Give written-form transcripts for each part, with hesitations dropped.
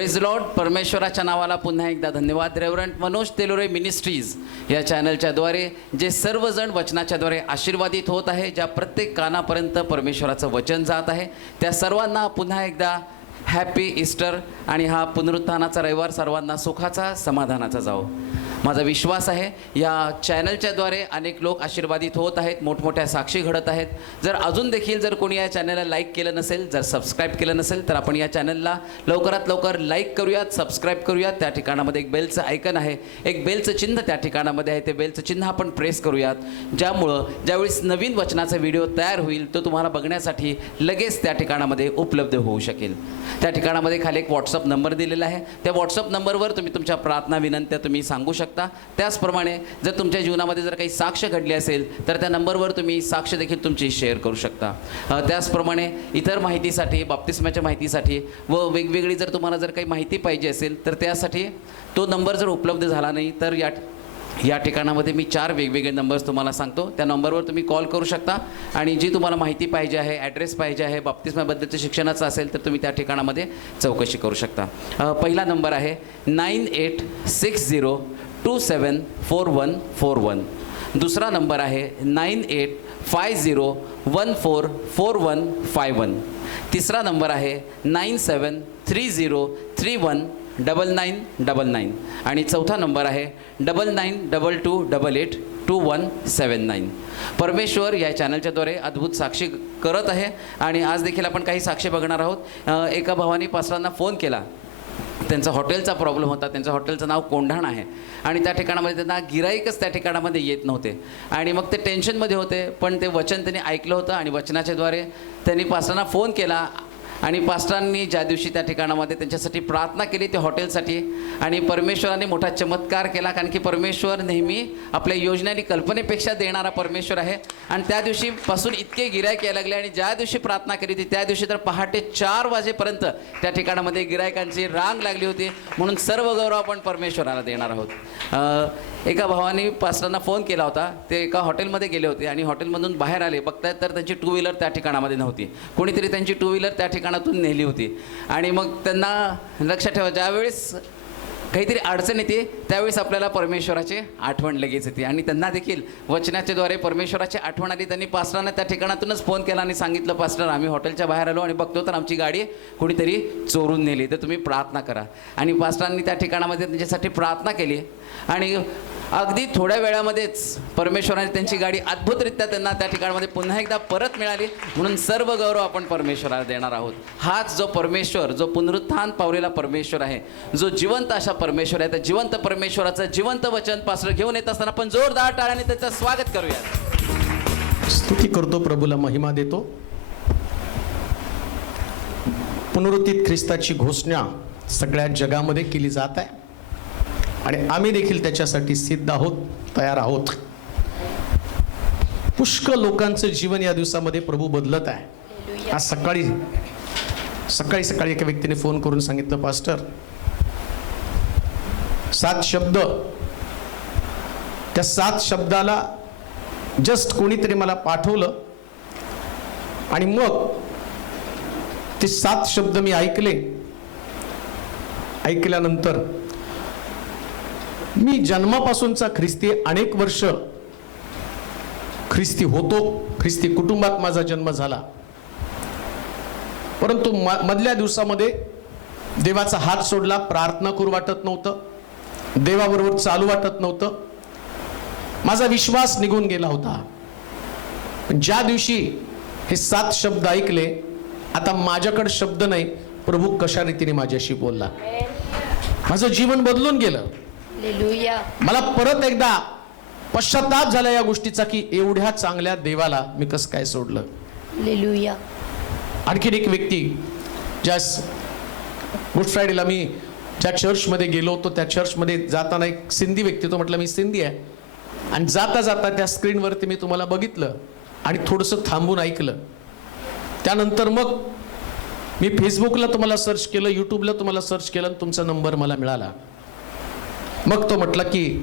Praise Lord. परमेश्वराच्या नावाला पुन्हा एकदा धन्यवाद. रेव्हरंट मनोज तेलोरे मिनिस्ट्रीज या चॅनलच्याद्वारे जे सर्वजण वचनाच्याद्वारे आशीर्वादित होत आहे, ज्या प्रत्येक कानापर्यंत परमेश्वराचं वचन जात आहे, त्या सर्वांना पुन्हा एकदा हॅपी ईस्टर आणि हा पुनरुत्थानाचा रविवार सर्वांना सुखाचा समाधानाचा जाओ. माझा विश्वास आहे या चॅनलच्याद्वारे अनेक लोक आशीर्वादित होत आहेत, मोठमोठ्या साक्षी घडत आहेत. जर अजून देखील जर कोणी या चॅनलला लाईक केलं नसेल, जर सबस्क्राईब केलं नसेल, तर आपण या चॅनलला लवकरात लवकर लाईक करूयात, सबस्क्राईब करूयात. त्या ठिकाणामध्ये एक बेलचं आयकन आहे, एक बेलचं चिन्ह त्या ठिकाणामध्ये आहे, ते बेलचं चिन्ह आपण प्रेस करूयात, ज्यामुळं ज्यावेळेस नवीन वचनाचा व्हिडिओ तयार होईल तो तुम्हाला बघण्यासाठी लगेच त्या ठिकाणामध्ये उपलब्ध होऊ शकेल. त्या ठिकाणामध्ये खाली एक व्हॉट्सअप नंबर दिलेला आहे, त्या व्हॉट्सअप नंबरवर तुम्ही तुमच्या प्रार्थना विनंत्या तुम्ही सांगू शकता. त्याचप्रमाणे जर तुमच्या जीवनामध्ये जर काही साक्ष घडली असेल तर त्या नंबरवर तुम्ही साक्ष देखील तुमची शेअर करू शकता. त्याचप्रमाणे इतर माहितीसाठी, बाप्तिस्माच्या माहितीसाठी व वेगवेगळी जर तुम्हाला जर काही माहिती पाहिजे असेल तर त्यासाठी तो नंबर जर उपलब्ध झाला नाही तर या ठिकाणामध्ये मी 4 वेगवेगळे नंबर्स तुम्हाला सांगतो. त्या नंबरवर तुम्ही कॉल करू शकता आणि जी तुम्हाला माहिती पाहिजे आहे, ॲड्रेस पाहिजे आहे, बाप्तिस्माबद्दलचं शिक्षणाचं असेल तर तुम्ही त्या ठिकाणामध्ये चौकशी करू शकता. पहिला नंबर आहे 9860274141. दुसरा नंबर आहे 9850144151. तिसरा नंबर आहे 9730319999 आणि चौथा नंबर आहे 9922882179. परमेश्वर या चॅनलच्याद्वारे अद्भुत साक्षी करत आहे आणि आज देखील आपण काही साक्षी बघणार आहोत. एका भावाने पास्टरांना फोन केला. त्यांचा हॉटेलचा प्रॉब्लेम होता. त्यांचं हॉटेलचं नाव कोंढाण आहे आणि त्या ठिकाणामध्ये त्यांना गिराईकच त्या ठिकाणामध्ये येत नव्हते आणि मग ते टेन्शनमध्ये होते. पण ते वचन त्यांनी ऐकलं होतं आणि वचनाच्याद्वारे त्यांनी पास्टरांना फोन केला आणि पास्टरांनी ज्या दिवशी त्या ठिकाणामध्ये त्यांच्यासाठी प्रार्थना केली त्या हॉटेलसाठी आणि परमेश्वराने मोठा चमत्कार केला. कारण की परमेश्वर नेहमी आपल्या योजना आणि कल्पनेपेक्षा देणारा परमेश्वर आहे आणि त्या दिवशीपासून इतके गिराईक यायला लागले आणि ज्या दिवशी प्रार्थना केली होती त्या दिवशी तर पहाटे 4 वाजेपर्यंत त्या ठिकाणामध्ये गिराईकांची रांग लागली होती. म्हणून सर्व गौरव आपण परमेश्वराला देणार आहोत. एका भावाने पास्टरांना फोन केला होता. ते एका हॉटेलमध्ये गेले होते आणि हॉटेलमधून बाहेर आले, बघतायत तर त्यांची 2 व्हीलर त्या ठिकाणामध्ये नव्हती. कोणीतरी त्यांची 2 व्हीलर त्या ठिकाणातून नेली होती आणि मग त्यांना लक्षात ठेवा, ज्यावेळेस काहीतरी अडचण येते त्यावेळेस आपल्याला परमेश्वराची आठवण लगेच येते आणि त्यांना देखील वचनाच्याद्वारे परमेश्वराची आठवण आली. त्यांनी पास्टरांना त्या ठिकाणातूनच फोन केला आणि सांगितलं, पास्टर आम्ही हॉटेलच्या बाहेर आलो आणि बघतो तर आमची गाडी कुणीतरी चोरून नेली, तर तुम्ही प्रार्थना करा. आणि पास्टरांनी त्या ठिकाणामध्ये त्यांच्यासाठी प्रार्थना केली आणि अगदी थोड्या वेळामध्येच परमेश्वराने त्यांची गाडी अद्भुतरित्या त्यांना त्या ठिकाणामध्ये पुन्हा एकदा परत मिळाली. म्हणून सर्व गौरव आपण परमेश्वराला देणार आहोत. हाच जो परमेश्वर, जो पुनरुत्थान पावलेला परमेश्वर आहे, जो जिवंत अशा परमेश्वर आहे, त्या जिवंत परमेश्वराचं जिवंत वचन पास्टर घेऊन येत असताना आपण जोरदार टाळ्याने त्याचं स्वागत करूया. स्तुती करतो, प्रभूला महिमा देतो. पुनरुत्थित ख्रिस्ताची घोषणा सगळ्या जगामध्ये केली जात आहे आणि आम्ही देखील त्याच्यासाठी सिद्ध आहोत, तयार आहोत. पुष्कळ लोकांचं जीवन या दिवसामध्ये प्रभू बदलत आहे. आज सकाळी एका व्यक्तीने फोन करून सांगितलं, पास्टर 7 शब्द, त्या 7 शब्दाला जस्ट कोणीतरी मला पाठवलं आणि मग ते 7 शब्द मी ऐकल्यानंतर मी जन्मापासूनचा ख्रिस्ती, अनेक वर्ष ख्रिस्ती होतो, ख्रिस्ती कुटुंबात माझा जन्म झाला, परंतु मधल्या दिवसामध्ये देवाचा हात सोडला. प्रार्थना करू वाटत नव्हतं, देवाबरोबर चालू वाटत नव्हतं, माझा विश्वास निघून गेला होता. ज्या दिवशी हे 7 शब्द ऐकले, आता माझ्याकडे शब्द नाही, प्रभू कशा रीतीने माझ्याशी बोलला, माझं जीवन बदलून गेलं. मला परत एकदा पश्चाताप झाला या गोष्टीचा की एवढ्या चांगल्या देवाला मी कसं काय सोडलं. आणखीन एक व्यक्ती, ज्या गुड फ्रायडेला मी ज्या चर्चमध्ये गेलो होतो, त्या चर्चमध्ये जाताना एक सिंधी व्यक्ती, तो म्हटलं मी सिंधी आहे, आणि जाता जाता त्या स्क्रीनवरती मी तुम्हाला बघितलं आणि थोडंसं थांबून ऐकलं. त्यानंतर मग मी फेसबुकला तुम्हाला सर्च केलं, यूट्यूबला तुम्हाला सर्च केलं आणि तुमचा नंबर मला मिळाला. मग तो म्हटला की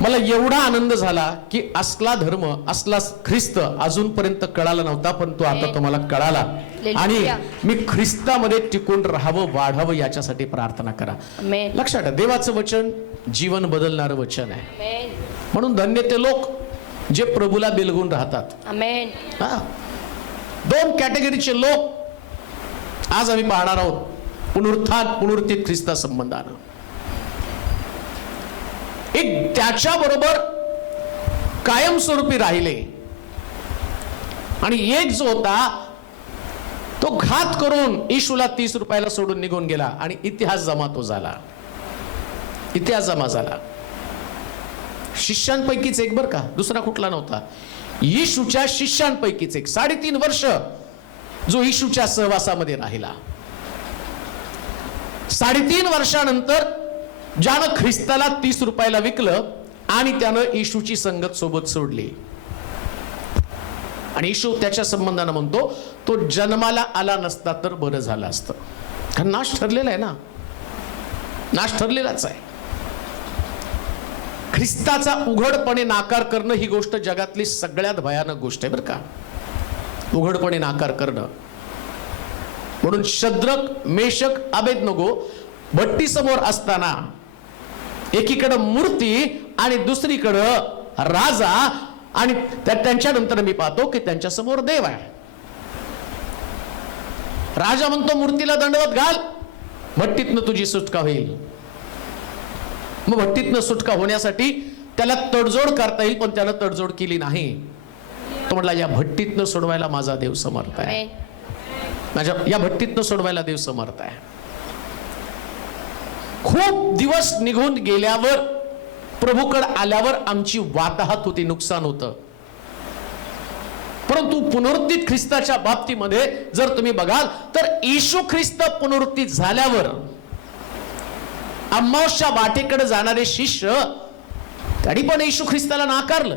मला एवढा आनंद झाला की असला धर्म, असला ख्रिस्त अजूनपर्यंत कळाला नव्हता, पण तो आता तुम्हाला कळाला. आणि मी ख्रिस्तामध्ये टिकून राहावं, वाढावं याच्यासाठी प्रार्थना करा. लक्षात ठेवा, देवाचं वचन जीवन बदलणारं वचन आहे. म्हणून धन्य ते लोक जे प्रभूला बिलगून राहतात. हा, 2 कॅटेगरीचे लोक आज आम्ही पाहणार आहोत पुनरुत्थान पुनरुत्थित ख्रिस्ता संबंधानं. एक त्याच्याबरोबर कायमस्वरूपी राहिले आणि एक जो होता तो घात करून येशूला 30 रुपयाला सोडून निघून गेला आणि इतिहास जमा तो झाला. इतिहास जमा झाला. शिष्यांपैकीच एक, बर का, दुसरा कुठला नव्हता. येशूच्या शिष्यांपैकीच एक. 3.5 वर्ष जो येशूच्या सहवासामध्ये राहिला. 3.5 वर्षानंतर ज्यानं ख्रिस्ताला 30 रुपयाला विकलं आणि त्यानं येशूची संगत सोबत सोडली. आणि येशू त्याच्या संबंधानं म्हणतो, तो जन्माला आला नसता तर बरं झालं असतं. कारण नाश ठरलेला आहे ना, नाश ठरलेलाच आहे. ख्रिस्ताचा उघडपणे नाकार करणं ही गोष्ट जगातली सगळ्यात भयानक गोष्ट आहे, बरं का. उघडपणे नाकार करणं. म्हणून शद्रक, मेषक, अबेदनगो भट्टी समोर असताना एकीकडे मूर्ती आणि दुसरीकडं राजा, आणि त्यांच्यानंतर मी पाहतो की त्यांच्या समोर देव आहे. राजा म्हणतो मूर्तीला दंडवत घाल, भट्टीतनं तुझी सुटका होईल. मग भट्टीतनं सुटका होण्यासाठी त्याला तडजोड करता येईल, पण त्याला तडजोड केली नाही. तो म्हटला, या भट्टीतनं सोडवायला माझा देव समर्थ आहे. माझ्या या भट्टीतनं सोडवायला देव समर्थ आहे. खूप दिवस निघून गेल्यावर, प्रभूकडे आल्यावर आमची वाताहत होती, नुकसान होतं. परंतु पुनरुत्थित ख्रिस्ताच्या बाबतीमध्ये जर तुम्ही बघाल तर येशू ख्रिस्त पुनरुत्थित झाल्यावर अम्माऊसच्या वाटेकडे जाणारे शिष्य त्यांनी पण येशू ख्रिस्ताला नाकारलं.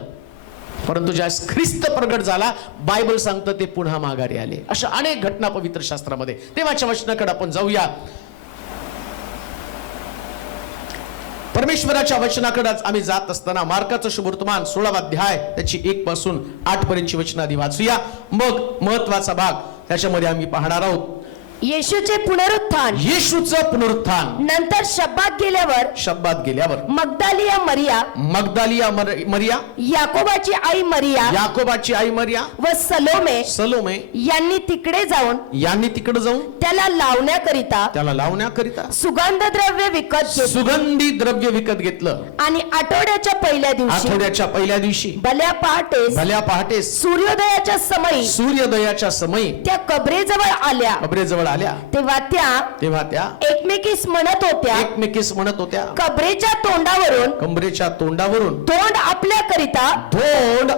परंतु ज्या ख्रिस्त प्रगट झाला, बायबल सांगतं ते पुन्हा माघारी आले. अशा अनेक घटना पवित्र शास्त्रामध्ये. देवाच्या वचनाकडे आपण जाऊया. परमेश्वराच्या वचनाकडे आम्ही जात असताना मार्काचं शुभवर्तमान 16वा अध्याय त्याची 1 पासून 8 पर्यंतची वचनं आधी वाचूया. मग महत्वाचा भाग त्याच्यामध्ये आम्ही पाहणार आहोत. येशूचे पुनरुत्थान. येशूचं पुनरुत्थान. नंतर शब्दात गेल्यावर मगदालिया मरिया, याकोबाची आई मरिया व सलोमे यांनी तिकडे जाऊन त्याला लावण्याकरिता सुगंधी द्रव्य विकत घेतलं. आणि आठवड्याच्या पहिल्या दिवशी भल्या पहाटेस सूर्योदयाच्या समयी त्या कबरेजवळ आल्या. तेव्हा त्या एकमेकीस म्हणत होत्या, कबरेच्या तोंडावरून तोंड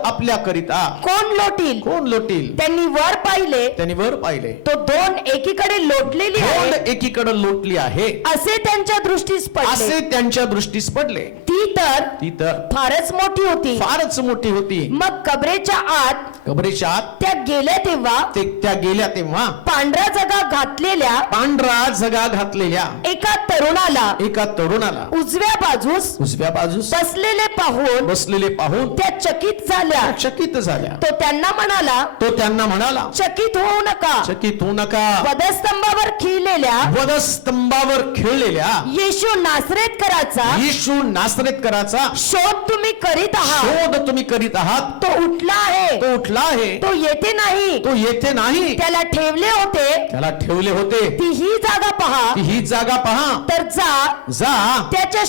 आपल्याकरिता कोण लोटील. त्यांनी वर पाहिले, तो तोंड एकीकडे लोटली आहे असे त्यांच्या दृष्टीस पडले. ती तर फारच मोठी होती. मग कबरेच्या आत त्या गेल्या तेव्हा पांढरा जगा घातलेल्या एका तरुणाला उजव्या बाजूस बसलेले पाहून त्या चकित झाल्या. तो त्यांना म्हणाला, चकित होऊ नका. वधस्तंभावर खिळलेल्या येशू नासरेतकराचा शोध तुम्ही करीत आहात. तो उठला आहे. तो येथे नाही. त्याला ठेवले होते. ती ही जागा पहा. तर जा त्याच्या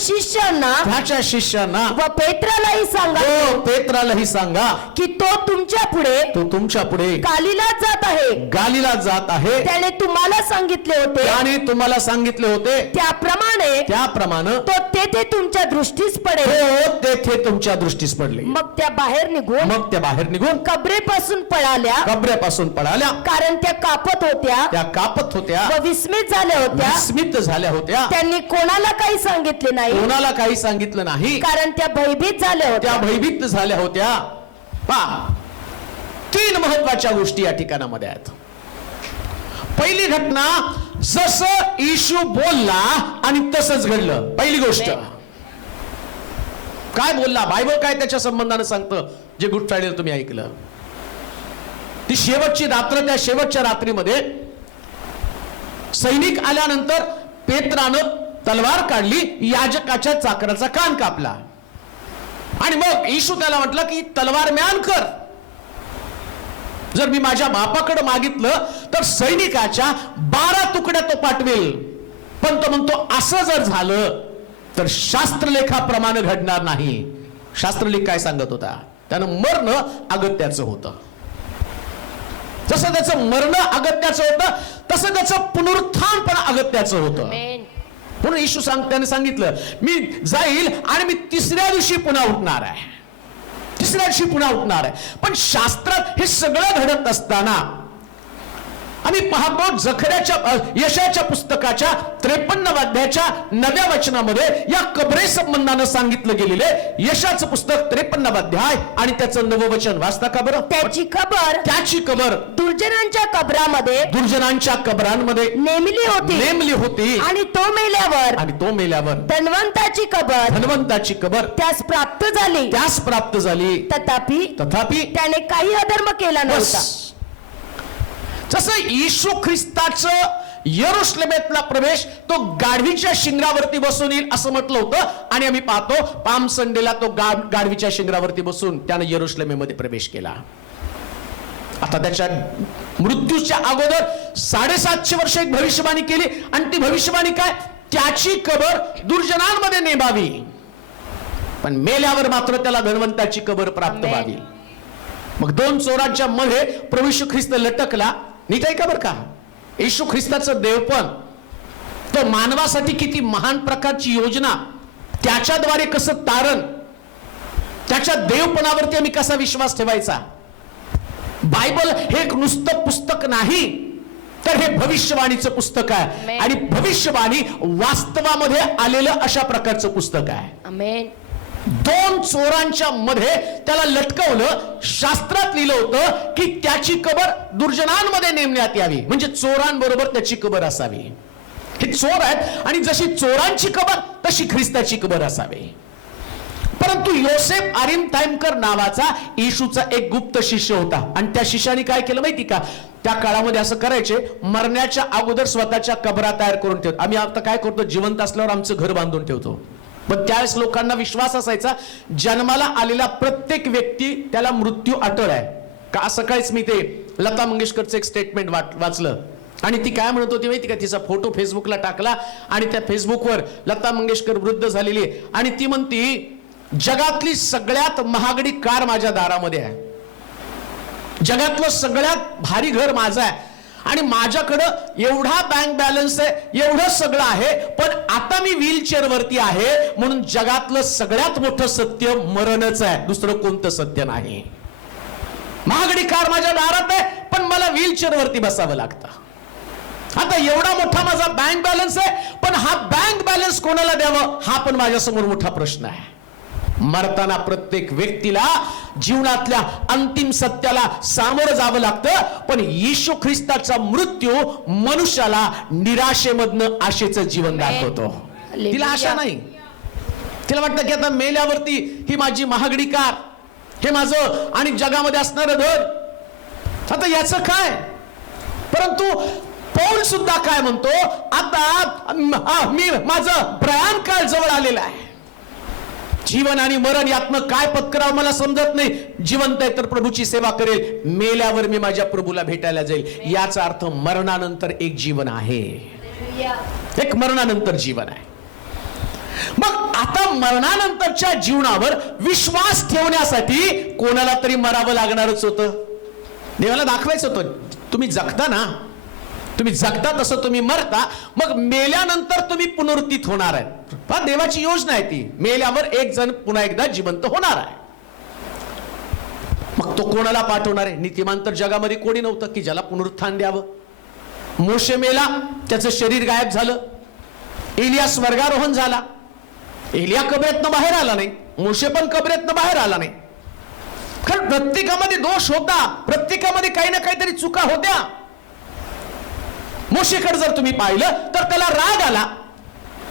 शिष्यांना व पेत्रालाही सांगा की तो तुमच्या पुढे गालीला जात आहे. त्याने तुम्हाला सांगितले होते त्याप्रमाणे तो तेथे तुमच्या दृष्टीस पडले. मग त्या बाहेर निघून कबरेपासून पळाल्या. कारण त्या कापत होत्या व विस्मित झाल्या होत्या. त्यांनी कोणाला काही सांगितले नाही, कारण त्या भयभीत झाल्या होत्या. पहा, 3 महत्वाच्या गोष्टी या ठिकाणामध्ये आहेत. पहिली घटना, जसं येशू बोलला आणि तसंच घडलं. पहिली गोष्ट, काय बोलला, बायबल काय त्याच्या संबंधानं सांगतं जे गुड फ्रायडे तुम्ही ऐकलं. ती शेवटची रात्र, त्या शेवटच्या रात्रीमध्ये सैनिक आल्यानंतर पेत्रानं तलवार काढली, याजकाच्या चाकराचा कान कापला आणि मग येशू त्याला म्हटलं की तलवार म्यान कर. जर मी माझ्या बापाकडे मागितलं तर सैनिकाच्या 12 तुकड्या तो पाठवेल, पण तो म्हणतो असं जर झालं तर शास्त्रलेखाप्रमाणे घडणार नाही. शास्त्रलेख काय सांगत होता? त्यानं मरण अगत्याचं होतं. जसं त्याचं मरण अगत्याचं होतं तसं त्याचं पुनरुत्थान पण अगत्याचं होतं. म्हणून येशू त्याने सांगितलं मी जाईल आणि मी तिसऱ्या दिवशी पुन्हा उठणार आहे, तिसऱ्या दिवशी पुन्हा उठणार आहे. पण शास्त्रात हे सगळं घडत असताना आम्ही पाहतो जखऱ्याच्या यशाच्या पुस्तकाच्या 53 अध्यायाच्या 9व्या वचनामध्ये या कबरे संबंधानं सांगितलं गेलेले. यशाचं पुस्तक 53 अध्याय आणि त्याचं 9वं वचन वाचता का बरं? त्याची कबर दुर्जनांच्या कबरांमध्ये नेमली होती आणि तो मेल्यावर धनवंताची कबर त्यास प्राप्त झाली. तथापि त्याने काही अधर्म केला नव्हता. जसं येशू ख्रिस्ताचं यरुशलेमेतला प्रवेश तो गाढवीच्या शिंगरावरती बसून येईल असं म्हटलं होतं आणि आम्ही पाहतो पाम संडेला तो गाढवीच्या शिंगरावरती बसून त्यानं यरुशलेमेमध्ये प्रवेश केला. आता त्याच्या मृत्यूच्या अगोदर 750 वर्ष एक भविष्यवाणी केली आणि ती भविष्यवाणी काय? त्याची कबर दुर्जनांमध्ये नेमावी, पण मेल्यावर मात्र त्याला धनवंताची कबर प्राप्त व्हावी. मग 2 चोरांच्या मध्ये प्रभू येशू ख्रिस्त लटकला. नीट ऐका बरं का, येशू ख्रिस्ताचं देवपण तो मानवासाठी किती महान प्रकारची योजना, त्याच्याद्वारे कसं तारण, त्याच्या देवपणावरती आम्ही कसा विश्वास ठेवायचा. बायबल हे एक नुसतं पुस्तक नाही तर हे भविष्यवाणीचं पुस्तक आहे आणि भविष्यवाणी वास्तवामध्ये आलेलं अशा प्रकारचं पुस्तक आहे. आमेन. 2 चोरांच्या मध्ये त्याला लटकवलं. शास्त्रात लिहिलं होतं की त्याची कबर दुर्जनांमध्ये नेमण्यात यावी, म्हणजे चोरांबरोबर त्याची कबर असावी. हे चोर आहेत आणि जशी चोरांची कबर तशी ख्रिस्ताची कबर असावी. परंतु योसेफ अरिमथाईमकर नावाचा येशूचा एक गुप्त शिष्य होता आणि त्या शिष्याने काय केलं माहिती का? त्या काळामध्ये असं करायचे, मरण्याच्या अगोदर स्वतःच्या कबरा तयार करून ठेवतो. आम्ही आता काय करतो, जिवंत असल्यावर आमचं घर बांधून ठेवतो. पण त्यावेळेस लोकांना विश्वास असायचा जन्माला आलेला प्रत्येक व्यक्ती त्याला मृत्यू अटळ आहे का. सकाळीच मी ते लता मंगेशकरचं एक स्टेटमेंट वाचलं आणि ती काय म्हणत होती माहिती का? तिचा फोटो फेसबुकला टाकला आणि त्या फेसबुकवर लता मंगेशकर वृद्ध झालेली आणि ती म्हणती जगातली सगळ्यात महागडी कार माझ्या दारामध्ये आहे, जगातलं सगळ्यात भारी घर माझं आहे आणि माझ्याकडं एवढा बँक बॅलन्स आहे, एवढं सगळं आहे, पण आता मी व्हीलचेअर वरती आहे म्हणून जगातलं सगळ्यात मोठं सत्य मरणच आहे, दुसरं कोणतं सत्य नाही. महागडी कार माझ्या दारात आहे पण मला व्हीलचेअर वरती बसावं लागतं. आता एवढा मोठा माझा बँक बॅलन्स आहे पण हा बँक बॅलन्स कोणाला द्यावं हा पण माझ्यासमोर मोठा प्रश्न आहे. मरताना प्रत्येक व्यक्तीला जीवनातल्या अंतिम सत्याला सामोरं जावं लागतं, पण येशू ख्रिस्ताचा मृत्यू मनुष्याला निराशेमधनं आशेचं जीवन दाखवतो. तिला आशा नाही, तिला वाटतं की आता मेल्यावरती ही माझी महागडी कार, हे माझं आणि जगामध्ये असणारं घर, आता याचं काय. परंतु पौल सुद्धा काय म्हणतो, आता मी माझं प्रयाण काळ जवळ आलेला आहे, जीवन आणि मरण यातनं काय पत्करावं मला समजत नाही. जिवंत आहे तर प्रभूची सेवा करेल, मेल्यावर मी माझ्या प्रभूला भेटायला जाईल. याचा अर्थ मरणानंतर एक जीवन आहे, एक मरणानंतर जीवन आहे. मग आता मरणानंतरच्या जीवनावर विश्वास ठेवण्यासाठी कोणाला तरी मरावं लागणारच होतं. देवाला दाखवायचं होतं तुम्ही जगता ना, तुम्ही जगता तसं तुम्ही मरता, मग मेल्यानंतर तुम्ही पुनरुत्थित होणार आहे. देवाची योजना आहे ती, मेल्यावर एक जण पुन्हा एकदा जिवंत होणार आहे. मग तो कोणाला पाठवणार आहे? नीतिमान तर जगामध्ये कोणी नव्हतं की ज्याला पुनरुत्थान द्यावं. मोशे मेला, त्याचं शरीर गायब झालं. एलिया स्वर्गारोहण झाला, एलिया कबरेतनं बाहेर आला नाही, मोशे पण कबरेतनं बाहेर आला नाही. कारण प्रत्येकामध्ये दोष होता, प्रत्येकामध्ये काही ना काहीतरी चुका होत्या. मोशेकडे जर तुम्ही पाहिलं तर त्याला राग आला,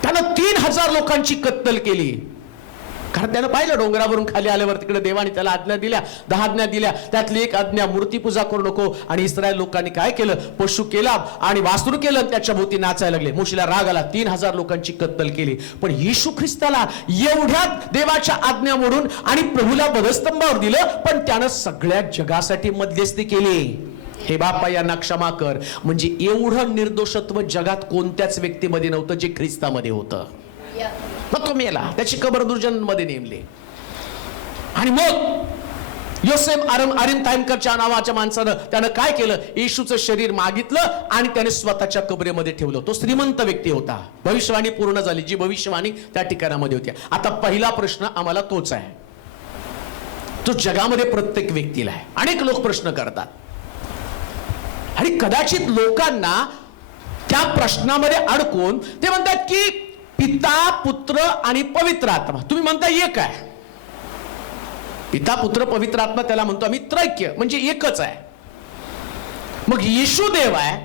त्यानं 3000 लोकांची कत्तल केली. कारण त्यानं पाहिलं डोंगरावरून खाली आल्यावर तिकडे देवाने त्याला आज्ञा दिल्या, 10 आज्ञा दिल्या. त्यातली एक आज्ञा मूर्तीपूजा करू नको. आणि इस्रायल लोकांनी काय केलं, पशु केला आणि वासरू केलं, त्याच्या भोवती नाचायला लागले. मोशीला राग आला, 3000 लोकांची कत्तल केली. पण येशू ख्रिस्ताला एवढ्यात देवाच्या आज्ञा मोडून आणि प्रभूला वधस्तंभावर दिलं, पण त्यानं सगळ्या जगासाठी मध्यस्थी केली. हे बाप्पा यांना क्षमा कर. म्हणजे एवढं निर्दोषत्व जगात कोणत्याच व्यक्तीमध्ये नव्हतं जे ख्रिस्तामध्ये होतं. मग तो मेला, त्याची कबर दुर्जनांमध्ये नेमली. आणि मग योसेफ अरिमथाईमकरच्या नावाच्या माणसानं त्यानं काय केलं, येशूचं शरीर मागितलं आणि त्याने स्वतःच्या कबरेमध्ये ठेवलं. तो श्रीमंत व्यक्ती होता. भविष्यवाणी पूर्ण झाली, जी भविष्यवाणी त्या ठिकाणामध्ये होती. आता पहिला प्रश्न आम्हाला तोच आहे, तो जगामध्ये प्रत्येक व्यक्तीला आहे. अनेक लोक प्रश्न करतात आणि कदाचित लोकांना त्या प्रश्नामध्ये अडकून ते म्हणतात की पिता, पुत्र आणि पवित्र आत्मा. तुम्ही म्हणता एक आहे. पिता, पुत्र, पवित्र आत्मा त्याला म्हणतो आम्ही त्रैक्य, म्हणजे एकच आहे. मग येशू देव आहे,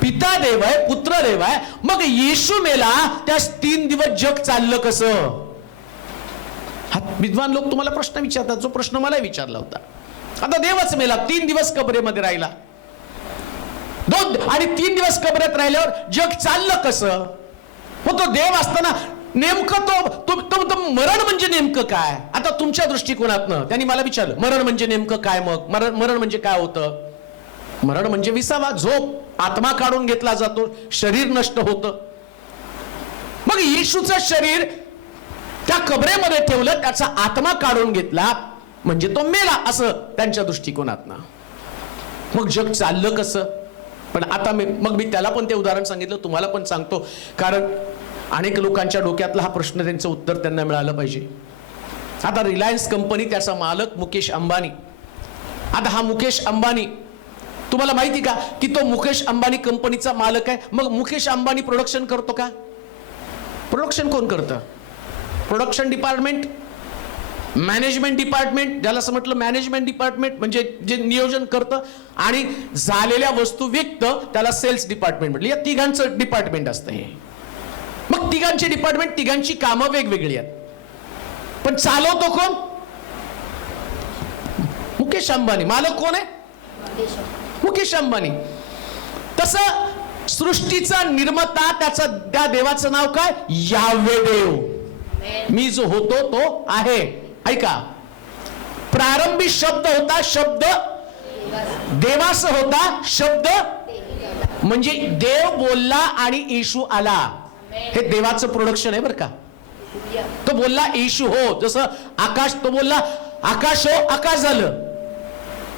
पिता देव आहे, पुत्र देव आहे. मग येशू मेला, त्या 3 दिवस जग चाललं कसं? हा विद्वान लोक तुम्हाला प्रश्न विचारतात, जो प्रश्न मला विचारला होता. आता देवच मेला, 3 दिवस कबरेमध्ये राहिला, 2 आणि 3 दिवस कबरेत राहिल्यावर जग चाललं कसं? मग तो देव असताना नेमकं तो मरण म्हणजे नेमकं काय? आता तुमच्या दृष्टिकोनातनं त्यांनी मला विचारलं, मरण म्हणजे नेमकं काय? मग मरण म्हणजे काय होतं? मरण म्हणजे विसावा, झोप, आत्मा काढून घेतला जातो, शरीर नष्ट होतं. मग येशूचं शरीर त्या कबरेमध्ये ठेवलं, त्याचा आत्मा काढून घेतला, म्हणजे तो मेला, असं त्यांच्या दृष्टिकोनातनं. मग जग चाललं कसं? पण आता मी त्याला पण ते उदाहरण सांगितलं, तुम्हाला पण सांगतो, कारण अनेक लोकांच्या डोक्यातला हा प्रश्न, त्यांचं उत्तर त्यांना मिळालं पाहिजे. आता रिलायन्स कंपनी, त्याचा मालक मुकेश अंबानी. आता हा मुकेश अंबानी, तुम्हाला माहिती का की तो मुकेश अंबानी कंपनीचा मालक आहे. मग मुकेश अंबानी प्रोडक्शन करतो का? प्रोडक्शन कोण करतं? प्रोडक्शन डिपार्टमेंट, मॅनेजमेंट डिपार्टमेंट, ज्याला असं म्हटलं मॅनेजमेंट डिपार्टमेंट म्हणजे जे नियोजन करतं, आणि झालेल्या वस्तू विकतं, त्याला सेल्स डिपार्टमेंट म्हटलं. या तिघांचं डिपार्टमेंट असतं हे. मग तिघांचे डिपार्टमेंट, तिघांची कामं वेगवेगळी आहेत, पण चालवतो कोण? मुकेश अंबानी. मालक कोण आहे? मुकेश अंबानी. तसं सृष्टीचा निर्माता, त्या देवाचं नाव काय? यावे देव. मी जो होतो तो आहे. ऐका, प्रारंभी शब्द होता, शब्द देवास होता, शब्द म्हणजे देव बोलला आणि येशू आला. हे देवाचं प्रोडक्शन आहे बरं का. तो बोलला येशू हो, जसं आकाश, तो बोलला आकाश हो, आकाश झालं.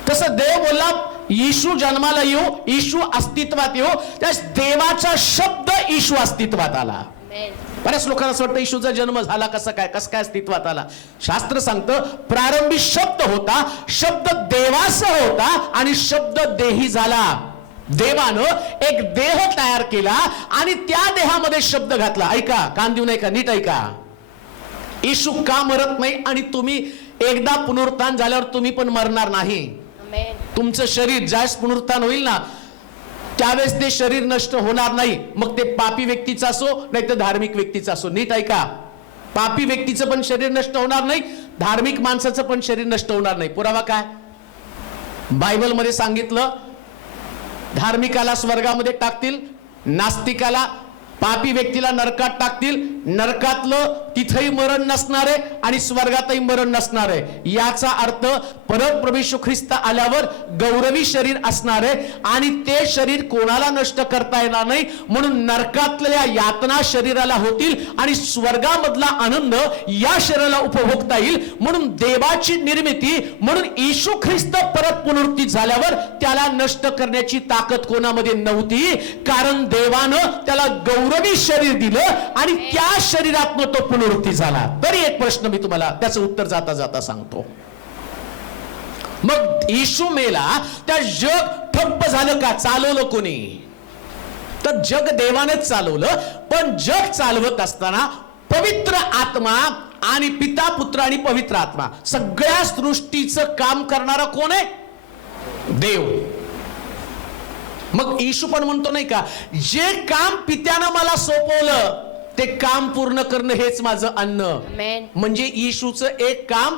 तसं देव बोलला येशू जन्माला येऊ, येशू अस्तित्वात येऊ, त्या देवाचा शब्द येशू अस्तित्वात आला. बऱ्याच लोकांना असं वाटतं येशूचा जन्म झाला, कसं काय अस्तित्वात आला? शास्त्र सांगतं प्रारंभी शब्द होता, शब्द देवास होता आणि शब्द देही झाला. देवानं एक देह तयार केला आणि त्या देहामध्ये शब्द घातला. ऐका, कान देऊन ऐका, नीट ऐका. येशू का मरत नाही? आणि तुम्ही एकदा पुनरुत्थान झाल्यावर तुम्ही पण मरणार नाही. तुमचं शरीर ज्यावेळेस पुनरुत्थान होईल ना, त्यावेळेस ते शरीर नष्ट होणार नाही. मग ते पापी व्यक्तीचं असो नाही तर धार्मिक व्यक्तीचं असो. नीट ऐका, पापी व्यक्तीचं पण शरीर नष्ट होणार नाही, धार्मिक माणसाचं पण शरीर नष्ट होणार नाही. पुरावा काय? बायबलमध्ये सांगितलं, धार्मिकाला स्वर्गामध्ये टाकतील, नास्तिकाला, पापी व्यक्तीला नरकात टाकतील. नरकातलं तिथेही मरण नसणार आहे आणि स्वर्गातही मरण नसणार आहे. याचा अर्थ परत प्रभू येशू ख्रिस्त आल्यावर गौरवी शरीर असणार आहे आणि ते शरीर कोणाला नष्ट करता येणार नाही. म्हणून नरकातल्या यातना शरीराला होतील आणि स्वर्गामधला आनंद या शरीराला उपभोगता येईल. म्हणून देवाची निर्मिती, म्हणून येशू ख्रिस्त परत पुनरुत्थित झाल्यावर त्याला नष्ट करण्याची ताकद कोणामध्ये नव्हती, कारण देवानं त्याला गौरवी शरीर दिलं आणि त्या शरीरातनं तो पुनरुत्थित झाला. तरी एक प्रश्न मी तुम्हाला त्याचं उत्तर जाता जाता सांगतो. मग येशू मेला, त्या जग ठप्प झालं का? चालवलं कोणी? तर जग देवानेच चालवलं. पण जग चालवत असताना पवित्र आत्मा आणि पिता, पुत्र आणि पवित्र आत्मा, सगळ्या सृष्टीचं काम करणारा कोण आहे? देव. मग येशू पण म्हणतो नाही का, जे काम पित्यानं मला सोपवलं ते काम पूर्ण करणं हेच माझं अन्न. Amen. म्हणजे येशूचं एक काम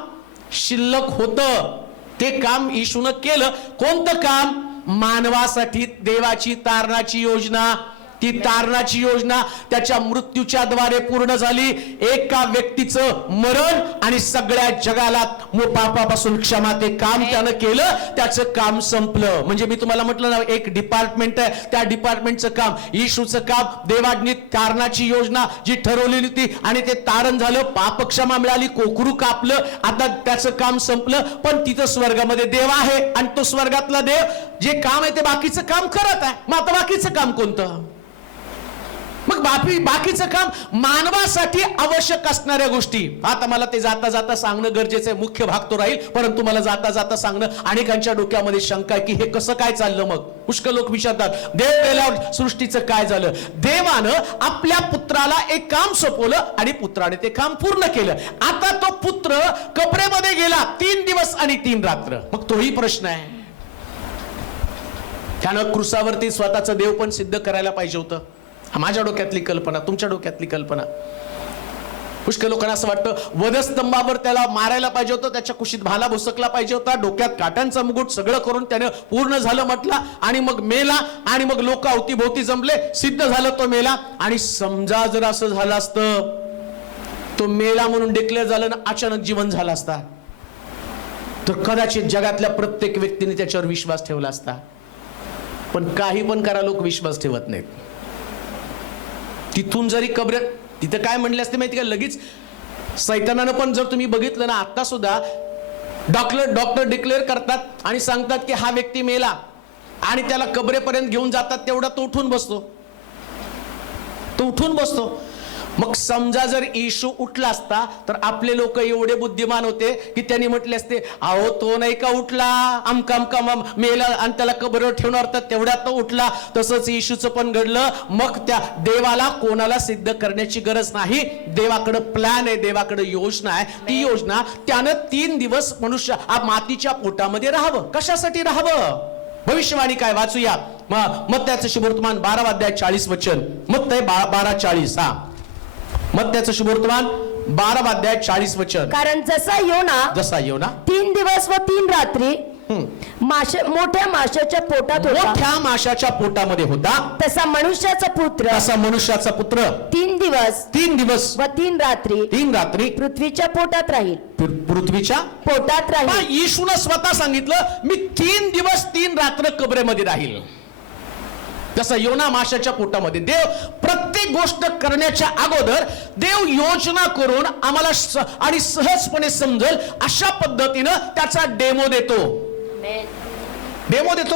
शिल्लक होतं, ते काम येशूनं केलं. कोणतं काम? मानवासाठी देवाची तारणाची योजना. ती तारणाची योजना त्याच्या मृत्यूच्या द्वारे पूर्ण झाली. एका व्यक्तीचं मरण आणि सगळ्या जगाला पापापासून क्षमा, ते काम त्यानं केलं, त्याचं काम संपलं. म्हणजे मी तुम्हाला म्हटलं ना, एक डिपार्टमेंट आहे, त्या डिपार्टमेंटचं काम, येशूचं काम, देवानी तारणाची योजना जी ठरवलेली होती आणि ते तारण झालं, पापक्षमा मिळाली, कोकरू कापलं, आता त्याचं काम संपलं. पण तिथं स्वर्गामध्ये देव आहे आणि तो स्वर्गातला देव जे काम आहे ते बाकीचं काम करत आहे. मग आता बाकीचं काम कोणतं? मग बाकीचं काम मानवासाठी आवश्यक असणाऱ्या गोष्टी. आता मला ते जाता जाता सांगणं गरजेचं आहे, मुख्य भाग तो राहील, परंतु मला जाता जाता सांगणं, अनेकांच्या डोक्यामध्ये शंका आहे की हे कसं काय चाललं. मग पुष्कळ लोक विचारतात, देव गेल्यावर सृष्टीचं काय झालं? देवानं आपल्या पुत्राला एक काम सोपवलं आणि पुत्राने ते काम पूर्ण केलं. आता तो पुत्र कबरेमध्ये गेला 3 दिवस आणि 3 रात्र. मग तोही प्रश्न आहे, त्यानं क्रुसावरती स्वतःचं देव पण सिद्ध करायला पाहिजे होतं. माझ्या डोक्यातली कल्पना, तुमच्या डोक्यातली कल्पना. पुष्कळ लोकांना असं वाटतं वधस्तंभावर त्याला मारायला पाहिजे होतं, त्याच्या कुशीत भाला भुसकला पाहिजे होता, डोक्यात काट्यांचा मुकुट सगळं करून त्याने पूर्ण झालं म्हटलं आणि मग मेला आणि मग लोक अवतीभोवती जमले, सिद्ध झालं तो मेला. आणि समजा जर असं झालं असतं, तो मेला म्हणून डिक्लेअर झालं ना, अचानक जीवन झालं असता, तर कदाचित जगातल्या प्रत्येक व्यक्तीने त्याच्यावर विश्वास ठेवला असता. पण काही पण करा, लोक विश्वास ठेवत नाहीत. तिथून जरी कब्र, तिथं काय म्हणले असते माहिती का, लगेच सैतानानं पण, जर तुम्ही बघितलं ना, आता सुद्धा डॉक्टर डिक्लेअर करतात आणि सांगतात की हा व्यक्ती मेला आणि त्याला कबरेपर्यंत घेऊन जातात, तेवढा तो उठून बसतो. मग समजा जर येशू उठला असता तर आपले लोक एवढे बुद्धिमान होते की त्यांनी म्हटले असते, अहो तो नाही का उठला, अमका मेला आणि त्याला कबरवर ठेवणार, तर तेवढ्यात तो उठला. तसंच येशूचं पण घडलं. मग त्या देवाला कोणाला सिद्ध करण्याची गरज नाही, देवाकडे प्लॅन आहे, देवाकडे योजना आहे. ती योजना त्यानं 3 दिवस मनुष्य मातीच्या पोटामध्ये राहावं. कशासाठी राहावं? भविष्यवाणी काय वाचूया. मत्त्याचं शुभवर्तमान 12 अध्याय 40 वचन. मत्तय 12:40. मत्त्याचं शुभवर्तमान 12 अध्याय 40 वचन. कारण जसा योना 3 दिवस व 3 रात्री मोठ्या माशाच्या पोटामध्ये होता, तसा मनुष्याचा पुत्र 3 दिवस व 3 रात्री पृथ्वीच्या पोटात राहील. येशूनं स्वतः सांगितलं, मी 3 दिवस 3 रात्र कबरेमध्ये राहील. जसं योना माशाच्या पोटामध्ये. देव प्रत्येक गोष्ट करण्याच्या अगोदर देव योजना करून आम्हाला आणि सहजपणे समजेल अशा पद्धतीनं त्याचा डेमो देतो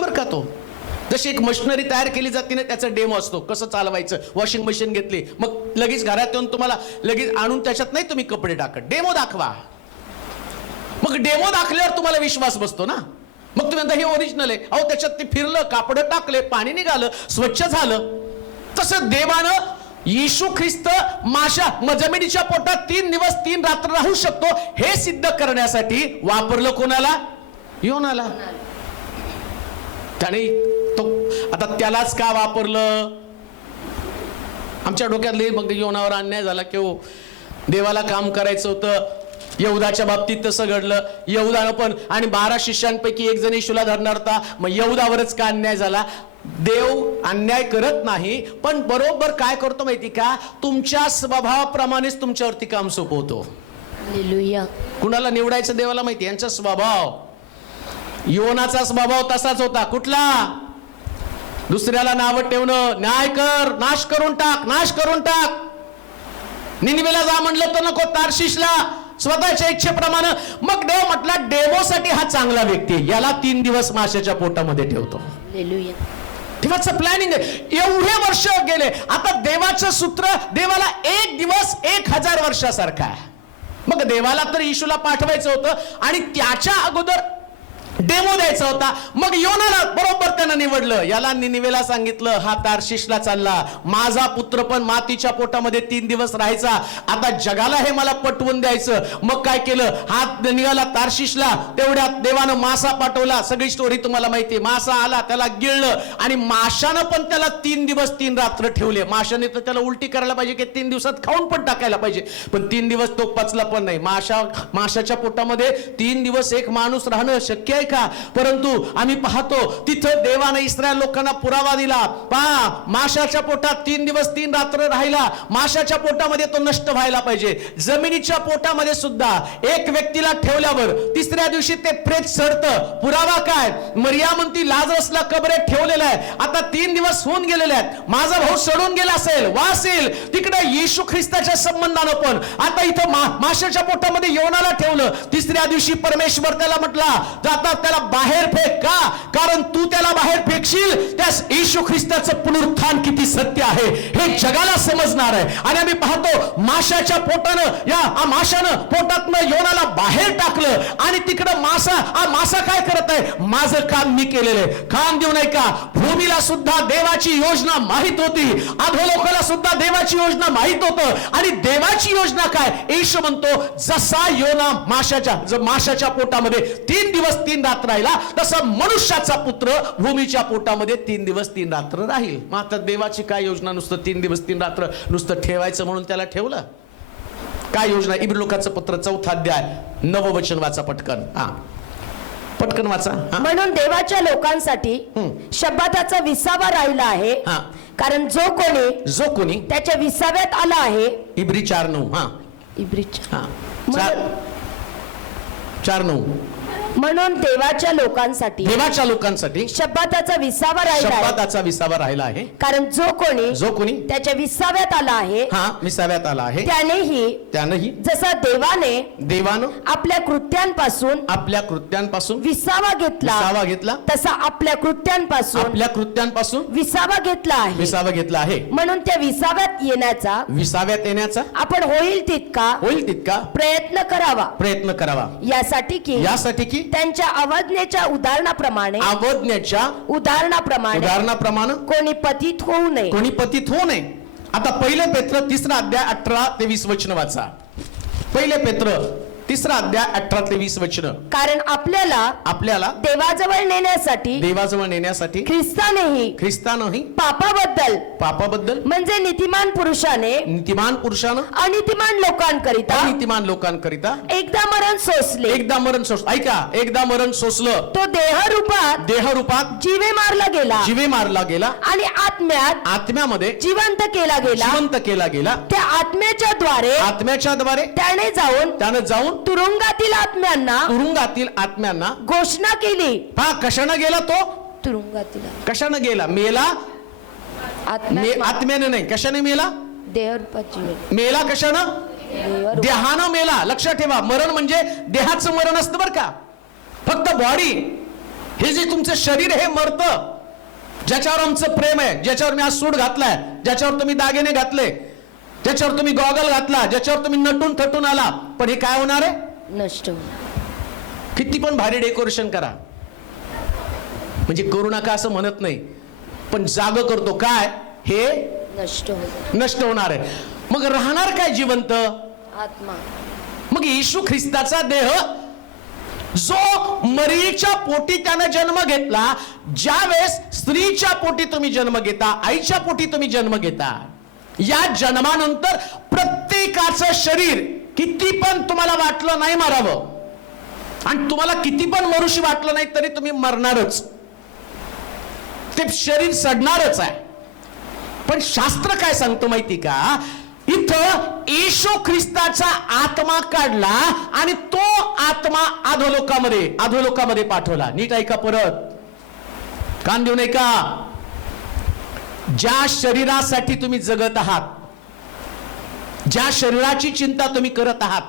बरं का. तो जशी एक मशिनरी तयार केली जाते ना, त्याचा डेमो असतो, कसं चालवायचं. वॉशिंग मशीन घेतली, मग लगेच घरात येऊन तुम्हाला लगेच आणून त्याच्यात नाही तुम्ही कपडे टाकत, डेमो दाखवा. मग डेमो दाखल्यावर तुम्हाला विश्वास बसतो ना. मग तुम्ही म्हणता हे ओरिजिनल आहे, अहो त्याच्यात ते फिरलं, कापड टाकले, पाणी निघालं, स्वच्छ झालं. तसं देवानं येशू ख्रिस्त जमिनीच्या पोटात 3 दिवस 3 रात्र राहू शकतो हे सिद्ध करण्यासाठी वापरलं. कोणाला? योनाला. त्याने तो आता त्यालाच का वापरलं? आमच्या डोक्यातले मग योनावर अन्याय झाला की हो, देवाला काम करायचं होतं. यहुदाच्या बाबतीत तसं घडलं. यहुदानं पण आणि 12 शिष्यांपैकी एक जण येशूला धरणार होता, मग यहुदावरच का अन्याय झाला? देव अन्याय करत नाही, पण बरोबर काय करतो माहिती का, तुमच्या स्वभावाप्रमाणेच तुमच्यावरती काम सोपवतो. हालेलुया. कुणाला निवडायचं देवाला माहिती. यांचा स्वभाव, योनाचा स्वभाव तसाच होता. कुठला? दुसऱ्याला नाव ठेवणं, न्याय कर, नाश करून टाक. निनिवेला जा म्हणलं तर नको, तार्शिशला स्वतःच्या इच्छेप्रमाणे. मग देव म्हटला, डेमोसाठी हा चांगला व्यक्ती, याला 3 दिवस माशाच्या पोटामध्ये ठेवतो. देवाचं प्लॅनिंग आहे. एवढे वर्ष गेले, आता देवाचं सूत्र, देवाला 1 दिवस 1000 वर्षासारखा आहे. मग देवाला तर येशूला पाठवायचं होतं आणि त्याच्या अगोदर डेमो द्यायचा होता. मग योनाला बरोबर त्यानं निवडलं. याला निनिवेला सांगितलं, हा तार्शिशला चालला, माझा पुत्र पण मातीच्या पोटामध्ये 3 दिवस राहायचा, आता जगाला हे मला पटवून द्यायचं. मग काय केलं, हा निघाला तार्शिशला. तेवढ्यात देवानं मासा पाठवला. सगळी स्टोरी तुम्हाला माहिती आहे. मासा आला, त्याला गिळलं आणि माशानं पण त्याला 3 दिवस 3 रात्र ठेवले. माशाने तर त्याला उलटी करायला पाहिजे की 3 दिवसात खाऊन पण टाकायला पाहिजे, पण 3 दिवस तो पचला पण नाही. माशाच्या पोटामध्ये 3 दिवस एक माणूस राहणं शक्य आहे का? परंतु आम्ही पाहतो तिथं देवाने इस्रायल लोकांना पुरावा दिला. पहा, माशाच्या पोटात 3 दिवस 3 रात्र राहिला. माशाच्या पोटामध्ये तो नष्ट व्हायला पाहिजे. जमिनीच्या पोटामध्ये सुद्धा एक व्यक्तीला ठेवल्यावर 3ऱ्या दिवशी ते प्रेत सडतं. पुरावा काय? मरिया म्हणती लाजरसला कबरेत ठेवलेला आहे, आता 3 दिवस होऊन गेलेले आहेत, माझा भाऊ सडून गेला असेल, वासेल. तिकडे येशू ख्रिस्ताच्या संबंधानं पण आता इथं माशाच्या पोटामध्ये योनाला ठेवलं. 3ऱ्या दिवशी परमेश्वर त्याला म्हटला, आता त्याला बाहेर फेक. का? कारण तू त्याला बाहेर फेकशील, त्यास येशू ख्रिस्ताचं पुनरुत्थान किती सत्य आहे हे जगाला समजणार आहे. आणि आम्ही पाहतो माशाच्या पोटानं, या माशानं पोटातनं योनाला बाहेर टाकलं आणि तिकडं मासा काय करत आहे? माझं काम मी केलेलं आहे. काम देऊ नये का? भूमीला सुद्धा देवाची योजना माहित होती, अधोलोकाला सुद्धा देवाची योजना माहित होतं. आणि देवाची योजना काय? येशू म्हणतो, जसा योना माशाच्या पोटामध्ये 3 दिवस 3 रात्र राहिला, तसा मनुष्याचा पुत्र भूमीच्या पोटामध्ये 3 दिवस 3 रात्र राहील. मग आता देवाची काय योजना? नुसतं 3 दिवस 3 रात्र नुसतं ठेवायचं म्हणून त्याला ठेवलं? काय योजना? इब्रानियोंचा पत्र 4 अध्याय 9 वचन वाचा पटकन. पटकन वाचा. म्हणून देवाच्या लोकांसाठी शब्बाताचा 20वा राहिला आहे, कारण जो कोणी त्याच्या 20व्यात आला आहे. इब्री 4:9. इब्री 4:9. म्हणून देवाच्या लोकांसाठी शब्बाताचा 20वा राहिला आहे, कारण जो कोणी त्याच्या 20व्यात आला आहे, त्यानेही जसा देवानं आपल्या कृत्यांपासून 20वा घेतला, तसा आपल्या कृत्यांपासून 20वा घेतला आहे. म्हणून त्या 20व्यात येण्याचा आपण होईल तितका प्रयत्न करावा, यासाठी की त्यांच्या अवज्ञेच्या उदाहरणाप्रमाणे कोणी पतित होऊ नये. आता 1 पेत्र 3 अध्याय 18 ते 20 वचन वाचा. 1 पेत्र 3 अध्याय 18 ते 20 वचन. कारण आपल्याला देवाजवळ नेण्यासाठी ख्रिस्तानेही पापाबद्दल म्हणजे नीतिमान पुरुषाने अनितिमान लोकांकरिता एकदा मरण सोसले. एकदा मरण सोसलं. तो देहरूपात जीवे मारला गेला आणि आत्म्यामध्ये जिवंत केला गेला. त्या आत्म्याच्या द्वारे त्याने जाऊन तुरुंगातील आत्म्यांना घोषणा केली. कशानं गेला तो? तुरुंगातील. कशानं गेला? मेला आत्म्याने नाही. कशाने मेला? देहरूपात मेला. कशानं? देहानं मेला. लक्षात ठेवा, मरण म्हणजे देहाचं मरण असतं बरं का. फक्त बॉडी, हे जे तुमचं शरीर हे मरतं. ज्याच्यावर आमचं प्रेम आहे, ज्याच्यावर मी आज सूट घातलाय, ज्याच्यावर तुम्ही दागिने घातले, ज्याच्यावर तुम्ही गॉगल घातला, ज्याच्यावर तुम्ही नटून थटून आला, पण हे काय होणार आहे? नष्ट. किती पण भारी डेकोरेशन करा, म्हणजे करू नका असं म्हणत नाही, पण जाग करतो काय? हे नष्ट होणार आहे. मग राहणार काय? जिवंत आत्मा. मग येशू ख्रिस्ताचा देह जो मरीच्या पोटी त्याने जन्म घेतला, ज्या वेळेस स्त्रीच्या पोटी तुम्ही जन्म घेता, आईच्या पोटी तुम्ही जन्म घेता, या जन्मानंतर प्रत्येकाचं शरीर किती पण तुम्हाला वाटलं नाही मरावं, आणि तुम्हाला किती पण मरुशी वाटलं नाही तरी तुम्ही मरणारच. ते शरीर सडणारच आहे. पण शास्त्र काय सांगतो माहिती का? इथं येशू ख्रिस्ताचा आत्मा काढला आणि तो आत्मा अधोलोकामध्ये पाठवला. नीट ऐका, परत कान देऊ नये का? ज्या शरीरासाठी तुम्ही जगत आहात, ज्या शरीराची चिंता तुम्ही करत आहात,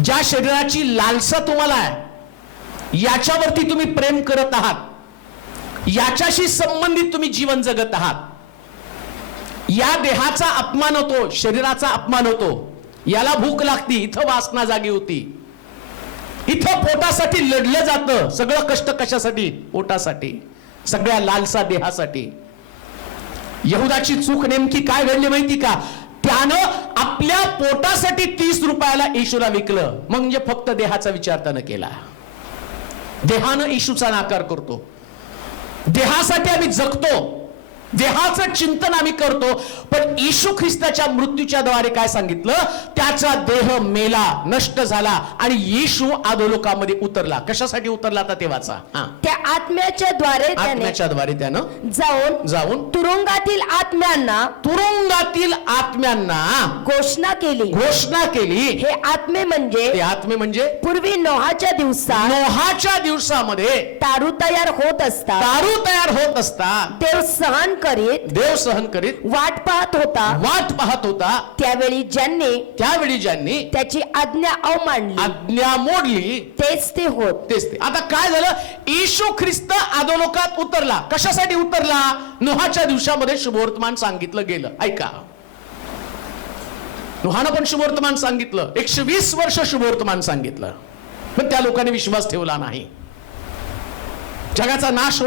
ज्या शरीराची लालसा तुम्हाला आहे, याच्यावरती तुम्ही प्रेम करत आहात, याच्याशी संबंधित तुम्ही जीवन जगत आहात, या देहाचा अपमान होतो, शरीराचा अपमान होतो. याला भूक लागती, इथं वासना जागी होती. इथं पोटासाठी लढलं जातं. सगळं कष्ट कशासाठी? पोटासाठी, सगळ्या लालसा देहासाठी. यहुदाची चूक नेमकी काय घडली माहिती का? त्यानं आपल्या पोटासाठी 30 रुपयाला येशूला विकलं. म्हणजे फक्त देहाचा विचार त्यानं केला. देहानं येशूचा नाकार करतो. देहासाठी आम्ही जगतो, देहाचं चिंतन आम्ही करतो, पण येशू ख्रिस्ताच्या मृत्यूच्या द्वारे काय सांगितलं? त्याचा देह मेला, नष्ट झाला आणि येशू अधोलोकामध्ये उतरला. कशासाठी उतरला? आता तेव्हाचा त्या आत्म्याच्या द्वारे त्यानं जाऊन तुरुंगातील आत्म्यांना घोषणा केली. हे आत्मे म्हणजे पूर्वी नोहाच्या दिवसामध्ये तारू तयार होत असतात देव सहन करीत वाट पाहत होता. त्यावेळी ज्यांनी त्याची आज्ञा मोडली तेच ते होत. आता काय झालं? येशू ख्रिस्त अधोलोकात उतरला. कशासाठी उतरला? नोहाच्या दिवसामध्ये शुभवर्तमान सांगितलं गेलं. ऐका, नोहानं पण शुभवर्तमान सांगितलं. 120 वर्ष शुभवर्तमान सांगितलं, पण त्या लोकांनी विश्वास ठेवला नाही. जगाचा नाश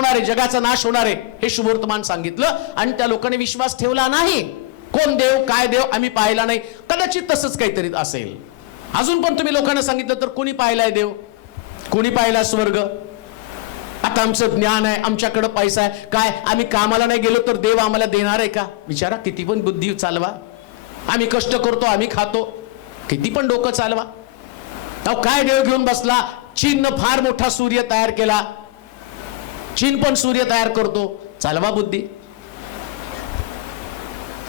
होणार आहे हे शुभवर्तमान सांगितलं आणि त्या लोकांनी विश्वास ठेवला नाही. कोण देव, काय देव आम्ही पाहिला नाही. कदाचित तसंच काहीतरी असेल. अजून पण तुम्ही लोकांना सांगितलं तर कोणी पाहिलाय देव, कोणी पाहिला स्वर्ग? आता आमचं ज्ञान आहे, आमच्याकडे पैसा आहे, काय आम्ही कामाला नाही गेलो तर देव आम्हाला देणार आहे का? विचारा, किती पण बुद्धी चालवा, आम्ही कष्ट करतो, आम्ही खातो, किती पण डोकं चालवा, काय देव घेऊन बसला? चीननं फार मोठा सूर्य तयार केला, चीन पण सूर्य तयार करतो, चालवा बुद्धी.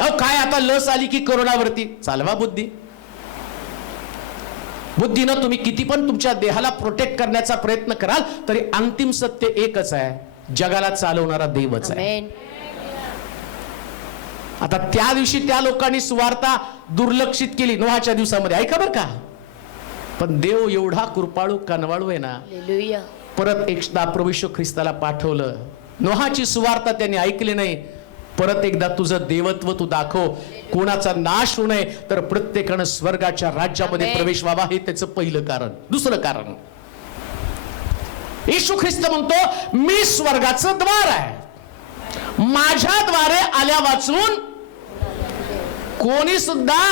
काय आता लस आली की कोरोनावरती, चालवा बुद्धी. बुद्धीनं तुम्ही किती पण तुमच्या देहाला प्रोटेक्ट करण्याचा प्रयत्न कराल तरी अंतिम सत्य एकच आहे, जगाला चालवणारा देवच आहे. आता त्या दिवशी त्या लोकांनी सुवार्ता दुर्लक्षित केली नोहाच्या दिवसामध्ये. ऐका बरं का, पण देव एवढा कृपाळू कनवाळू आहे ना, परत एकदा प्रभू येशू ख्रिस्ताला पाठवलं. नोहाची सुवार्ता त्यांनी ऐकली नाही. परत एकदा तुझं देवत्व तू दाखव, कोणाचा नाश होऊ नये तर प्रत्येकानं स्वर्गाच्या राज्यामध्ये प्रवेश व्हावा. हे त्याचं पहिलं कारण. दुसरं कारण, येशू ख्रिस्त म्हणतो मी स्वर्गाचं द्वार आहे, माझ्या द्वारे आल्या वाचून कोणी सुद्धा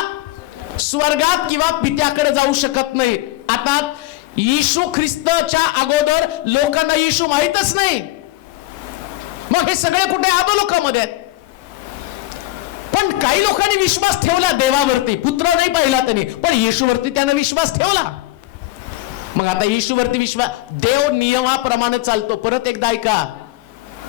स्वर्गात किंवा पित्याकडे जाऊ शकत नाही. आता येशू ख्रिस्तच्या अगोदर लोकांना येशू माहीतच नाही. मग हे सगळे कुठे? अधोलोकामध्ये आहेत. पण काही लोकांनी विश्वास ठेवला देवावरती. पुत्र नाही पाहिला त्यांनी, पण येशूवरती त्यानं विश्वास ठेवला. मग आता येशूवरती विश्वास, देव नियमाप्रमाणे चालतो. परत एकदा ऐका,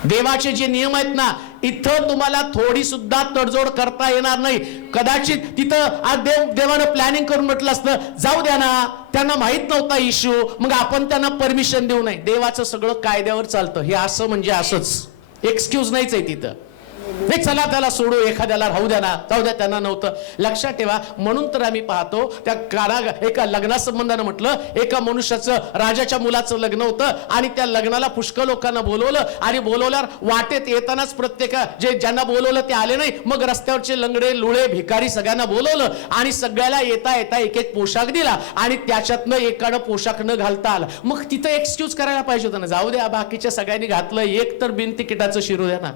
देवाचे जे नियम आहेत ना, इथं तुम्हाला थोडी सुद्धा तडजोड करता येणार नाही. कदाचित तिथं आज देवानं प्लॅनिंग करून म्हटलं असतं जाऊ द्या ना, त्यांना माहित नव्हता येशू, मग आपण त्यांना परमिशन देऊ नये. देवाचं सगळं कायद्यावर चालतं. हे असं म्हणजे असंच, एक्सक्यूज नाहीच आहे तिथं. नाही चला त्याला सोडू, एखाद्याला राहू द्या ना, जाऊ द्या त्यांना नव्हतं. लक्षात ठेवा, म्हणून तर आम्ही पाहतो त्या एका लग्नासंबंधानं म्हटलं, एका मनुष्याचं राजाच्या मुलाचं लग्न होतं आणि त्या लग्नाला पुष्कळ लोकांना बोलवलं आणि बोलवल्यावर वाटेत येतानाच प्रत्येक ज्यांना बोलवलं ते आले नाही. मग रस्त्यावरचे लंगडे लुळे भिकारी सगळ्यांना बोलवलं आणि सगळ्याला येता येता एक एक पोशाख दिला आणि त्याच्यातनं एकानं पोशाख न घालता आला. मग तिथं एक्सक्यूज करायला पाहिजे होतं ना, जाऊ द्या बाकीच्या सगळ्यांनी घातलं, एक तर बिन तिकिटाचं शिरू द्या ना,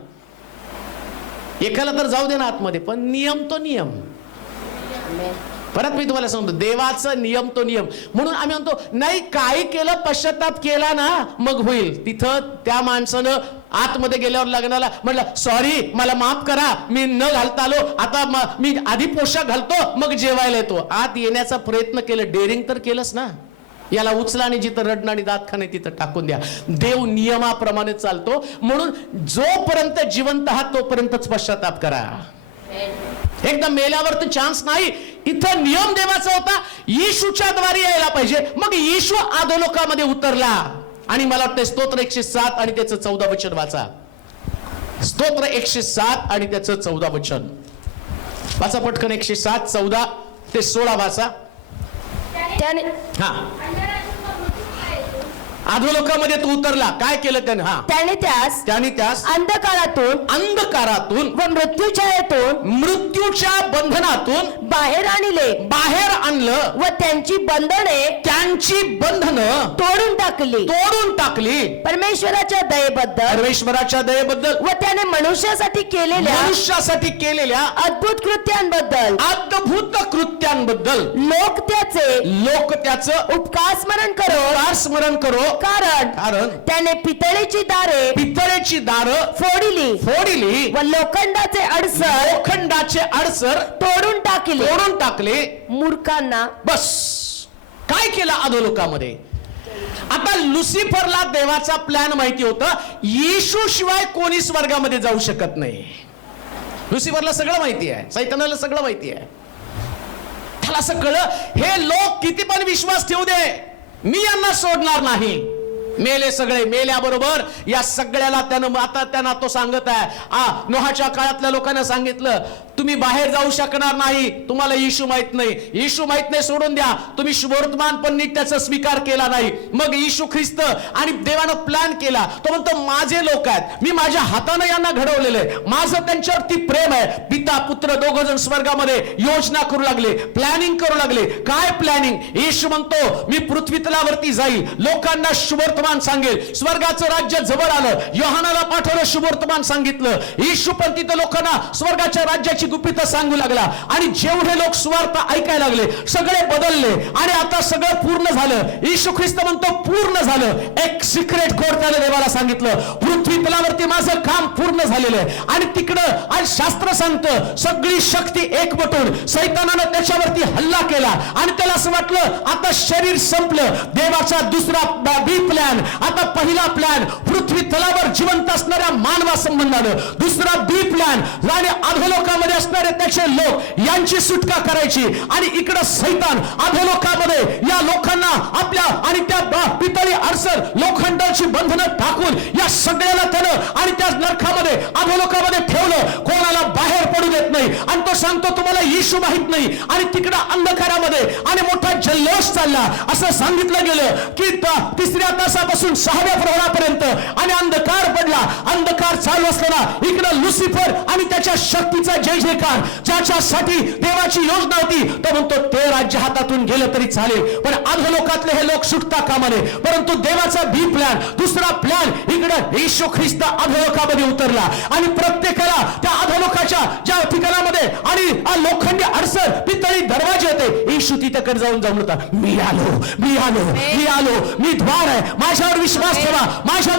एकाला तर जाऊ दे ना आतमध्ये. पण नियम तो नियम. परत मी तुम्हाला सांगतो, देवाचा नियम तो नियम. म्हणून आम्ही म्हणतो नाही, काही केलं पश्चाताप केला ना मग होईल. तिथं त्या माणसानं आतमध्ये गेल्यावर लग्नाला म्हटलं सॉरी मला माफ करा, मी न घालता आलो, आता मी आधी पोशाख घालतो मग जेवायला येतो. आत येण्याचा प्रयत्न केलं, डेअरिंग तर केलंच ना. याला उचला आणि जिथं रडणं आणि दात खाणे तिथं टाकून द्या. देव नियमाप्रमाणे चालतो. म्हणून जोपर्यंत जिवंत आहात तोपर्यंतच पश्चाताप करा. एकदम मेल्यावर तर चान्स नाही. इथं नियम देवाचा होता, येशूच्या द्वारे यायला पाहिजे. मग येशू अधोलोकामध्ये उतरला आणि मला वाटतं स्तोत्र 107 आणि त्याचं 14 वचन वाचा. स्तोत्र 107 आणि त्याचं 14 वचन वाचा पटकन. 107 14 ते 16 वाचा. अधोलोकामध्ये तू उतरला, काय केलं त्याने? त्याने त्यास अंधकारातून व मृत्यूच्या बंधनातून बाहेर बाहेर आणलं व त्यांची बंधने त्यांची बंधनं तोडून टाकली परमेश्वराच्या दयेबद्दल व त्याने मनुष्यासाठी केलेल्या अद्भुत कृत्यांबद्दल लोक त्याचं उपकार स्मरण करो कारण त्याने पितळेची दारे फोडली व लोखंडाचे अडसर तोडून टाकले मूर्खांना. बस काय केलं अधोलोकामध्ये? आता लुसिफरला देवाचा प्लॅन माहिती होता, येशू शिवाय कोणी स्वर्गामध्ये जाऊ शकत नाही. लुसिफरला सगळं माहिती आहे, सैतानाला सगळं माहिती आहे. त्याला असं कळलं, हे लोक किती पण विश्वास ठेवू दे, मी यांना सोडणार नाही. मेले सगळे, मेल्याबरोबर या सगळ्याला त्यानं तो सांगत आहे. नोहाच्या काळातल्या लोकांना सांगितलं, तुम्ही बाहेर जाऊ शकणार नाही, तुम्हाला येशू माहित नाही सोडून द्या. तुम्ही शुभवर्तमान पण नीट त्याचा स्वीकार केला नाही. मग येशू ख्रिस्त आणि देवानं प्लॅन केला. तो म्हणतो माझे लोक आहेत, मी माझ्या हाताने यांना घडवलेलं आहे, माझं त्यांच्यावरती प्रेम आहे. पिता पुत्र दोघं जण स्वर्गामध्ये योजना करू लागले, प्लॅनिंग करू लागले. काय प्लॅनिंग? येशू म्हणतो मी पृथ्वी तलावरती जाईल, लोकांना शुभवर्तमान सांगेल, स्वर्गाचं राज्य जवळ आलं. योहानाला पाठवलं, शुभवर्तमान सांगितलं. येशू पण तिथं लोकांना स्वर्गाच्या राज्याची गुपितं सांगू लागला. आणि जेवढे लोक सुवार्ता ऐकायला लागले, सगळे बदलले आणि आता सगळं पूर्ण झालं. येशू ख्रिस्त म्हणतो पूर्ण झालं. एक सिक्रेट कोड त्याने देवाला सांगितलं, पृथ्वी तलावरती माझं काम पूर्ण झालेलं आहे. आणि तिकडं आज शास्त्र सांगतं, सगळी शक्ती एकवटून सैतानानं त्याच्यावरती हल्ला केला आणि त्याला असं वाटलं आता शरीर संपलं. देवाचा दुसरा बी प्लॅन, आता पहिला प्लॅन पृथ्वी तलावर जिवंत असणाऱ्या मानवा संबंधानं, दुसरा बी प्लॅन आणि अधोलोकामध्ये असणारे त्याचे लोक यांची सुटका करायची. आणि इकडे सैतान अधोलोकामध्ये या लोकांना आपल्या आणि त्या पितळी अडसर लोखंडाची बंधनं टाकून या सगळ्याला त्यानं आणि त्या नरकामध्ये अधोलोकामध्ये ठेवलं. कोणाला बाहेर पडू देत नाही. आणि तो सांगतो तुम्हाला येशू माहित नाही. आणि तिकडे अंधकारामध्ये आणि मोठा जल्लोष चालला. असं सांगितलं गेलं की तिसऱ्या तासापासून 6व्या प्रहरापर्यंत आणि अंधकार पडला. अंधकार चालू असताना इकडे लुसिफर आणि त्याच्या शक्तीचा जय जयकार, ज्याच्यासाठी देवाची योजना होती, तो म्हणतो ते राज्य हातातून गेलं तरी चालेल, पण अधोलोकातले हे लोक सुटता कामा नये. परंतु देवाचा बी प्लॅन, दुसरा प्लॅन, इकडे येशू ख्रिस्त अधोलोकामध्ये उतरला आणि प्रत्येकाला त्या अधोलोकाच्या ज्या ठिकाणामध्ये आणि लोखंडी अडसर पितळी दरवाजे होते, येशू तिथे जाऊन होता, मी आलो, मी द्वार आहे, माझ्यावर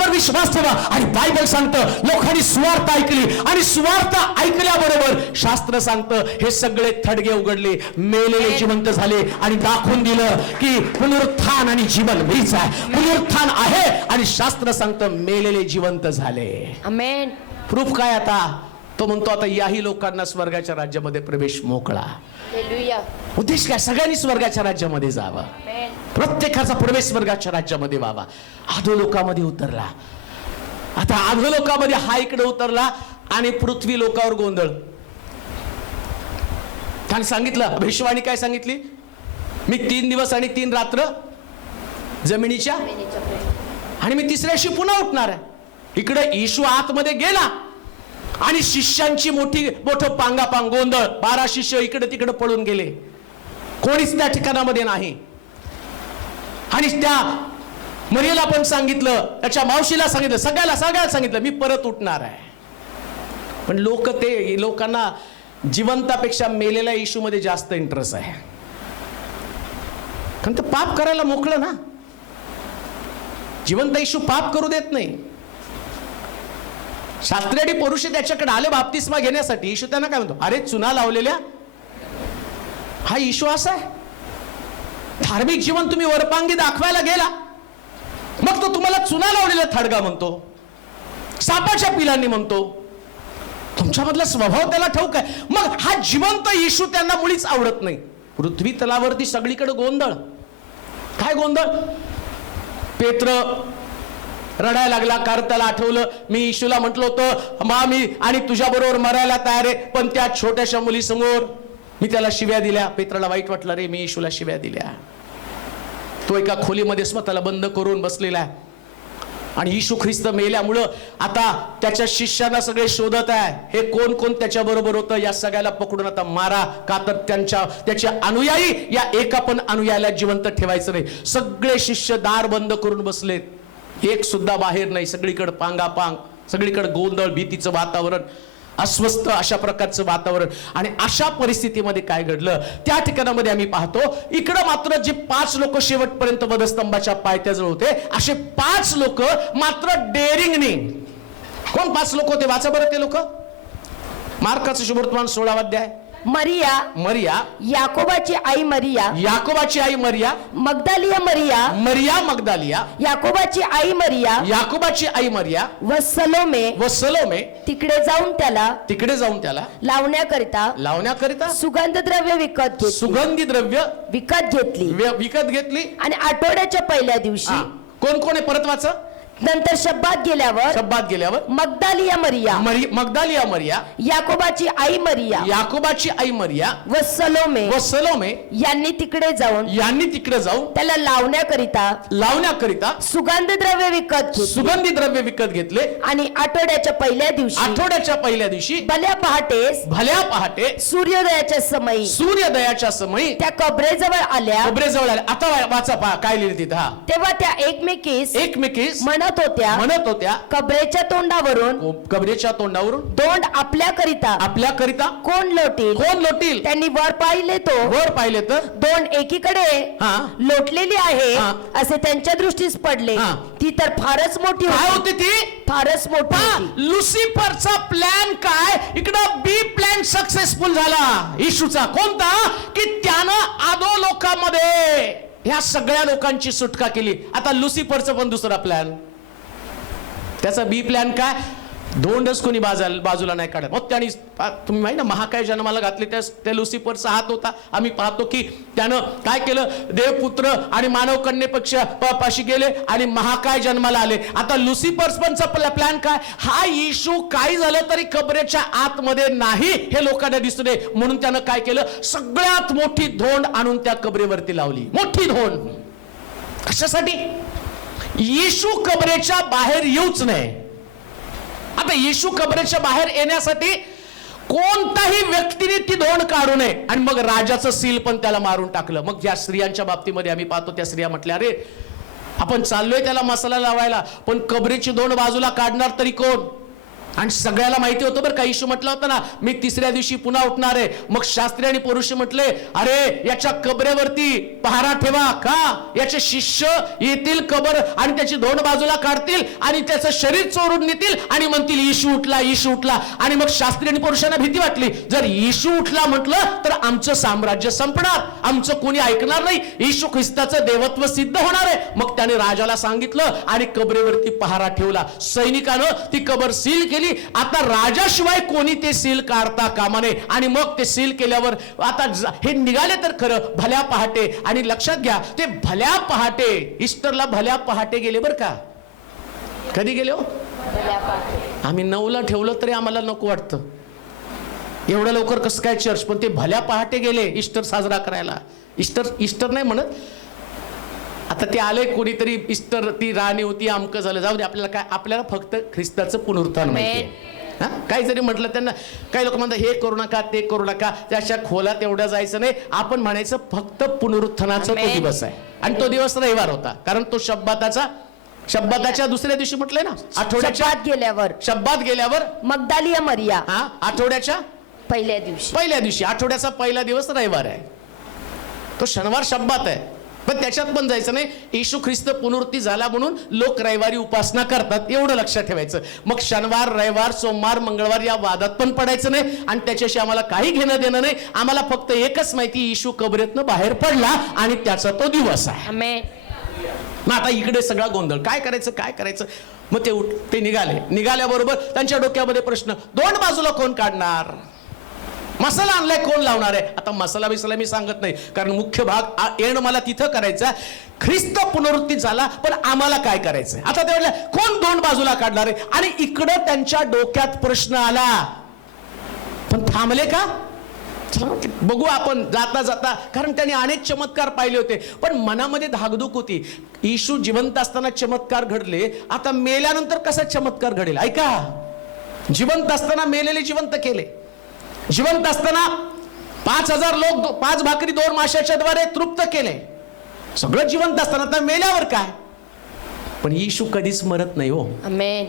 विश्वास ठेवा. आणि बायबल सांगतं लोकांनी सुवार्थ ऐकली आणि सुवार्थ ऐकल्याबरोबर शास्त्र सांगतं हे सगळे थडगे उघडले, मेलेले जिवंत झाले आणि दाखवून दिलं की पुनरुत्थान आणि जीवन मीच आहे. पुनरुत्थान आहे आणि शास्त्र सांगतं मेलेले जिवंत झाले. आमेन. प्रूफ काय? आता तो म्हणतो आता याही लोकांना स्वर्गाच्या राज्यामध्ये प्रवेश मोकळा. हालेलुया. उद्देश काय? सगळ्यांनी स्वर्गाच्या राज्यामध्ये जावं, प्रत्येकाचा प्रवेश स्वर्गाच्या राज्यामध्ये व्हावा. अधोलोकामध्ये उतरला. आता अधोलोकामध्ये हा इकडे उतरला आणि पृथ्वी लोकावर गोंधळ. त्याने सांगितलं, भविष्यवाणी काय सांगितली? मी 3 दिवस आणि 3 रात्र जमिनीच्या आणि मी तिसऱ्या दिवशी पुन्हा उठणार आहे. इकडे येशू आतमध्ये गेला आणि शिष्यांची मोठं पांगापांग गोंधळ. 12 शिष्य इकडे तिकडे पळून गेले, कोणीच त्या ठिकाणामध्ये नाही. आणि त्या मरियला पण सांगितलं, त्याच्या मावशीला सांगितलं, सगळ्याला सांगितलं मी परत उठणार आहे. पण लोकांना जिवंतापेक्षा मेलेल्या येशूमध्ये जास्त इंटरेस्ट आहे. कारण ते पाप करायला मोकळं ना. जिवंत येशू पाप करू देत नाही. शास्त्री आणि पुरुष त्याच्याकडे आले बाप्तिस्मा घेण्यासाठी. येशू त्यांना काय म्हणतो, अरे चुना लावलेल्या हा येशू असा आहे. धार्मिक जीवन तुम्ही वरपांगी दाखवायला गेला, मग तो तुम्हाला चुना लावलेला थडगा म्हणतो, सापाच्या पिलांनी म्हणतो. तुमच्यामधला स्वभाव त्याला ठाऊक आहे. मग हा जिवंत येशू त्यांना मुळीच आवडत नाही. पृथ्वी तलावरती सगळीकडे गोंधळ. काय गोंधळ? पेत्र रडायला लागला, कारण त्याला आठवलं मी येशूला म्हटलं होतं मा मी आणि तुझ्या बरोबर मरायला तयार आहे, पण त्या छोट्याशा मुलीसमोर मी त्याला शिव्या दिल्या. पेत्राला वाईट वाटलं, रे मी येशूला शिव्या दिल्या. तो एका खोलीमध्ये स्वतःला बंद करून बसलेला आहे. आणि येशू ख्रिस्त मेल्यामुळं आता त्याच्या शिष्यांना सगळे शोधत आहे, हे कोण कोण त्याच्या बरोबर होतं, या सगळ्याला पकडून आता मारा, का तर त्याचे अनुयायी या एका पण अनुयायाला जिवंत ठेवायचं नाही. सगळे शिष्य दार बंद करून बसलेत, एक सुद्धा बाहेर नाही. सगळीकडे पांगापांग, सगळीकडे गोंधळ, भीतीचं वातावरण, अस्वस्थ अशा प्रकारचं वातावरण. आणि अशा परिस्थितीमध्ये काय घडलं त्या ठिकाणामध्ये आम्ही पाहतो, इकडं मात्र जे 5 लोक शेवटपर्यंत वधस्तंभाच्या पायथ्याजवळ होते, असे 5 लोक मात्र डेअरिंगने. कोण 5 लोक होते? वाचा बरं ते लोक. मार्काचं शुभवर्तमान 16 अध्याय. मरिया, याकोबाची आई मरिया, याकोबाची आई मरिया, मगदालिया मगदालिया, याकोबाची आई मरिया व सलोमे तिकडे जाऊन त्याला लावण्याकरिता सुगंध द्रव्य विकत घेतली. आणि आठवड्याच्या पहिल्या दिवशी कोण कोण आहे? परत वाचा. नंतर शब्दात गेल्यावर मगदालिया मरिया, याकोबाची आई मरिया व सलोमे यांनी तिकडे जाऊन त्याला लावण्याकरिता सुगंधी द्रव्य विकत घेतले. आणि आठवड्याच्या पहिल्या दिवशी भल्या पहाटे सूर्योदयाच्या समयी त्या कबरेजवळ आल्या. आता वाचा पहा काय लिहिलं तिथं. तेव्हा त्या एकमेकीस म्हणत होत्या, कबरेच्या तोंडावरून तोंड आपल्याकरिता कोण लोटील. त्यांनी वर पाहिले तर दोन एकीकडे लोटलेली आहे असे त्यांच्या दृष्टीस पडले. ती तर फारच मोठी होती. लुसिफरचा प्लॅन काय, इकडं बी प्लॅन सक्सेसफुल झाला येशूचा. कोणता? की त्यानं अधोलोकामध्ये ह्या सगळ्या लोकांची सुटका केली. आता लुसिफरचा पण दुसरा प्लॅन, त्याचा बी प्लॅन काय? दोंडच कोणी बाजूला नाही काढत. मग त्यांनी तुम्ही माहिती ना महाकाय जन्माला घातले, त्या लुसिफरचा हात होता. आम्ही पाहतो की त्यानं काय केलं, देवपुत्र आणि मानव कन्येपेक्षा पाशी गेले आणि महाकाय जन्माला आले. आता लुसिफरचा प्लॅन काय? हा येशू काही झालं तरी कबरेच्या आतमध्ये नाही हे लोकांना दिसू नये म्हणून त्यानं काय केलं, सगळ्यात मोठी धोंड आणून त्या कबरेवरती लावली. मोठी धोंड कशासाठी? येशू कबरेच्या बाहेर येऊच नये. आता येशू कबरेच्या बाहेर येण्यासाठी कोणताही व्यक्तीने ती धोंड काढू नये. आणि मग राजाचं सील पण त्याला मारून टाकलं. मग ज्या स्त्रियांच्या बाबतीमध्ये आम्ही पाहतो, त्या स्त्रिया म्हटल्या, अरे आपण चाललोय त्याला मसाला लावायला, पण कबरेची धोंड बाजूला काढणार तरी कोण? आणि सगळ्याला माहिती होतं बरं का, येशू म्हटलं होतं ना, मी तिसऱ्या दिवशी पुन्हा उठणार आहे. मग शास्त्री आणि पुरुष म्हटले, अरे याच्या कबरेवरती पहारा ठेवा. का? याचे शिष्य येतील कबर आणि त्याची धोंड बाजूला काढतील आणि त्याचं शरीर चोरून नेतील आणि म्हणतील येशू उठला. आणि मग शास्त्री आणि पुरुषांना भीती वाटली, जर येशू उठला म्हटलं तर आमचं साम्राज्य संपणार, आमचं कोणी ऐकणार नाही, येशू ख्रिस्ताचं देवत्व सिद्ध होणार आहे. मग त्याने राजाला सांगितलं आणि कबरेवरती पहारा ठेवला. सैनिकानं ती कबर सील केली. आता राजाशिवाय कोणी ते सील काढता कामा नये. आणि मग ते सील केल्यावर आता हे निघाले तर खरं भल्या पहाटे. आणि लक्षात घ्या, ते भल्या पहाटे, ईस्टरला भल्या पहाटे गेले बरं का. कधी गेले हो? आम्ही 9ला ठेवलं तरी आम्हाला नको वाटतं, एवढं लवकर कसं काय चर्च. पण ते भल्या पहाटे गेले ईस्टर साजरा करायला. ईस्टर नाही म्हणत, आता ते आले कोणीतरी, ईस्टर ती राणी होती, अमकं झालं, जाऊ दे आपल्याला काय, आपल्याला फक्त ख्रिस्ताचं पुनरुत्थान माहिती. काही जरी म्हटलं त्यांना, काही लोक म्हणतात हे करू नका ते करू नका, त्याच्या खोलात एवढं जायचं नाही. आपण म्हणायचं फक्त पुनरुत्थानाचा तो दिवस आहे. आणि तो दिवस रविवार होता, कारण तो शब्बाताच्या दुसऱ्या दिवशी म्हटलंय ना, शब्बात गेल्यावर मगदालिया मरिया, आठवड्याच्या पहिल्या दिवशी आठवड्याचा पहिला दिवस रविवार आहे, तो शनिवार शब्बात आहे. पण त्याच्यात पण जायचं नाही. येशू ख्रिस्त पुनरुत्थान झाला म्हणून लोक रविवारी उपासना करतात, एवढं लक्षात ठेवायचं. मग शनिवार, रविवार, सोमवार, मंगळवार या वादात पण पडायचं नाही. आणि त्याच्याशी आम्हाला काही घेणं देणं नाही. आम्हाला फक्त एकच माहिती, येशू कबरेतनं बाहेर पडला आणि त्याचा तो दिवस आहे. मग आता इकडे सगळा गोंधळ, काय करायचं. मग ते निघाल्याबरोबर त्यांच्या डोक्यामध्ये प्रश्न, दोन बाजूला कोण काढणार? मसाला आणलाय कोण लावणार आहे? आता मसाला बिसाला मी सांगत नाही, कारण मुख्य भाग एंड मला तिथं करायचा. ख्रिस्त पुनरुत्थान झाला, पण आम्हाला काय करायचंय? आता ते म्हटलं कोण दोन बाजूला काढणार आहे? आणि इकडं त्यांच्या डोक्यात प्रश्न आला, पण थांबले का? चला म्हटलं, बघू आपण जाता जाता, कारण त्यांनी अनेक चमत्कार पाहिले होते, पण मनामध्ये धाकधूक होती. येशू जिवंत असताना चमत्कार घडले, आता मेल्यानंतर कसा चमत्कार घडेल? ऐका, जिवंत असताना मेलेले जिवंत केले, जिवंत असताना 5,000 लोक 5 भाकरी 2 माशाच्या द्वारे तृप्त केले, सगळं जिवंत असताना. आता मेल्यावर काय? पण येशू कधीच मरत नाही हो. आमेन.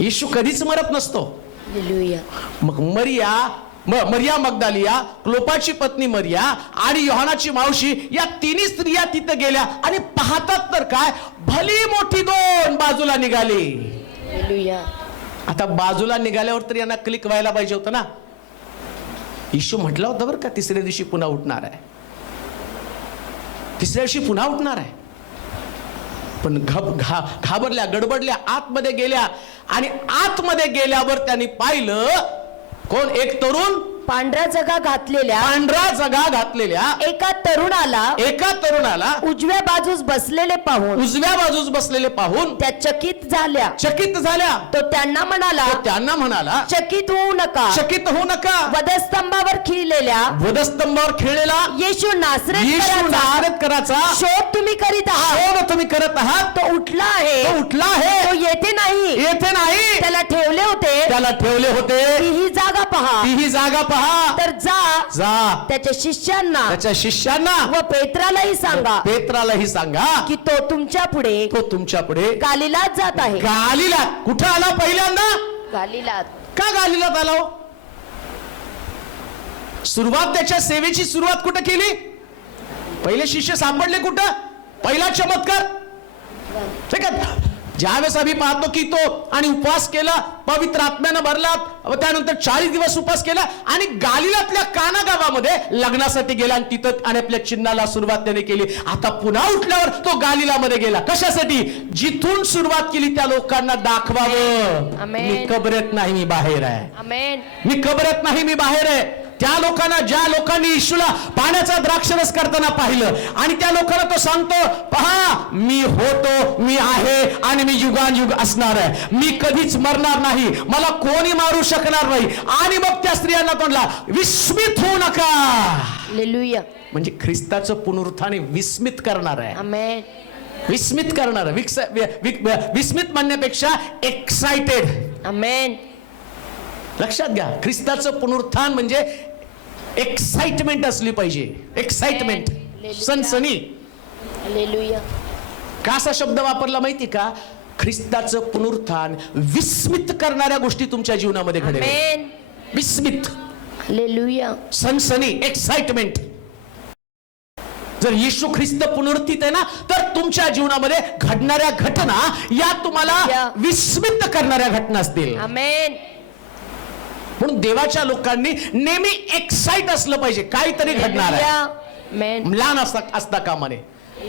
येशू कधीच मरत नसतो. हालेलुया. मग मरिया मगदालिया, क्लोपाची पत्नी मरिया आणि योहानाची मावशी, या तिन्ही स्त्रिया तिथे गेल्या आणि पाहतात तर काय, भली मोठी 2 बाजूला निघाली. हालेलुया. आता बाजूला निघाल्यावर तर यांना क्लिक व्हायला पाहिजे होतं ना. येशू म्हटलं होतं बरं का, तिसऱ्या दिवशी पुन्हा उठणार आहे, तिसऱ्या दिवशी पुन्हा उठणार आहे. पण घाबरल्या, गडबडल्या, आतमध्ये गेल्या आणि आतमध्ये गेल्यावर त्यांनी पाहिलं, कोण? एक तरुण, पांढऱ्या जगा घातलेल्या एका तरुणाला उजव्या बाजूस बसलेले पाहून त्या चकित झाल्या. तो त्यांना म्हणाला, चकित होऊ नका. वधस्तंभावर खिळलेला येशू नासरेतकराचा शोध तुम्ही करीत आहात. तो उठला आहे. तो येथे नाही. त्याला ठेवले होते. ही जागा पहा. तर जा त्याच्या शिष्यांना व पेत्रालाही सांगा की तो तुमच्या पुढे गालिलात जात आहे. गालिलात कुठं आला पहिल्यांदा? गालिलात. का गालिलात आला? सुरुवात, त्याच्या सेवेची सुरुवात कुठं केली? पहिले शिष्य सापडले कुठं? पहिला चमत्कार. ठीक आहे, ज्यावेळेस आम्ही पाहतो की तो आणि उपवास केला, पवित्र आत्म्यानं भरला, त्यानंतर 40 दिवस उपवास केला आणि गालिलातल्या काना गावामध्ये लग्नासाठी गेला आणि तिथं आणि आपल्या चिन्हाला सुरुवात त्याने केली. आता पुन्हा उठल्यावर तो गालिलामध्ये गेला. कशासाठी? जिथून सुरुवात केली त्या लोकांना दाखवावं, मी कबरेत नाही, मी बाहेर आहे. आमेन. मी कबरेत नाही, मी बाहेर आहे. त्या लोकांना, ज्या लोकांनी येशूला पाण्याचा द्राक्षरस करताना पाहिलं आणि त्या लोकांना तो सांगतो, पहा मी होतो, मी आहे आणि मी युगानयुग असणार आहे, मी कधीच मरणार नाही, मला कोणी मारू शकणार नाही. आणि मग त्या स्त्रियांना तोंडला, विस्मित होऊ नका. हालेलुया. म्हणजे ख्रिस्ताचं पुनरुत्थान विस्मित करणार आहे. आमेन. विस्मित करणार. विस्मित म्हणण्यापेक्षा एक्साइटेड. आमेन. लक्षात घ्या, ख्रिस्ताचं पुनरुत्थान म्हणजे एक्साइटमेंट असली पाहिजे. एक्साइटमेंट, सनसनी. हालेलुया. का असा शब्द वापरला माहिती का? ख्रिस्ताचं पुनरुत्थान विस्मित करणाऱ्या गोष्टी तुमच्या जीवनामध्ये घडेल. आमेन. विस्मित, हालेलुया. सनसनी, एक्साइटमेंट. जर येशू ख्रिस्त पुनरुत्थित आहे ना, तर तुमच्या जीवनामध्ये घडणाऱ्या घटना या तुम्हाला विस्मित करणाऱ्या घटना असतील. आमेन. म्हणून देवाच्या लोकांनी नेहमी एक्साइट असलं पाहिजे. काहीतरी घडणार आहे. म्लान असता कामा नये,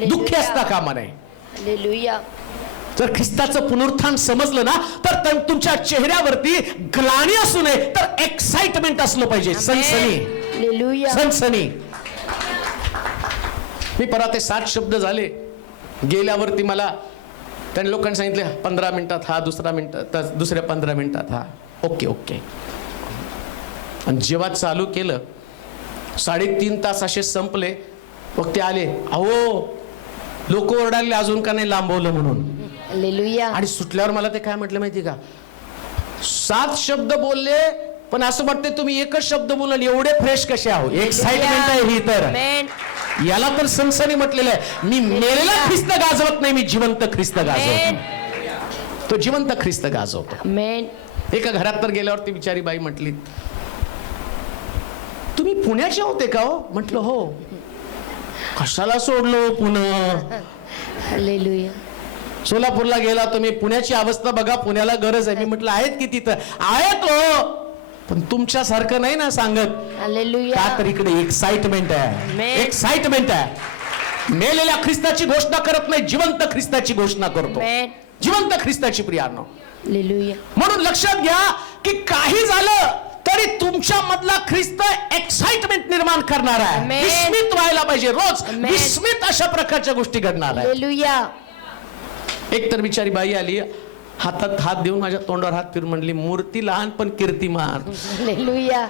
दुःखी असता कामा नये. हालेलुया. जर ख्रिस्ताचं पुनरुत्थान समजलं ना, तर तुमच्या चेहऱ्यावरती ग्लानी असू नये, तर एक्साइटमेंट असलं पाहिजे. सनसनी. हालेलुया. सनसनी. मी परत ते 60 शब्द झाले. गेल्यावरती मला त्यांनी लोकांनी सांगितले 15 मिनिटात हा, दुसऱ्या 15 मिनिटात हा. ओके. आणि जेव्हा चालू केलं 3.5 तास असे संपले. मग ते आले, अहो लोक ओरडायले अजून का नाही लांबवलं म्हणून. हालेलुया. आणि सुटल्यावर मला ते काय म्हटलं माहिती का? 7 शब्द बोलले, पण असं वाटते तुम्ही एकच शब्द बोलले, एवढे फ्रेश कसे आहो. एक्साइटमेंट आहे ही. तर याला पण सनसनी म्हटलेलं आहे. मी मेलेला ख्रिस्त गाजवत नाही, मी जिवंत ख्रिस्त गाजवतो. तो जिवंत ख्रिस्त गाजवतो. आमेन. एका घरात तर गेल्यावर ती बिचारी बाई म्हटली, तुम्ही पुण्याचे होते का हो? म्हटलं हो. कशाला सोडलो पुणे? हालेलुया. सोलापूरला गेला तुम्ही, पुण्याची अवस्था बघा, पुण्याला गरज आहे. मी म्हटलं आहेत की तिथं? आहेत हो, पण तुमच्यासारखं नाही ना सांगत. हालेलुया. का तर इकडे एक्साइटमेंट आहे. एक्साइटमेंट आहे. मेलेल्या ख्रिस्ताची घोषणा करत नाही, जिवंत ख्रिस्ताची घोषणा करतो. जिवंत ख्रिस्ताची प्रियानो. हालेलुया. म्हणून लक्षात घ्या की काही झालं तरी तुमच्या मधला ख्रिस्त एक्साइटमेंट निर्माण करणार आहे. विस्मित व्हायला पाहिजे. रोज विस्मित अशा प्रकारच्या गोष्टी घडणार आहे. हालेलुया. एक तर बिचारी बाई आली, हातात हात देऊन माझ्या तोंडावर हात फिरून म्हणली, मूर्ती लहान पण कीर्तिमान. हालेलुया.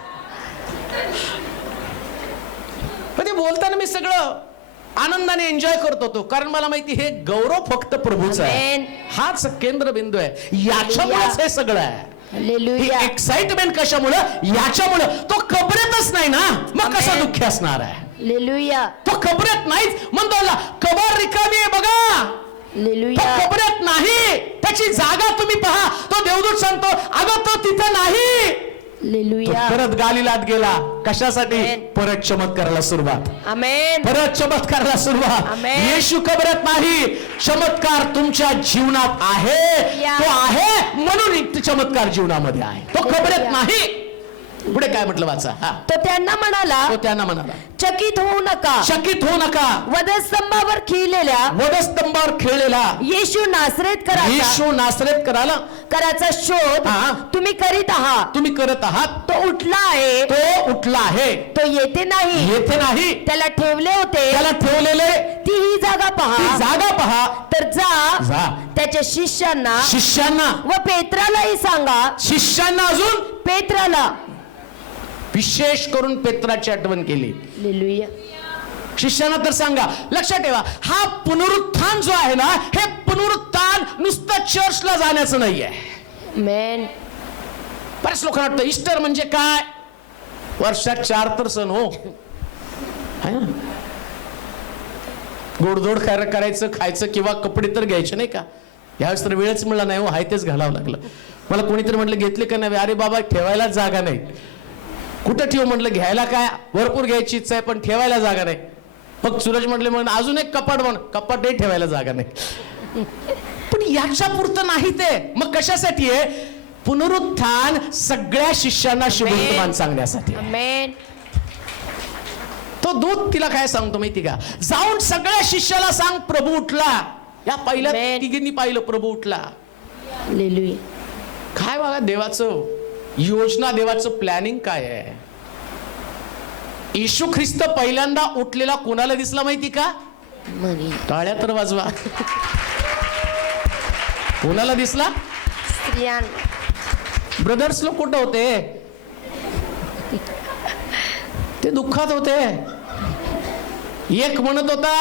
बोलताना मी सगळं आनंदाने एन्जॉय करत होतो, कारण मला माहिती हे गौरव फक्त प्रभूचा आहे. Amen. हाच केंद्रबिंदू आहे. याच्यामुळेच हे सगळं आहे. हालेलुया. एक्साइटमेंट कशामुळं? याच्यामुळं. तो कबरेतच नाही ना, मग कसा Amen. दुःखी असणार आहे? हालेलुया. तो कबरेत नाहीच म्हणतो, कबर रिकामी आहे बघा. तो हालेलुया. कबरेत नाही, त्याची जागा तुम्ही पहा. तो देवदूत सांगतो, अगं तो तिथं नाही. तो हालेलुया. परत गालिलात गेला. कशासाठी? Amen. परत चमत्काराला सुरुवात. आमेन. परत चमत्काराला सुरुवात. Amen. येशू कबरत नाही, चमत्कार तुमच्या जीवनात आहे. या. तो आहे म्हणून चमत्कार जीवनामध्ये आहे. तो कबरत या. नाही. पुढे काय म्हटलं वाचा. हा, तो त्यांना म्हणाला, तो त्यांना म्हणाला, चकित होऊ नका. चकित होऊ नका. वधस्तंभावर खिळलेल्या वधस्तंभावर खेळलेला येशू नासरेतकराचा येशू नासरेतकराला कराचा शोध हा. तुम्ही करीत आहात. तुम्ही करत आहात. तो उठला आहे, तो उठला आहे, तो येथे नाही. येथे नाही. त्याला ठेवले होते, त्याला ठेवलेले ती ही जागा ती पहा. जागा पहा. तर जा जा. त्याच्या शिष्यांना शिष्यांना व पेत्रालाही सांगा. शिष्यांना अजून पेत्राला. विशेष करून पेत्राची आठवण केली. हालेलुया. शिष्यांना तर सांगा. लक्षात ठेवा, हा पुनरुत्थान जो आहे ना, हे पुनरुत्थान नुसतं चर्चला जाण्याचं नाहीये. आमेन. बऱ्याच लोकांना वाटतं ईस्टर म्हणजे काय, वर्षात 4 तर सण हो, है ना? गोडधोड करायचं, खायचं किंवा कपडे तर घ्यायचे नाही का. यावेळेस तर वेळच मिळाला नाही हो, हाय तेच घालावं लागलं. मला कोणीतरी म्हटलं घेतले का नाही. अरे बाबा, ठेवायला जागा नाही. कुठं ठेव म्हटलं, घ्यायला काय भरपूर घ्यायची इच्छा आहे पण ठेवायला जागा नाही. मग सूरज म्हटले, मग अजून एक कपाट बन. कपाटही ठेवायला जागा नाही. पण याच्या पुरतं नाही ते. मग कशासाठी आहे? पुनरुत्थान सगळ्या शिष्यांना शुभवर्तमान सांगण्यासाठी. आमेन. तो दूत तिला काय सांगतो माहिती का? जाऊन सगळ्या शिष्याला सांग प्रभू उठला. या पहिल्या Amen. तिघींनी पाहिलं प्रभू उठला. हालेलुया. काय बघा देवाचं योजना, देवाचं प्लॅनिंग काय आहे. येशू ख्रिस्त पहिल्यांदा उठलेला कोणाला दिसला माहिती का? टाळ्या तर वाजवा. कोणाला दिसला? स्त्रियांना. ब्रदर्स लोक कुठं होते? ते दुःखात होते. एक म्हणत होता,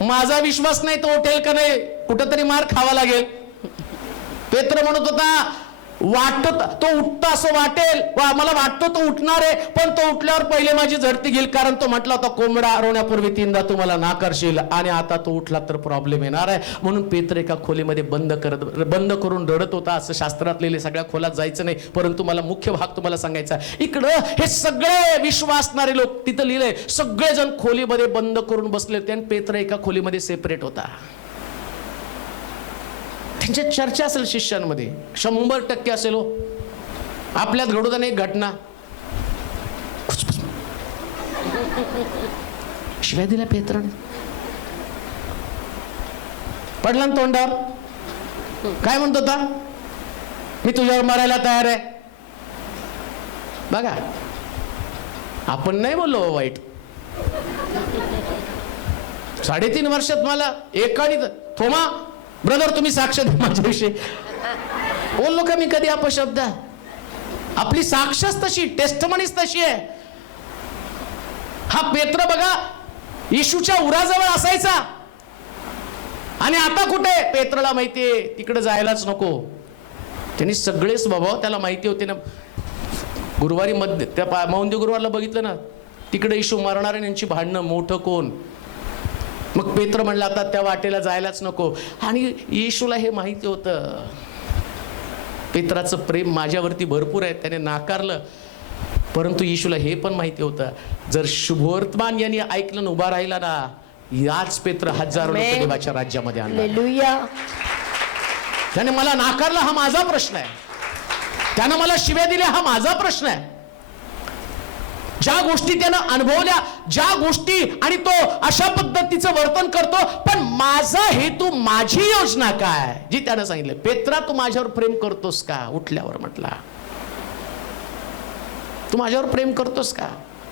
माझा विश्वास नाही तो उठेल का नाही, कुठंतरी मार खावा लागेल. पेत्र म्हणत होता, वाटत तो उठता असं वाटेल, मला वाटतो तो उठणार आहे, पण तो उठल्यावर पहिले माझी झडती घेईल, कारण तो म्हटला होता कोंबडा रोवण्यापूर्वी 3दा तुम्हाला नाकारशील. आणि आता तो उठला तर प्रॉब्लेम येणार आहे. म्हणून पेत्र एका खोलीमध्ये बंद करून रडत होता. असं शास्त्रात लिहिले, सगळ्या खोलात जायचं नाही, परंतु मला मुख्य भाग तुम्हाला सांगायचा. इकडं हे सगळे विश्वासणारे लोक, तिथं लिहिलंय सगळेजण खोलीमध्ये बंद करून बसले होते आणि पेत्र एका खोलीमध्ये सेपरेट होता. त्यांच्या चर्चा असेल शिष्यांमध्ये, 100% असेल हो. आपल्यात घडून एक घटना, शिव्या दिल्या पेत्राने, पडला ना तोंडावर. काय म्हणतो होता? मी तुझ्यावर मरायला तयार आहे. बघा, आपण नाही बोललो वाईट. 3.5 वर्षात मला एकाने थोमा ब्रदर तुम्ही साक्ष द्या माझ्याविषयी. बोललो का मी कधी अपशब्द? आपली साक्षच तशी, टेस्टमनीच तशी आहे. हा पेत्र बघा येशूच्या उराजवळ असायचा आणि आता कुठे? पेत्रला माहितीये तिकडे जायलाच नको. त्यांनी सगळे स्वभाव त्याला माहिती होते ना. गुरुवारी मध्ये त्या मौंदी गुरुवारला बघितलं ना, तिकडे येशू मारणार आणि यांची भांडणं, मोठं कोण. मग पेत्र म्हणला आता त्या वाटेला जायलाच नको. आणि येशूला हे माहिती होतं, पेत्राचं प्रेम माझ्यावरती भरपूर आहे, त्याने नाकारलं. परंतु येशूला हे पण माहिती होतं, जर शुभवर्तमान यांनी ऐकलं उभा राहिला ना, याच पेत्र हजारो लोक देवाच्या राज्यामध्ये आणला. हालेलुया. त्याने मला नाकारलं हा माझा प्रश्न आहे, त्यानं मला शिव्या दिल्या हा माझा प्रश्न आहे. ज्या गोष्टी त्यानं अनुभवल्या, ज्या गोष्टी, आणि तो अशा पद्धतीचं वर्तन करतो, पण माझा हेतू, माझी योजना काय जी त्यानं सांगितलं. पेत्रा तू माझ्यावर प्रेम करतोस का? उठल्यावर म्हटला, तू माझ्यावर प्रेम करतोस का?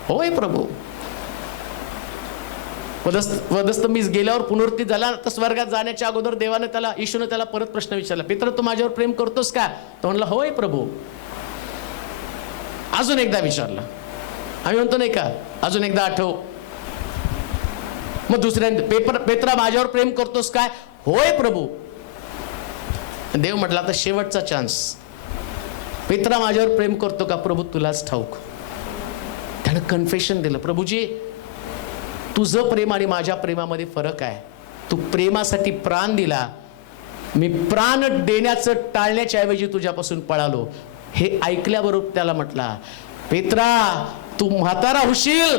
होय प्रभू. वधस्त मी गेल्यावर पुनरुत्थान झाला तर स्वर्गात जाण्याच्या अगोदर देवाने त्याला, येशूने त्याला परत प्रश्न विचारला, पेत्र तू माझ्यावर प्रेम करतोस का? तो म्हणला होय प्रभू. अजून एकदा विचारलं. आम्ही म्हणतो नाही का, अजून एकदा आठव. मग दुसऱ्या पेत्रा माझ्यावर प्रेम करतोस काय? होय प्रभू. देव म्हटला आता शेवटचा चान्स. पेत्रा माझ्यावर प्रेम करतो का? प्रभू तुलाच ठाऊक. त्यानं कन्फेशन दिलं, प्रभूजी तुझं प्रेम आणि माझ्या प्रेमामध्ये फरक आहे. तू प्रेमासाठी प्राण दिला, मी प्राण देण्याचं टाळण्याच्या ऐवजी तुझ्यापासून पळालो. हे ऐकल्याबरोबर त्याला म्हटला, पेत्रा तू म्हातारा होशील,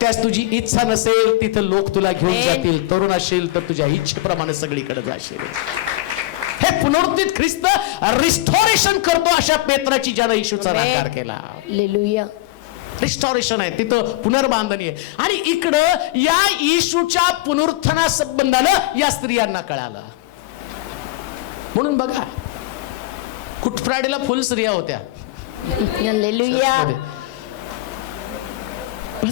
त्यास तुझी इच्छा नसेल तिथं लोक तुला घेऊन जातील. तरुण असेल तर तुझ्या इच्छेप्रमाणे सगळीकडे जाशील. हे पुनरुत्थित ख्रिस्त रिस्टोरेशन करतो अशा पेत्राची ज्यानं येशूचा नकार केला. हालेलुया. रिस्टोरेशन आहे तिथं, पुनर्बांधणी आहे. आणि इकडं या येशूच्या पुनरुत्थाना संबंधानं या स्त्रियांना कळालं. म्हणून बघा, गुड फ्रायडेला फुल स्त्रिया होत्या. हालेलुया.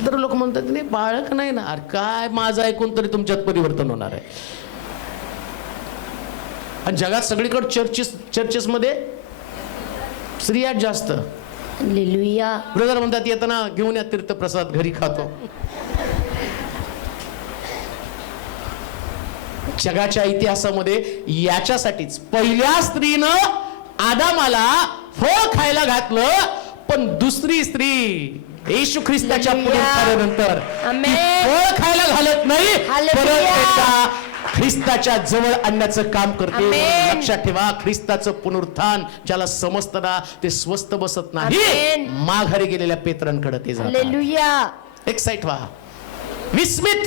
तर लोक म्हणतात नाही बाळक नाही ना. अरे काय, माझं ऐकून तरी तुमच्यात परिवर्तन होणार आहे. आणि जगात सगळीकडे चर्चेस मध्ये स्त्रिया जास्त. हालेलुया. ब्रदर म्हणतात येताना घेऊन या तीर्थप्रसाद, घरी खातो. जगाच्या इतिहासामध्ये याच्यासाठीच पहिल्या स्त्रीनं आदामाला फळ खायला घातलं, पण दुसरी स्त्री येशू ख्रिस्ताच्या पुनरुत्थानानंतर फळ खायला घालत नाही, परत एकदा ख्रिस्ताच्या जवळ आणण्याचं काम करते. लक्षात ठेवा, ख्रिस्ताचं पुनरुत्थान ज्याला समजतं ना ते स्वस्त बसत नाही. माघारी गेलेल्या पेत्रांकडे ते जातात. हालेलुया. एक्साइट व्हा, विस्मित.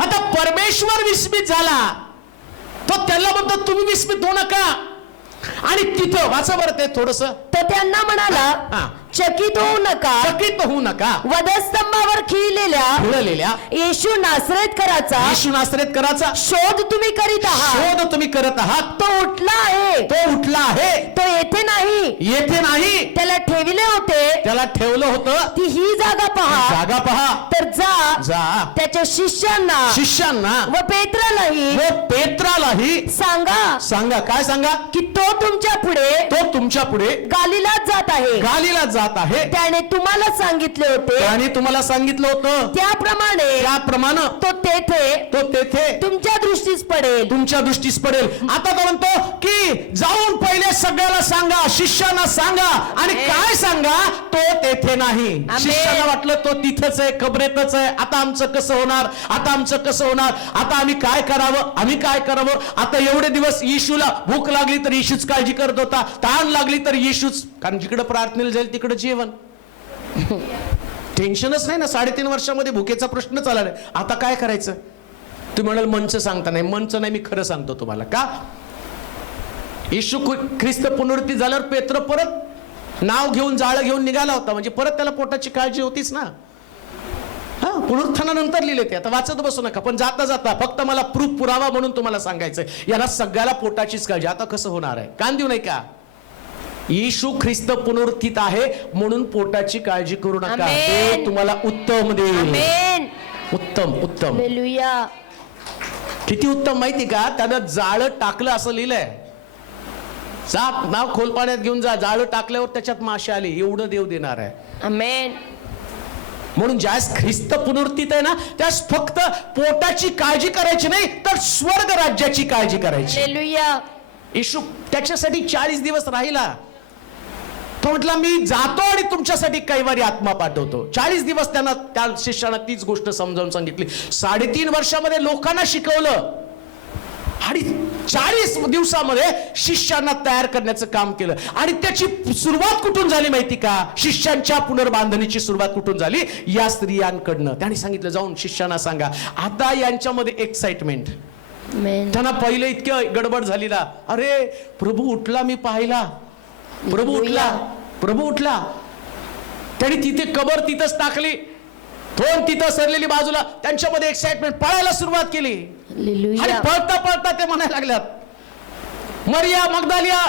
आता परमेश्वर विस्मित झाला, तो त्याला म्हणतो तुम्ही विस्मित होऊ नका. आणि तिथं वाचा बरं ते थोडस. तो त्यांना म्हणाला, चकित होऊ नका, चकित होऊ नका. वधस्तंभावर खिळलेल्या येशू नासरेतकराचा शोध तुम्ही करीत आहात. तो उठला आहे, तो येथे नाही, त्याला ठेवले होते, त्याला ठेवलं होतं. ती ही जागा पहा. तर जा त्याच्या शिष्यांना व पेत्रालाही सांगा. काय सांगा? की तो तुमच्या पुढे गालिलात जात आहे. त्याने तुम्हाला सांगितले होते, त्याप्रमाणे तो तेथे तुमच्या दृष्टीस पडेल. आता तो म्हणतो की जाऊन पहिले सगळ्याला सांगा, शिष्यांना सांगा. आणि काय सांगा? तो तेथे नाही. शिष्यांना वाटलं तो तिथंच आहे, कबरेतच आहे. आता आमचं कसं होणार? आता आम्ही काय करावं? आता एवढे दिवस येशूला भूक लागली तर येशूच काळजी करत होता, ताण लागली तर येशूच, कारण जिकडे प्रार्थनेला जाईल तिकडे जेवण. टेन्शनच नाही ना. 3.5 वर्षामध्ये भुकेचा प्रश्न चालला नाही. आता काय करायचं? तुम्ही म्हणाल मंच सांगता नाही. मंच नाही, मी खरं सांगतो तुम्हाला. का? येशू ख्रिस्त पुनरुत्थित झाल्यावर पेत्र परत नाव घेऊन जाळं घेऊन निघाला होता. म्हणजे परत त्याला पोटाची काळजी होतीच ना. पुनरुत्थानानंतर लिहिले ते, आता वाचत बसू नका. पण जाता फक्त मला पुरावा म्हणून तुम्हाला सांगायचंय, याला सगळ्याला पोटाचीच काळजी. आता कसं होणार आहे? कान देऊ नाही का? येशू ख्रिस्त पुनरुत्थित आहे म्हणून पोटाची काळजी करू नका. ते तुम्हाला उत्तम देईल. उत्तम. हालेलुया. किती उत्तम माहिती का? त्यानं जाळं टाकलं असं लिहिलंय. नाव खोल पाण्यात घेऊन जा. जाळं टाकल्यावर त्याच्यात मासे आले, एवढं देव देणार आहे. आमेन. म्हणून ज्यास ख्रिस्त पुनरुत्थित आहे ना, त्यास फक्त पोटाची काळजी करायची नाही, तर स्वर्ग राज्याची काळजी करायची. हालेलुया. येशू त्याच्यासाठी 40 दिवस राहिला. तो म्हटला मी जातो आणि तुमच्यासाठी कैवारी आत्मा पाठवतो. 40 दिवस त्यांना, त्या शिष्याला तीच गोष्ट समजावून सांगितली. 3.5 वर्षामध्ये लोकांना शिकवलं आणि 40 दिवसामध्ये शिष्यांना तयार करण्याचं काम केलं. आणि त्याची सुरुवात कुठून झाली माहिती का? शिष्यांच्या पुनर्बांधणीची सुरुवात कुठून झाली? या स्त्रियांकडनं. त्यांनी सांगितलं जाऊन शिष्यांना सांगा. आता यांच्यामध्ये एक्साइटमेंट. त्यांना पहिले इतकं गडबड झाली ना, अरे प्रभू उठला, मी पाहिला, प्रभू उठला. त्यांनी तिथे कबर तिथंच टाकली, थोन तिथं सरलेली बाजूला. त्यांच्यामध्ये एक्साइटमेंट, पळायला सुरुवात केली. आणि पळता ते म्हणायला लागल्यात, मरिया मगदलिया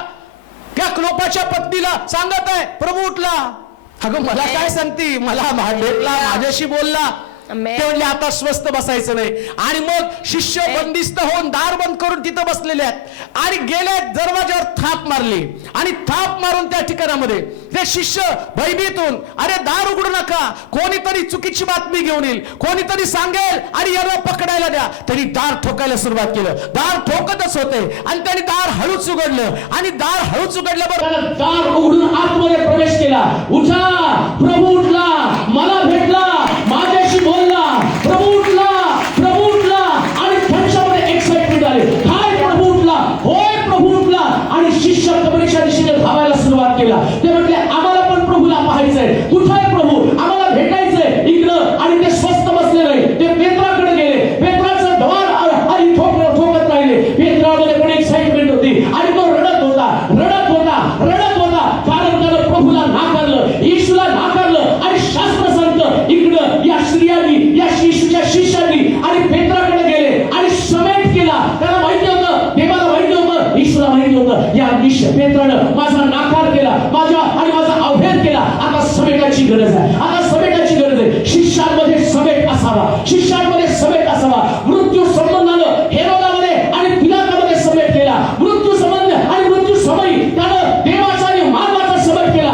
त्या क्लोपाच्या पत्नीला सांगत आहे प्रभू उठला. अगं मला काय सांगती? मला भेटला, माझ्याशी बोलला. Amen. ते म्हणले आता स्वस्त बसायचं नाही. आणि मग शिष्य बंदिस्त होऊन दार बंद करून तिथं बसलेले आहेत आणि गेले, दरवाजावर थाप मारली आणि थाप मारून त्या ठिकाणामध्ये ते शिष्य भयभीत होऊन, अरे दार उघडू नका, कोणीतरी चुकीची बातमी घेऊन येईल, कोणीतरी सांगेल आणि याला पकडायला द्या. त्यांनी दार ठोकायला सुरुवात केलं. दार ठोकतच होते आणि त्यांनी दार हळूच उघडलं आणि दार हळूच उघडल्याबरोबर दार उघडून आतमध्ये प्रवेश केला. उठा, प्रभू उठला, मला भेटला, माझ्याशी बोलला, प्रभू उठला, प्रभू उठला. आणि त्यांच्यामध्ये एक्साइटमेंट आली. काय प्रभू उठला? होय प्रभू उठला. आणि शिष्य कबरीच्या दिशेने धावायला सुरुवात केला. ते म्हटले आम्हाला पण प्रभूला पाहायचंय. कुठे आहे प्रभू? आम्हाला भेटायचंय इकडं. आणि ते स्वस्त बसले नाही, ते पेत्राकडे गेले. पेत्राचं द्वार आणि ठोकत राहिले. पेत्रामध्ये पण एक्साइटमेंट होती आणि तो रडत होता, रडत होता, रडत होता. कारण त्यानं प्रभूला नाकारलं, येशूला नाकारलं. आणि शास्त्र सांगतं इकडं या स्त्रियांनी, या येशूच्या शिष्यांनी आणि पेत्राकडे गेले आणि समेट केला. त्याला माहिती होतं, देवाला माहिती होतं, येशूला माहिती होतं, या पेत्रानं माझा नाकार केला, माझा अवहेर केला. आता समेटाची गरज आहे, आता समेटाची गरज आहे. शिष्यांमध्ये समेट असावा, शिष्यांमध्ये समेट असावा. मृत्यू संबंधानं हेरोदामध्ये आणि पिलातामध्ये समेट केला. मृत्यू संबंध आणि मृत्यू समयी त्यानं देवाचा आणि मानवाचा समेट केला.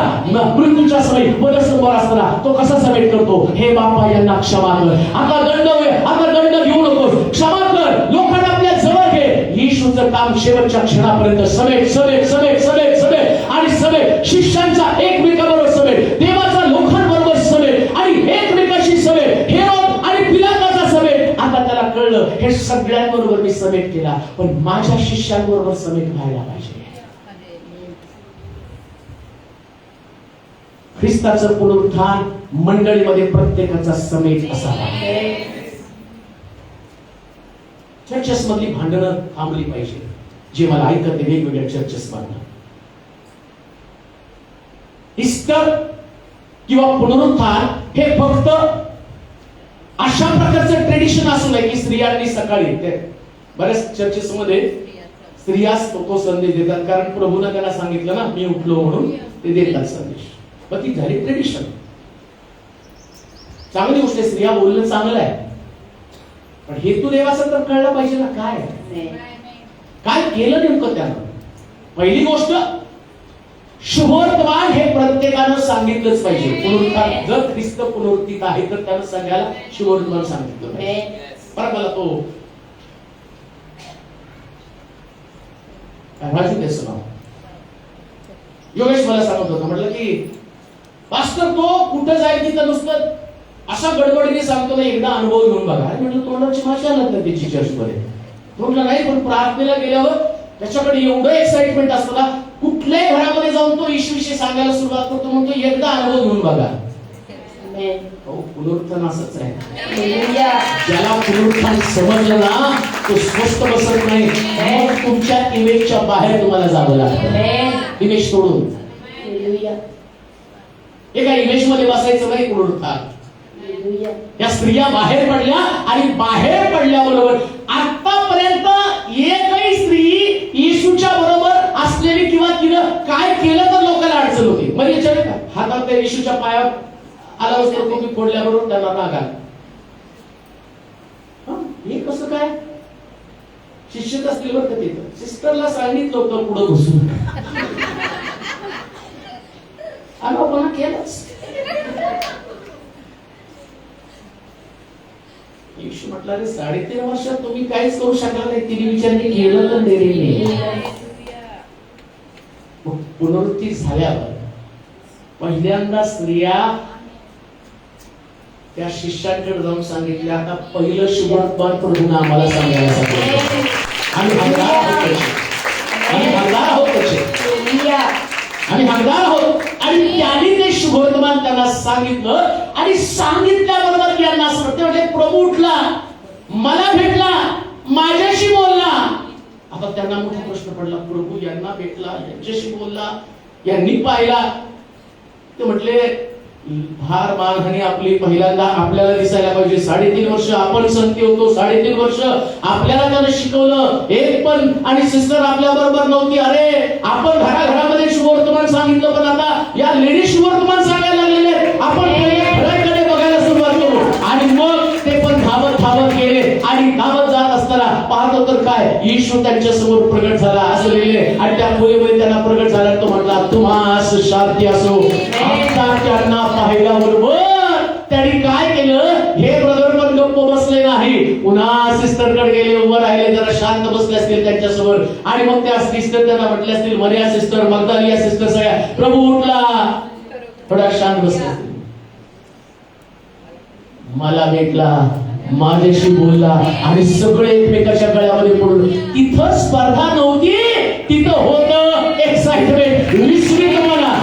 मृत्यूच्या समयी वरसमोर असताना तो कसा समेट करतो? हे बापा यांना क्षमा कर, आता दंड घेऊ नकोस, क्षमा कर, लोकांना आपल्या जवळ घे. येशूचं काम शेवटच्या क्षणापर्यंत समेट समेट समेट समेट समेट आणि समेट. शिष्यांचा एकमेकाबरोबर समेट, देवाचा लोकांबरोबर समेट आणि एकमेकाशी समेट, हेरोद आणि पिलाताचा समेट. आता त्याला कळलं हे सगळ्यांबरोबर मी समेट केला, पण माझ्या शिष्यांबरोबर समेट व्हायला पाहिजे. ख्रिस्ताचं पुनरुत्थान मंडळीमध्ये प्रत्येकाचा समेट असावा. चर्चेस मधली भांडणं थांबली पाहिजे. जे मला ऐकत वेगवेगळ्या चर्चेस मधनं ईस्टर किंवा पुनरुत्थान हे फक्त अशा प्रकारचं ट्रेडिशन असू नये की स्त्रियांनी सकाळी, बऱ्याच चर्चेस मध्ये स्त्रियाच तो संदेश देतात, कारण प्रभूने त्यांना सांगितलं ना मी उठलो म्हणून ते देतात संदेश. मग ती झाली ट्रेडिशन. चांगली गोष्ट आहे, स्त्रिया बोलणं चांगलं आहे, पण हेतू देवाचा तर कळलं पाहिजे ना. काय केलं नेमकं त्यानं? पहिली गोष्ट, शुभवर्तमान हे प्रत्येकानं सांगितलंच पाहिजे. पुनरुत्थान, जर ख्रिस्त पुनरुत्थित आहे तर त्यानं सगळ्याला शुभवर्तमान सांगितलं पाहिजे. बरं, मला तो राजू त्याचं नाव योगेश मला सांगत होता, म्हटलं की पास्टर तो कुठं जाईल तिथं नुसतं अशा गडबडीने सांगतो ना, एकदा अनुभव घेऊन बघा. म्हटलं तोंडाची भाषा आला तर त्याची चर्चमध्ये. म्हटलं नाही, पण प्रार्थनेला गेल्यावर त्याच्याकडे एवढं एक्साइटमेंट असतं ना, कुठल्याही घरामध्ये जाऊन तो येशूविषयी सांगायला सुरुवात करतो. म्हणतो एकदा अनुभव घेऊन बघा. पुनरुत्थान असंच आहे. ज्याला पुनरुत्थान समजलं ना तो स्वस्त बसत नाही. मग तुमच्या इमेजच्या बाहेर तुम्हाला जावं लागतं, इमेज तोडून. एका इमेज मध्ये बसायचं नाही. पुनरुत्थान, या स्त्रिया बाहेर पडल्या आणि बाहेर पडल्याबरोबर आतापर्यंत एकही स्त्री येशूच्या बरोबर असलेली किंवा तिनं काय केलं तर लोकांना अडचण होती. म्हणजे विचार का, हातात त्या येशूच्या पायावर आला असतो तुम्ही फोडल्याबरोबर त्यांना राग आला. हे कसं काय? शिक्षक असतील बरं का तिथं, सिस्टरला सांगितलं होतं पुढं घुसून, आगाऊपणा केलाच. येशू म्हटलं अरे 3.5 वर्षात तुम्ही काहीच करू शकला नाही. तिने विचारले केलं तर देणे. पुनरुत्थान झाल्यावर पहिल्यांदा स्त्रिया त्या शिष्यांकडे जाऊन सांगितले आता पहिलं शुभवर्तमान प्रभूने आम्हाला सांगायला सांगितलं. आम्ही हकदार आहोत. आणि त्यांनी ते शुभवर्तमान त्यांना सांगितलं आणि सांगितल्याबरोबर यांना असं म्हणजे प्रभू उठला, मला भेटला, माझ्याशी बोलला. आता त्यांना मोठा प्रश्न पडला, प्रभू यांना भेटला, यांच्याशी बोलला, यांनी पाहिला. ते म्हटले फार मानहानी आपली पहिल्यांदा आपल्याला दिसायला पाहिजे. 3.5 वर्ष आपण संती होतो, 3.5 वर्ष आपल्याला त्यानं शिकवलं, एक पण आणि सिस्टर आपल्या बरोबर नव्हती. अरे आपण घराघरामध्ये शुभवर्तमान सांगितलं, पण आता या लेडीज शुभवर्तमान सांगायला लागलेले. आपण घराकडे बघायला सुरुवात करू आणि मग काय येशू त्यांच्या समोर प्रगट झाला असं लिहिले आणि त्या खोलीमध्ये त्यांना प्रगट झाला. तो म्हटला तुम्हास शांती असो. आता त्यांना पाहिल्याबरोबर त्यांनी काय केलं, हे ब्रदर पण गप्प बसले नाही, पुन्हा सिस्टरकडे गेले, उभं राहिले, जरा शांत बसले असतील त्यांच्या समोर. आणि मग त्या सिस्टर त्यांना म्हटले असतील, मरिया सिस्टर, मगदलिया सिस्टर, सगळ्या प्रभू उठला, थोडा शांत बसले असतील. मला भेटला, माझ्याशी बोलला आणि सगळे एकमेकाच्या गळ्यामध्ये पडून. तिथं स्पर्धा नव्हती, तिथं होतं एक्साइटमेंट, विस्मितपणा.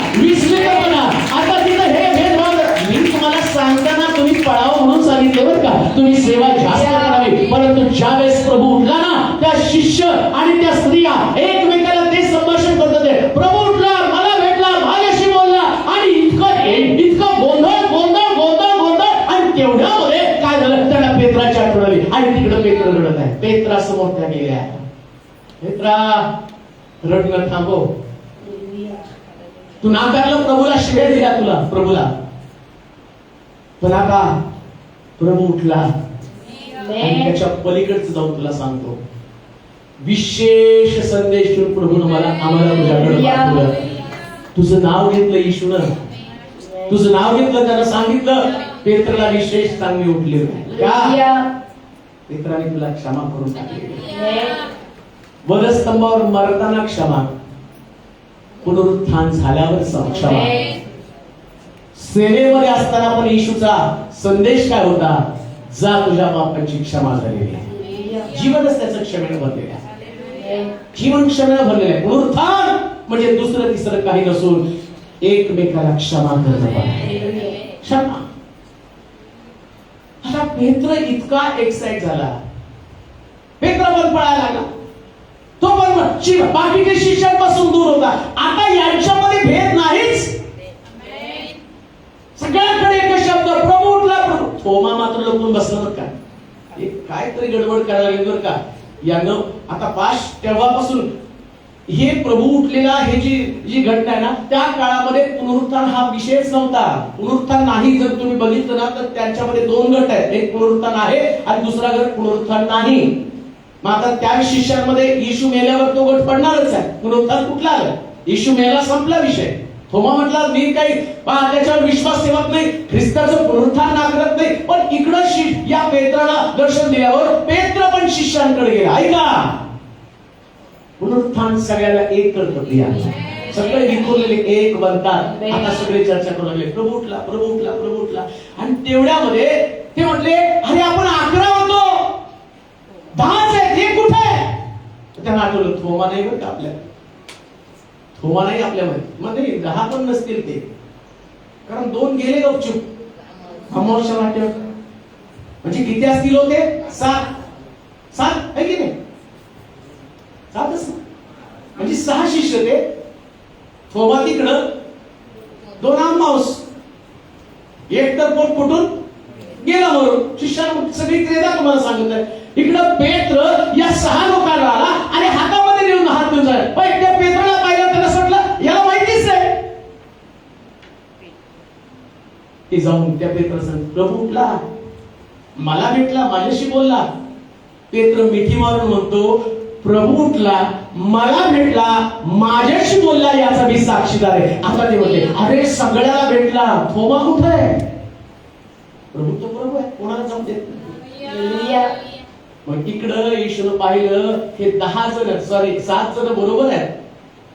आता तिथं हे भेदभाव. मी तुम्हाला सांगताना तुम्ही पळावं म्हणून सांगितले बरं का, तुम्ही सेवा जास्त करावी. परंतु ज्यावेळेस प्रभू उठला ना, त्या शिष्य आणि त्या स्त्रिया एकमेकाला ते संभाषण करत होते. प्रभू उठला, मला भेटला, माझ्याशी बोलला आणि इतकं गोंधळ आणि तेवढ्यामध्ये काय झालं, त्याला पेत्राची आठवण आली आणि तिकडे पेत्र रडत आहे. पेत्रा समोर त्या गेल्या. पेत्रा, रडणं थांबव. तू नाकारलं प्रभूला, शिव्या दिल्या तुला प्रभूला, पण आता प्रभू उठला आणि त्याच्या पलीकडचं जाऊन तुला सांगतो विशेष संदेश घेऊन प्रभूनं आम्हाला तुझ्याकडे पाठवलं. तुझं नाव घेतलं येशूनं, तुझं नाव घेतलं, त्यानं सांगितलं पेत्राला विशेष चांगली उठली का, पेत्राने तुला क्षमा करून टाकली. वधस्तंभावर मरताना क्षमा, पुनरुत्थान झाल्यावर क्षमा. सेवेमध्ये असताना पण येशूचा संदेश काय होता, जा तुझ्या पापांची क्षमा झालेली आहे. जीवनच त्याचं क्षमेने भरलेलं आहे, जीवन क्षमेने भरलेलं आहे. पुनरुत्थान म्हणजे दुसरं तिसरं काही नसून एकमेकाला क्षमा करणं. क्षमा. आता पेत्र इतका एक्साइट झाला, पेत्र पण पळायला लागला. तो पण बाकीच्या शिष्यांपासून दूर होता. आता यांच्यामध्ये भेद नाहीच, सगळ्यांकडे एक शब्द, प्रभू उठला. प्रभू. थोमा मात्र लपून बसला बरं का, काहीतरी गडबड करायला लागली बरं का यानं. आता पाश तेव्हापासून हे प्रभू उठलेला हे जी घटना आहे ना, त्या काळामध्ये पुनरुत्थान हा विषयच नव्हता. पुनरुत्थान नाही जर तुम्ही बघितलं ना, तर त्यांच्यामध्ये दोन गट आहेत, एक पुनरुत्थान आहे आणि दुसरा गट पुनरुत्थान नाही. मग आता त्या शिष्यांमध्ये येशू मेल्यावर तो गट पडणारच आहे. पुनरुत्थान कुठला आलं, येशू मेला, संपला विषय. थोमा म्हटला मी काही त्याच्यावर विश्वास ठेवत नाही, ख्रिस्ताचं पुनरुत्थान नाकारत नाही. पण इकडं या पेत्राला दर्शन दिल्यावर पेत्र पण शिष्यांकडे गेला. ऐका, पुनरुत्थान सगळ्याला एक करतं प्रिया, सगळे विखुरलेले एक बनतात. आता सगळे चर्चा करू लागले, प्रभू उठला, प्रभू उठला, प्रभू उठला. आणि तेवढ्यामध्ये ते म्हटले, अरे आपण 11 होतो, 10च आहेत, हे कुठे? त्यांना आठवलं थोमा नाही बरं का आपल्या, थोमा नाही आपल्यामध्ये, 10 पण नसतील ते, कारण 2 गेले गपचूप अमावस्या वाटेवर. म्हणजे किती असतील होते? 7 आहे की नाही? 7च, म्हणजे 6 शिष्य ते. थोमा तिकडं, 2 आम्हाऊस, एक तर पोट फुटून गेला म्हणून शिष्याला सगळी क्रिया तुम्हाला सांगत आहे. इकडं पेत्र या 6 लोकांना आला आणि हातामध्ये नेऊन हात देऊन झाला. पण त्या पेत्राला पाहिलं, त्याला म्हटलं याला माहितीच आहे. ते जाऊन त्या पेत्राला सांग, प्रभू उठला, मला भेटला, माझ्याशी बोलला. पेत्र मिठी मारून म्हणतो, प्रभू उठला, मला भेटला, माझ्याशी बोलला, याचा मी साक्षीदार आहे. आता ते म्हणते, अरे सगळ्याला भेटला, थोमा कुठे आहे? प्रभू तो प्रभू आहे, कोणाला जाऊ देत नाही. मग इकडं येशूनं पाहिलं, हे 7 जण बरोबर आहेत.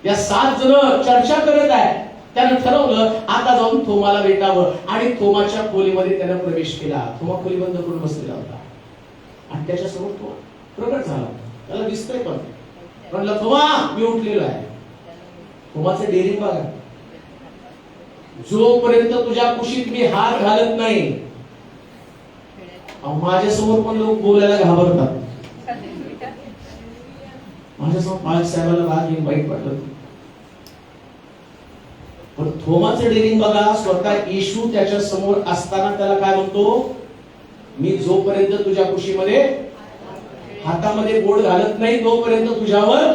या 7 जण चर्चा करत आहेत. त्यानं ठरवलं आता जाऊन थोमाला भेटावं आणि थोमाच्या खोलीमध्ये त्यानं प्रवेश केला. थोमा खोली बंद करून बसलेला होता आणि त्याच्यासमोर तो प्रकट झाला. त्याला दिसतंय पण म्हणलं, थोमा मी उठलेलो आहे. थोमाचं डेअरिंग बघा, जोपर्यंत तुझ्या कुशीत मी हात घालत नाही. माझ्यासमोर पण लोक बोलायला घाबरतात. माझ्यासमोर पाल साहेबाला राग येऊन वाईट वाटत, पण थोमाचं डेअरिंग बघा. स्वतः येशू त्याच्या समोर असताना त्याला काय म्हणतो, मी जोपर्यंत तुझ्या कुशीमध्ये हातामध्ये बोट घालत नाही तोपर्यंत तुझ्यावर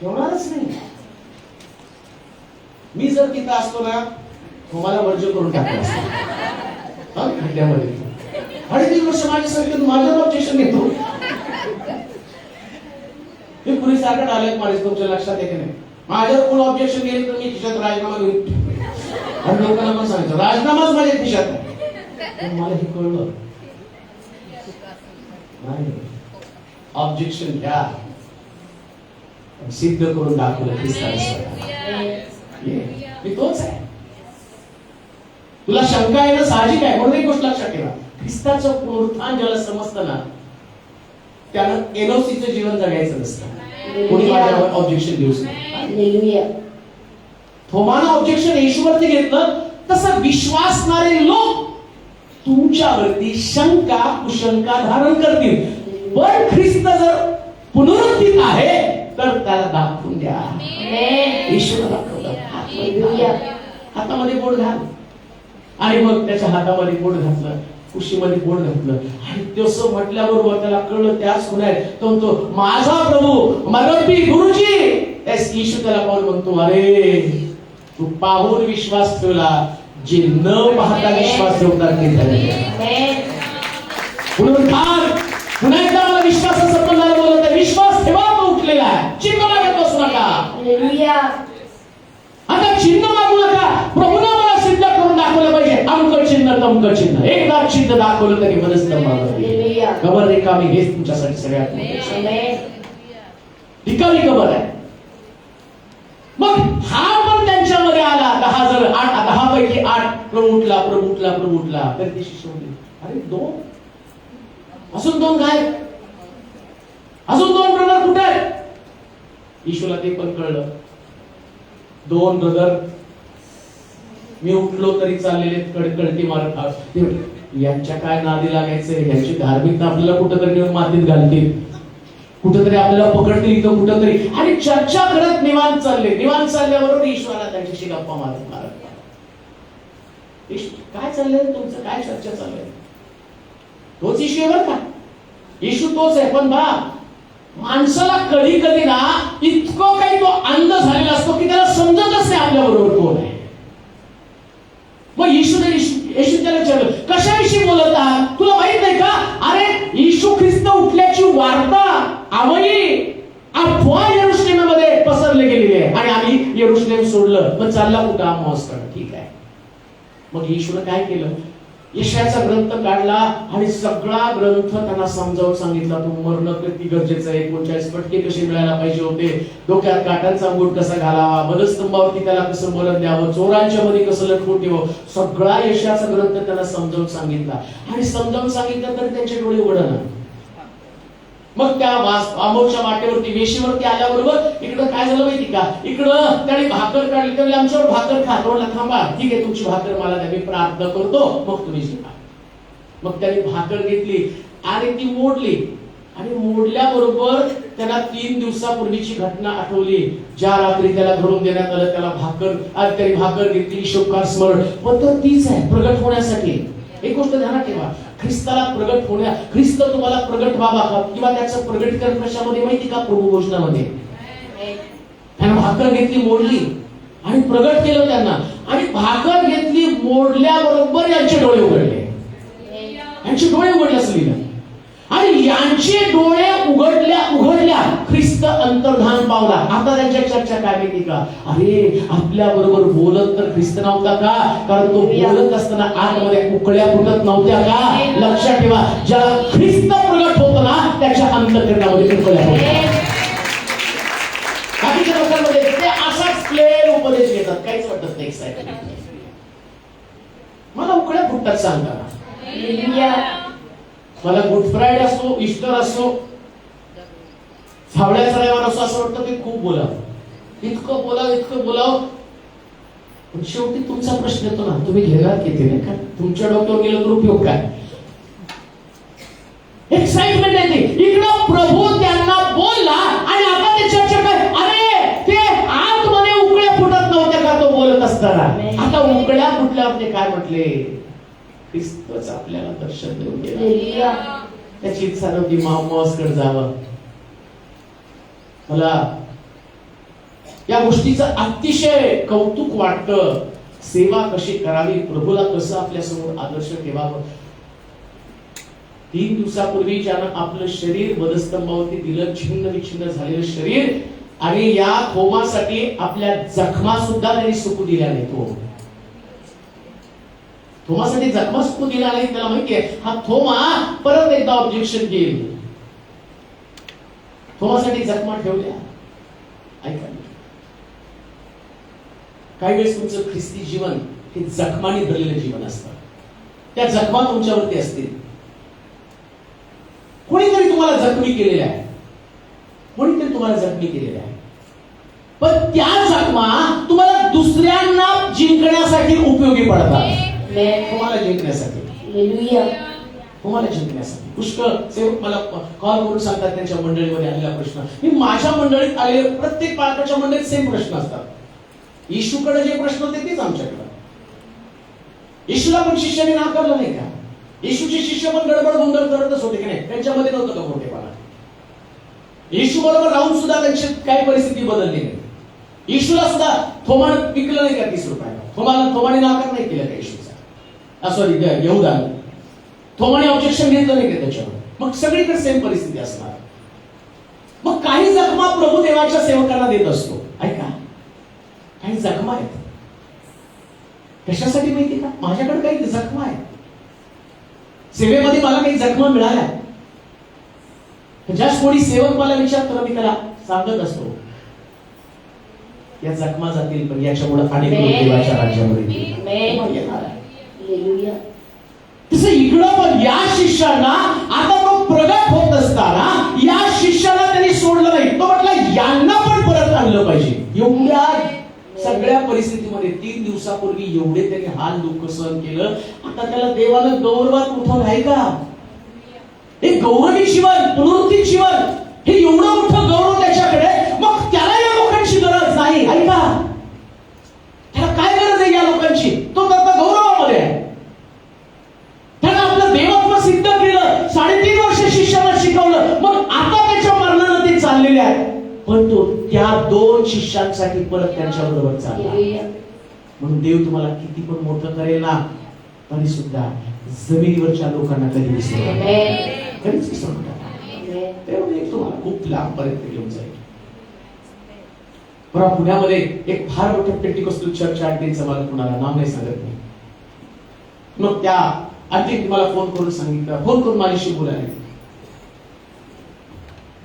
ठेवणारच नाही. मी जर तिथं असतो ना, तुम्हाला वर्ज्य करून टाकलं असतं खड्ड्यामध्ये. 3.5 वर्ष माझ्या संगीत माझ्यावर ऑब्जेक्शन घेतो. मी पुलिस सारखं आलेत माणूस तुमच्या लक्षात येते नाही. माझ्यावर कोण ऑब्जेक्शन गेले तर मी खिशात राजीनामा घेऊन आणि लोकांना पण सांगायचं राजीनामाच माझ्या खिशात आहे. पण मला हे कळलं नाही. ऑब्जेक्शन घ्या, सिद्ध करून दाखवलं मी तोच आहे. तुला शंका येणं साहजिक आहे, म्हणून एक गोष्ट लक्षात ठेवा, ख्रिस्ताचं पुनरुत्थान ज्याला समजतं ना त्यानं एनओसीचं जीवन जगायचं नसतं. कोणी माझ्यावर ऑब्जेक्शन देऊच नाही. थोमानं ऑब्जेक्शन येशूवरती घेतलं, तसं विश्वासणारे लोक तुमच्यावरती शंका कुशंका धारण करतील. पण ख्रिस्त जर पुनरुत्थित आहे तर त्याला दाखवून द्या. येशूला दाखवलं, हातामध्ये बोट घाल. आणि मग त्याच्या हातामध्ये बोट घातलं, कुशीमध्ये बोट घातलं आणि तसं म्हटल्याबरोबर त्याला कळलं त्याच खुणाय तो म्हणतो माझा प्रभू मरबी गुरुजी. येशू त्याला पाहून म्हणतो अरे तू पाहून विश्वास ठेवला, जे न पाहता विश्वास ठेवतात ते झाले. पुनरुत्थान पुन्हा एकदा मला विश्वासाचं पल्ला बोलत आहे. विश्वास ठेवा, तो उठलेला आहे. चिन्ह मागत बसू नका. आता चिन्ह मागू नका. प्रभूने मला सिद्ध करून दाखवलं पाहिजे. अमुक चिन्ह तमक चिन्ह, एकदा चिन्ह दाखवलं तरी मनस्तंभ कबर रिकामी. हेच तुमच्यासाठी सगळ्यात रिकामी कबर आहे. मग हा पण त्यांच्यामध्ये आला. 10 पैकी 8 प्रभू उठला तर ती शिष्य म्हणली अरे 2 अजून 2 गायब, अजून 2 ब्रदर कुठे आहेत? येशूला ते पण कळलं. 2 ब्रदर मी उठलो तरी चाललेले कळती मारत. यांच्या काय नादी लागायचं, यांची धार्मिकता आपल्याला कुठंतरी नेऊन मातीत घालतील, कुठंतरी आपल्याला पकडतील इथं कुठंतरी. आणि चर्चा करत निवांत चालल्याबरोबर ईश्वराला त्यांच्याशी गप्पा मारत काय चाललंय तुमचं, काय चर्चा चाललंय? तोच येशू आहे बरं का, येशू तोच आहे. पण बा माणसाला कधी कधी ना इतकं काही तो अंध झालेला असतो की त्याला समजतच नाही आपल्या बरोबर कोण आहे. मग येशू त्याला विचारलं कशाविषयी बोलत आहात, तुला माहित नाही का? अरे येशू ख्रिस्त उठल्याची वार्ता अफवा यरुशलेममध्ये पसरली गेलेली आहे आणि आम्ही यरुशलेम सोडलं. मग चालला कुठं आमोस करा. ठीक आहे. मग येशूने काय केलं, यशाचा ग्रंथ काढला आणि सगळा ग्रंथ त्यांना समजावून सांगितला. तू मरण किती गरजेचं आहे, 39 फटके कसे मिळायला पाहिजे होते, डोक्यात काटांचा मूठ कसा घालावा, बलस्तंभावरती त्याला कसं बोलत द्यावं, चोरांच्या मध्ये कसं लटकून ठेवावं, सगळा यशाचा ग्रंथ त्यांना समजावून सांगितला. आणि समजावून सांगितलं तर त्यांचे डोळे उघडना. मग त्या आंबोच्या वाटेवरती वेशीवरती आल्याबरोबर इकडं काय झालं माहिती का, इकडं त्याने भाकर काढली. त्याने आमच्यावर भाकर खात. म्हणला थांबा, ठीक आहे तुमची भाकर मला द्या, मी प्रार्थना करतो मग तुम्ही जेवा. मग त्याने भाकर घेतली आणि ती मोडली. आणि मोडल्याबरोबर त्याला 3 दिवसापूर्वीची घटना आठवली, ज्या रात्री त्याला घडून देण्यात आलं. त्याने भाकर घेतली, शोकार स्मरण. पद्धत तीच आहे प्रगट होण्यासाठी. एक गोष्ट ध्यानात ठेवा, ख्रिस्ताला प्रगट होण्या, ख्रिस्त तुम्हाला प्रगट व्हावा का किंवा त्याचं प्रगटीकरण कशामध्ये माहिती का? प्रभू घोषणामध्ये. त्यानं भाकर घेतली, मोडली आणि प्रगट केलं त्यांना. आणि भाकर घेतली, मोडल्याबरोबर यांचे डोळे उघडले. यांचे डोळे उघडले असं लिहिलं. आणि यांचे डोळे उघडल्या ख्रिस्त अंतर्धान पावला. आता त्यांच्या चर्चा काय माहिती का, अरे आपल्या बरोबर बोलत तर ख्रिस्त नव्हता का? कारण तो बोलत असताना आतमध्ये उकळ्या फुटत नव्हत्या का? लक्षात ठेवा, ज्याला ख्रिस्त प्रगट होतो ना त्याच्या अंतःकरणामध्ये उकळ्या होतात. बाकीच्या लोकांमध्ये ते असाच प्लेन उपदेश घेतात, काहीच वाटत नाही. मला उकळ्या फुटतात सांगताना. मला गुड फ्रायडे असो, ईस्टर असो, फावड्याचा रविवार असो, असं वाटतं की खूप बोलावं, इतकं बोलावं. पण शेवटी तुमचा प्रश्न येतो ना, तुम्ही घेणार किती नाही का? तुमच्या डोक्यावर गेलं तर उपयोग काय? एक्साइटमेंट येते. इकडं प्रभू त्यांना बोलला आणि आता ते चर्चा काय, अरे ते आतमध्ये उकळ्या फुटत नव्हत्या का तो बोलत असताना? आता उकळ्या फुटल्यावर ते काय म्हटले, ख्रिस्तच आपल्याला दर्शन देऊन गेला. त्याची इच्छा नव्हती मामोसकडे जावं. मला या गोष्टीचं अतिशय कौतुक वाटतं. सेवा कशी करावी, प्रभूला कसं आपल्या समोर आदर्श ठेवावं. 3 दिवसापूर्वी ज्यानं आपलं शरीर वधस्तंभावरती दिलं, छिन्न विछिन्न झालेलं शरीर, आणि या थोमासाठी आपल्या जखमा सुद्धा त्यांनी सुकू दिल्या नाही. थोमासाठी जखमा सुकू दिला नाही. त्याला माहितीये हा थोमा परत एकदा ऑब्जेक्शन घेईल. थोमासाठी जखमा ठेवल्या. ऐका, काही वेळेस तुमचं ख्रिस्ती जीवन हे जखमाने भरलेलं जीवन असतं. त्या जखमा तुमच्यावरती असतील. कोणीतरी तुम्हाला जखमी केलेलं आहे, कोणीतरी तुम्हाला जखमी केलेलं आहे, पण त्या जखमा तुम्हाला दुसऱ्यांना जिंकण्यासाठी उपयोगी पडतात. तुम्हाला जिंकण्यासाठी, तुम्हाला जिंकण्यासाठी. पुष्कळ सेवक मला कॉल करून सांगतात त्यांच्या मंडळीमध्ये आलेला प्रश्न. मी माझ्या मंडळीत आलेले प्रत्येक पालकाच्या मंडळीत सेम प्रश्न असतात. येशूकडे जे प्रश्न होते तेच आमच्याकडे. येशूला पण शिष्याने नाकारलं नाही का? येशूचे शिष्य पण गडबड गोंधळ करतच होते की नाही? त्यांच्यामध्ये नव्हतं का मोठेपणा? येशू बरोबर राहून सुद्धा त्यांची काही परिस्थिती बदलली नाही. येशूला सुद्धा थोमानं पिकलं नाही का 30 रुपयाला? थोमाने नाकार नाही केला का येशूचा? सॉरी, यहूदाने. थोमाने ऑब्जेक्शन घेतलं नाही का त्याच्यावर? मग सगळीकडे सेम परिस्थिती असणार. मग काही जखमा प्रभू देवाच्या सेवकांना देत असतो. ऐका, काही जखमा आहेत. कशासाठी माहिती का? माझ्याकडे काही जखमा आहेत. सेवेमध्ये मला काही जखमा मिळाल्या. ज्या कोणी सेवक मला विचारतो, मी त्याला सांगत असतो या जखमा जातील, पण याच्यामुळे अनेक लोक देवाच्या राज्यामध्ये येणार आहे. तसं इकडं पण या शिष्याला आता तो प्रगट होत असताना या शिष्याला त्यांनी सोडलं नाही. तो म्हटला यांना पण परत आणलं पाहिजे. एवढ्या सगळ्या परिस्थितीमध्ये 3 दिवसापूर्वी एवढे त्यांनी हाल दुःख सहन केलं. आता त्याला देवानं गौरवात उठवलं आहे का? हे गौरवी जीवन, पुनरुत्थित जीवन, हे एवढं मोठं गौरव त्याच्याकडे. मग त्याला या लोकांची गरज नाही. ऐका, त्याला काय गरज आहे या लोकांची? तो त्याचा गौरवामध्ये आहे. त्यानं आपलं देवत्व सिद्ध केलं. 3.5 वर्ष शिष्याला शिकवलं. मग आता त्याच्या मरणानं ते चाललेले आहे. पण तो त्या 2 शिष्यांसाठी परत त्यांच्या बरोबर चालला. म्हणून देव तुम्हाला किती पण मोठं करेल ना, तरी सुद्धा जमिनीवरच्या लोकांना कधी विसरू नका. कधीच विसरू नका. ते तुम्हाला खूप लांबपर्यंत घेऊन जाईल. परवा पुण्यामध्ये एक फार मोठं पेंटिकोस्टल चर्च आहे. त्यांचं मला कुणाला नाव नाही सांगत मी. मग त्या आधी मला फोन करून सांगितलं, फोन करून माझ्याशी बोलायला,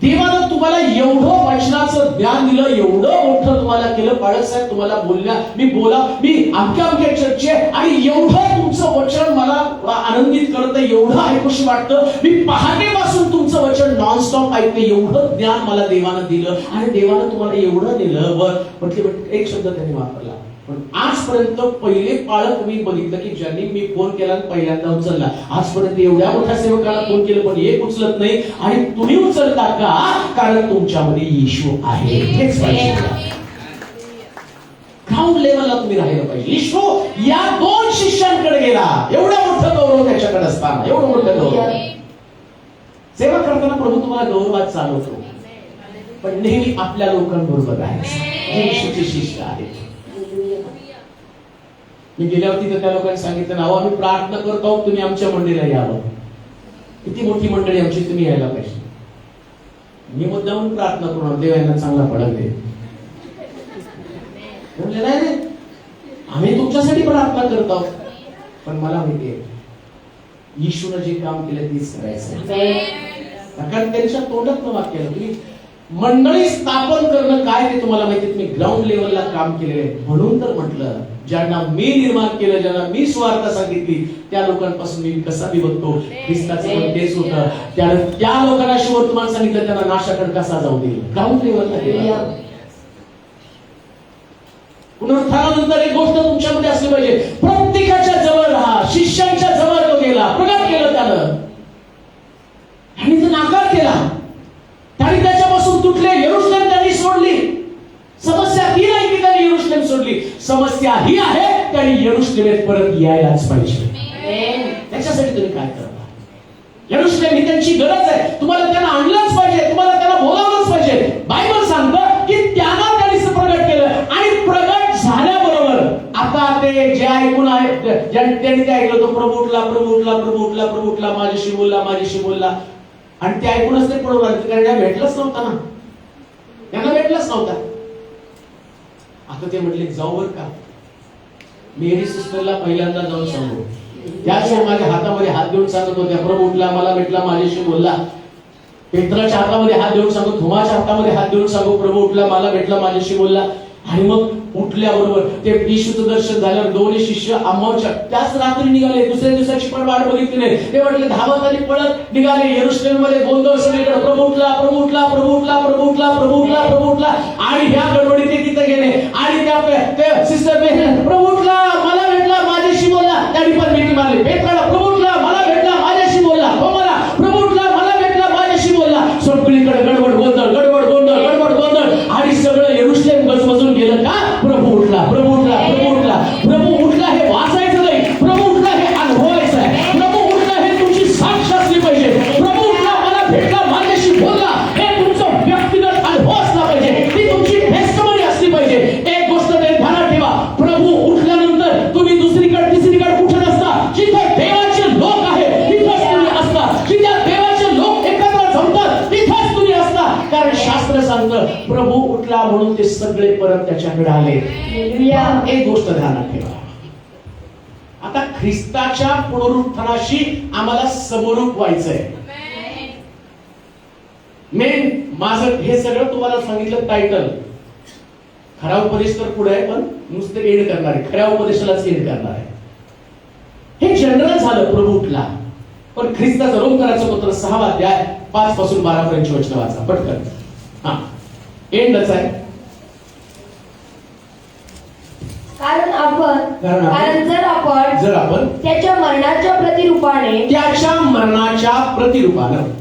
देवानं तुम्हाला एवढं वचनाचं ज्ञान दिलं, एवढं मोठं तुम्हाला केलं. बाळक साहेब तुम्हाला बोलल्या, मी आमच्या चर्चे, आणि एवढं तुमचं वचन मला आनंदित करतं, एवढं ऐकूशी वाटतं. मी पहाटेपासून तुमचं वचन नॉनस्टॉप ऐकते. एवढं ज्ञान मला देवानं दिलं, आणि देवानं तुम्हाला एवढं दिलं. म्हटले एक शब्द त्यांनी वापरला, पण आजपर्यंत पहिले पाळक मी बघितलं की ज्यांनी मी फोन केला पहिल्यांदा उचलला. आजपर्यंत एवढ्या मोठ्या सेवकाला फोन केलं पण एक उचलत नाही. आणि तुम्ही उचलता का? कारण तुमच्यामध्ये येशू आहे. हेच पाहिजे. ग्राउंड लेवलला तुम्ही राहिलं पाहिजे. येशू या 2 शिष्यांकडे गेला. एवढा मोठं गौरव त्याच्याकडे असताना, एवढं मोठं गौरव. सेवा करताना प्रभू तुम्हाला गौरवात चालवतो, पण नेहमी आपल्या लोकांबरोबर राहायचं. येशूचे शिष्य आहेत. मी गेल्यावरती तर त्या लोकांनी सांगितलं ना, आम्ही प्रार्थना करत आहोत तुम्ही आमच्या मंडळीला यावं. किती मोठी मंडळी आमची, तुम्ही यायला पाहिजे. मी मुद्दामून प्रार्थना करून देव यांना चांगला पडत दे. नाही, आम्ही तुमच्यासाठी प्रार्थना करत आहोत, पण मला माहितीये येशूनं जे काम केलं तेच करायचं. कारण त्यांच्या तोंडात वाक्य केलं तुम्ही मंडळी स्थापन करणं काय ते तुम्हाला माहिती. तुम्ही ग्राउंड लेवलला काम केलेलं आहे. म्हणून तर म्हटलं, ज्यांना मी निर्माण केलं, ज्यांना मी स्वार्थ सांगितली, त्या लोकांपासून मी कसा विभक्तो. ख्रिस्ताचं पण तेच होतं. त्या लोकांना शिवर्तमान सांगितलं, त्यांना नाशाकडे कसा जाऊ देईल. ग्राउंड लेवलला पुनरुत्थानानंतर एक गोष्ट तुमच्यामध्ये असली पाहिजे, प्रत्येकाच्या जवळ राहा. शिष्यांच्या जवळ तो गेला, प्रगट केलं त्यानं, आणि तो नाकार केला. त्यांनी त्याच्यापासून तुटले. यरूशलेम त्यांनी सोडली. समस्या ही नाही की त्यांनी यरूशलेम सोडली. समस्या ही आहे त्यांनी यरूशलेमेत परत यायलाच पाहिजे. त्याच्यासाठी तुम्ही काय करता? यरूशलेम ही त्यांची गरज आहे. तुम्हाला त्यांना आणलंच पाहिजे, तुम्हाला त्यांना बोलावलंच पाहिजे. बायबल सांगतं की त्यांना त्यांनी प्रगट केलं, आणि प्रगट झाल्याबरोबर आता ते जे ऐकून आहे, त्यांनी काय ऐकलं होतं, प्रभू उठला, प्रभू उठला, प्रभू उठला, प्रभू उठला, माझ्याशी बोलला, माझ्याशी बोलला. आणि ते ऐकूनच ते पळून आले, कारण या भेटलंच नव्हता ना, त्यांना भेटलंच नव्हता. आता ते म्हटले जाऊ बर का, मेरी सिस्टरला पहिल्यांदा जाऊन सांगू. त्याशिवाय माझ्या हातामध्ये हात देऊन सांगत होत्या, प्रभू उठला, मला भेटला, माझ्याशी बोलला. पेत्राच्या हातामध्ये हात देऊन सांगू, थोमाच्या हातामध्ये हात देऊन सांगू, प्रभू उठला, मला भेटला, माझ्याशी बोलला. आणि मग उठल्याबरोबर ते येशूचं दर्शन झाल्यावर दोन्ही शिष्य अम्मावच्या त्याच रात्री निघाले. दुसऱ्या दिवसाची पण वाट बघितली नाही. ते म्हटले धावत आणि पळत निघाले. येरुशलेम मध्ये गोंधळ सगळीकडे, प्रभू उठला, प्रभू उठला, प्रभू उठला, प्रभू उठला, प्रभू उठला, प्रभू उठला. आणि ह्या गडबडीत ते तिथे गेले आणि त्या सिस्टर प्रभू उठला, मला भेटला, माझ्याशी बोलला. त्यांनी पण मिठी मारली. पेत्राला प्रभू उठला, मला भेटला, माझ्याशी बोलला. हो मला प्रभू उठला, मला भेटला, माझ्याशी बोलला. सगळीकडे गडबड गोंधळ, गडबड गोंधळ, गडबड गोंधळ. आणि सगळं येरुशलेम गजबजून गेलं का प्रभू उठला, प्रभू उठला, प्रभू उठला. प्रभू उठला हे वाचायचं नाही, प्रभू उठला हे अनुभवायचं आहे. प्रभू उठला हे तुमची साक्ष असली पाहिजे. प्रभू उठला, मला भेटला, माझ्याशी बोलला, हे तुमचं व्यक्तिगत अनुभव असला पाहिजे. ती तुमची टेस्टमनी असली पाहिजे. एक गोष्ट ध्यानात ठेवा, प्रभू उठल्यानंतर तुम्ही दुसरीकडे तिसरीकडे कुठे नसता. जिथे देवाचे लोक आहेत तिथेच तुम्ही असता. जिथे देवाचे लोक एकत्र जमतात तिथेच तुम्ही असता. कारण शास्त्र सांगतं प्रभू उठला म्हणून ते सगळे परत त्याच्याकडे आले. एक गोष्ट ध्यानात ठेवा, आता ख्रिस्ताच्या पुनरुत्थानाशी आम्हाला समरूप व्हायचंय. मेन माझं हे सगळं तुम्हाला सांगितलं टायटल. खरा उपदेश तर पुढे आहे, पण नुसते एड करणार आहे, खऱ्या उपदेशालाच एड करणार आहे. हे जनरल झालं प्रभू उठला. पण ख्रिस्ताचं रोमकराचं पत्र 6 अध्याय 5 पासून 12 पर्यंत वचन वाचा पटकन. हा एंडच आहे. कारण जर आपण त्याच्या मरणाच्या प्रतिरूपाने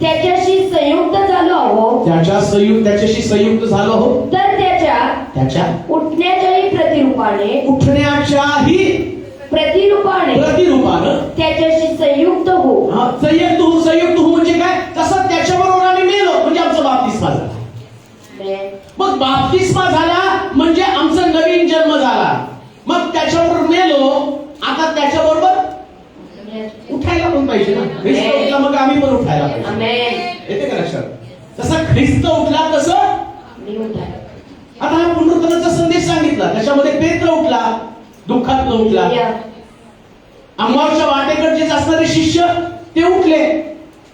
त्याच्याशी संयुक्त झालो आहोत, त्याच्याशी संयुक्त झालो आहोत, तर त्याच्या उठण्याच्याही प्रतिरूपाने त्याच्याशी संयुक्त हो. संयुक्त हो म्हणजे काय? तसं त्याच्याबरोबर आम्ही मेलो म्हणजे आमचा बाप्तिस्मा झाला. मग बाप्तिस्मा झाला म्हणजे आमचा नवीन जन्म झाला. मग त्याच्याबरोबर मेलो, आता त्याच्याबरोबर उठायला पण पाहिजे ना. ख्रिस्त उठला मग आम्ही पण उठायला पाहिजे. येते का लक्षात? तसा ख्रिस्त उठला तसं आता हा पुनरुत्थानाचा संदेश सांगितला. त्याच्यामध्ये पेत्र उठला, दुःखात उठला. अम्मावच्या वाटेकडचे असणारे शिष्य ते उठले,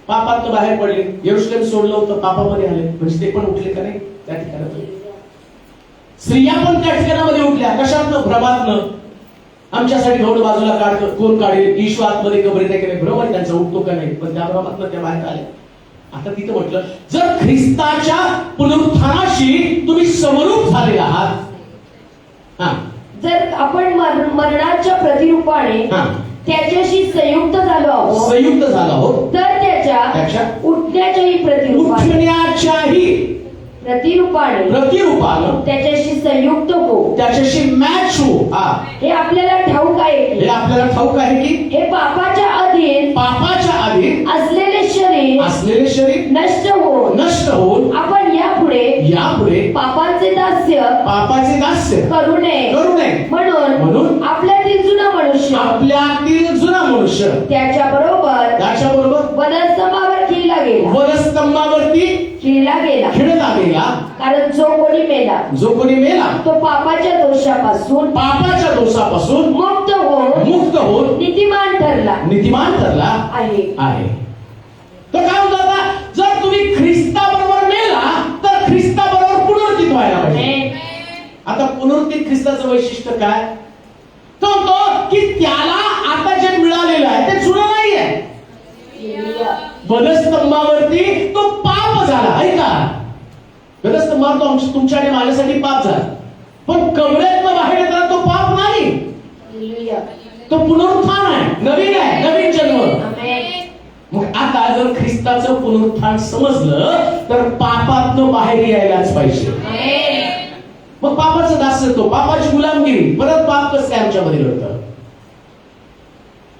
पापात बाहेर पडले. येरुशलेम सोडलं होतं, पापामध्ये आले, म्हणजे ते पण उठले का नाही त्या ठिकाणी. स्त्रिया पण त्या ठिकाणामध्ये उठल्या. कशातनं? भ्रमातनं. आमच्यासाठी गौड बाजूला कोण काढेल, ईश्वर आतमध्ये कबरीत आहे की नाही, भ्रम आहे त्यांचा, उठतो का नाही, पण त्या भ्रमातनं त्या बाहेर आल्या. आता तिथं म्हटलं जर ख्रिस्ताच्या पुनरुत्थानाशी तुम्ही समरूप झालेला आहात, जर आपण मरणाच्या प्रतिरूपाने त्याच्याशी संयुक्त झालो आहोत, तर त्याच्या उठण्याच्याही प्रतिरूपाने त्याच्याशी संयुक्त हो, त्याच्याशी मॅच हो. हे आपल्याला ठाऊक आहे की हे पापाच्या अधीन असलेले शरीर नष्ट होऊन आपण यापुढे पापाचे दास्य करू नये म्हणून आपल्यातील जुना मनुष्य त्याच्याबरोबर वधस्तंभावर खिळला गेला. कारण जो कोणी मेला तो पापाच्या दोषापासून मुक्त होऊन नीतिमान ठरला आहे. तर काय होतं आता, जर तुम्ही ख्रिस्ताबरोबर मेला तर ख्रिस्ताबरोबर पुनरुत्थित व्हायला पाहिजे. आता पुनरुत्थित ख्रिस्ताचं वैशिष्ट्य काय? तो की त्याला आता जे मिळालेलं आहे ते जुनं नाही आहे. वधस्तंभावरती तो पाप झाला, ऐका, वधस्तंभावर तो तुमच्या आणि माझ्यासाठी पाप झाला, पण कबरेतनं बाहेर येताना तो पाप नाही, तो पुनरुत्थान आहे, नवीन जन्म. मग आता जर ख्रिस्ताचं पुनरुत्थान समजलं तर पापातनं बाहेर यायलाच पाहिजे. मग पापाचं दासत्व, पापाची गुलामगिरी, परत पाप कसं काय आमच्यामध्ये घडतं?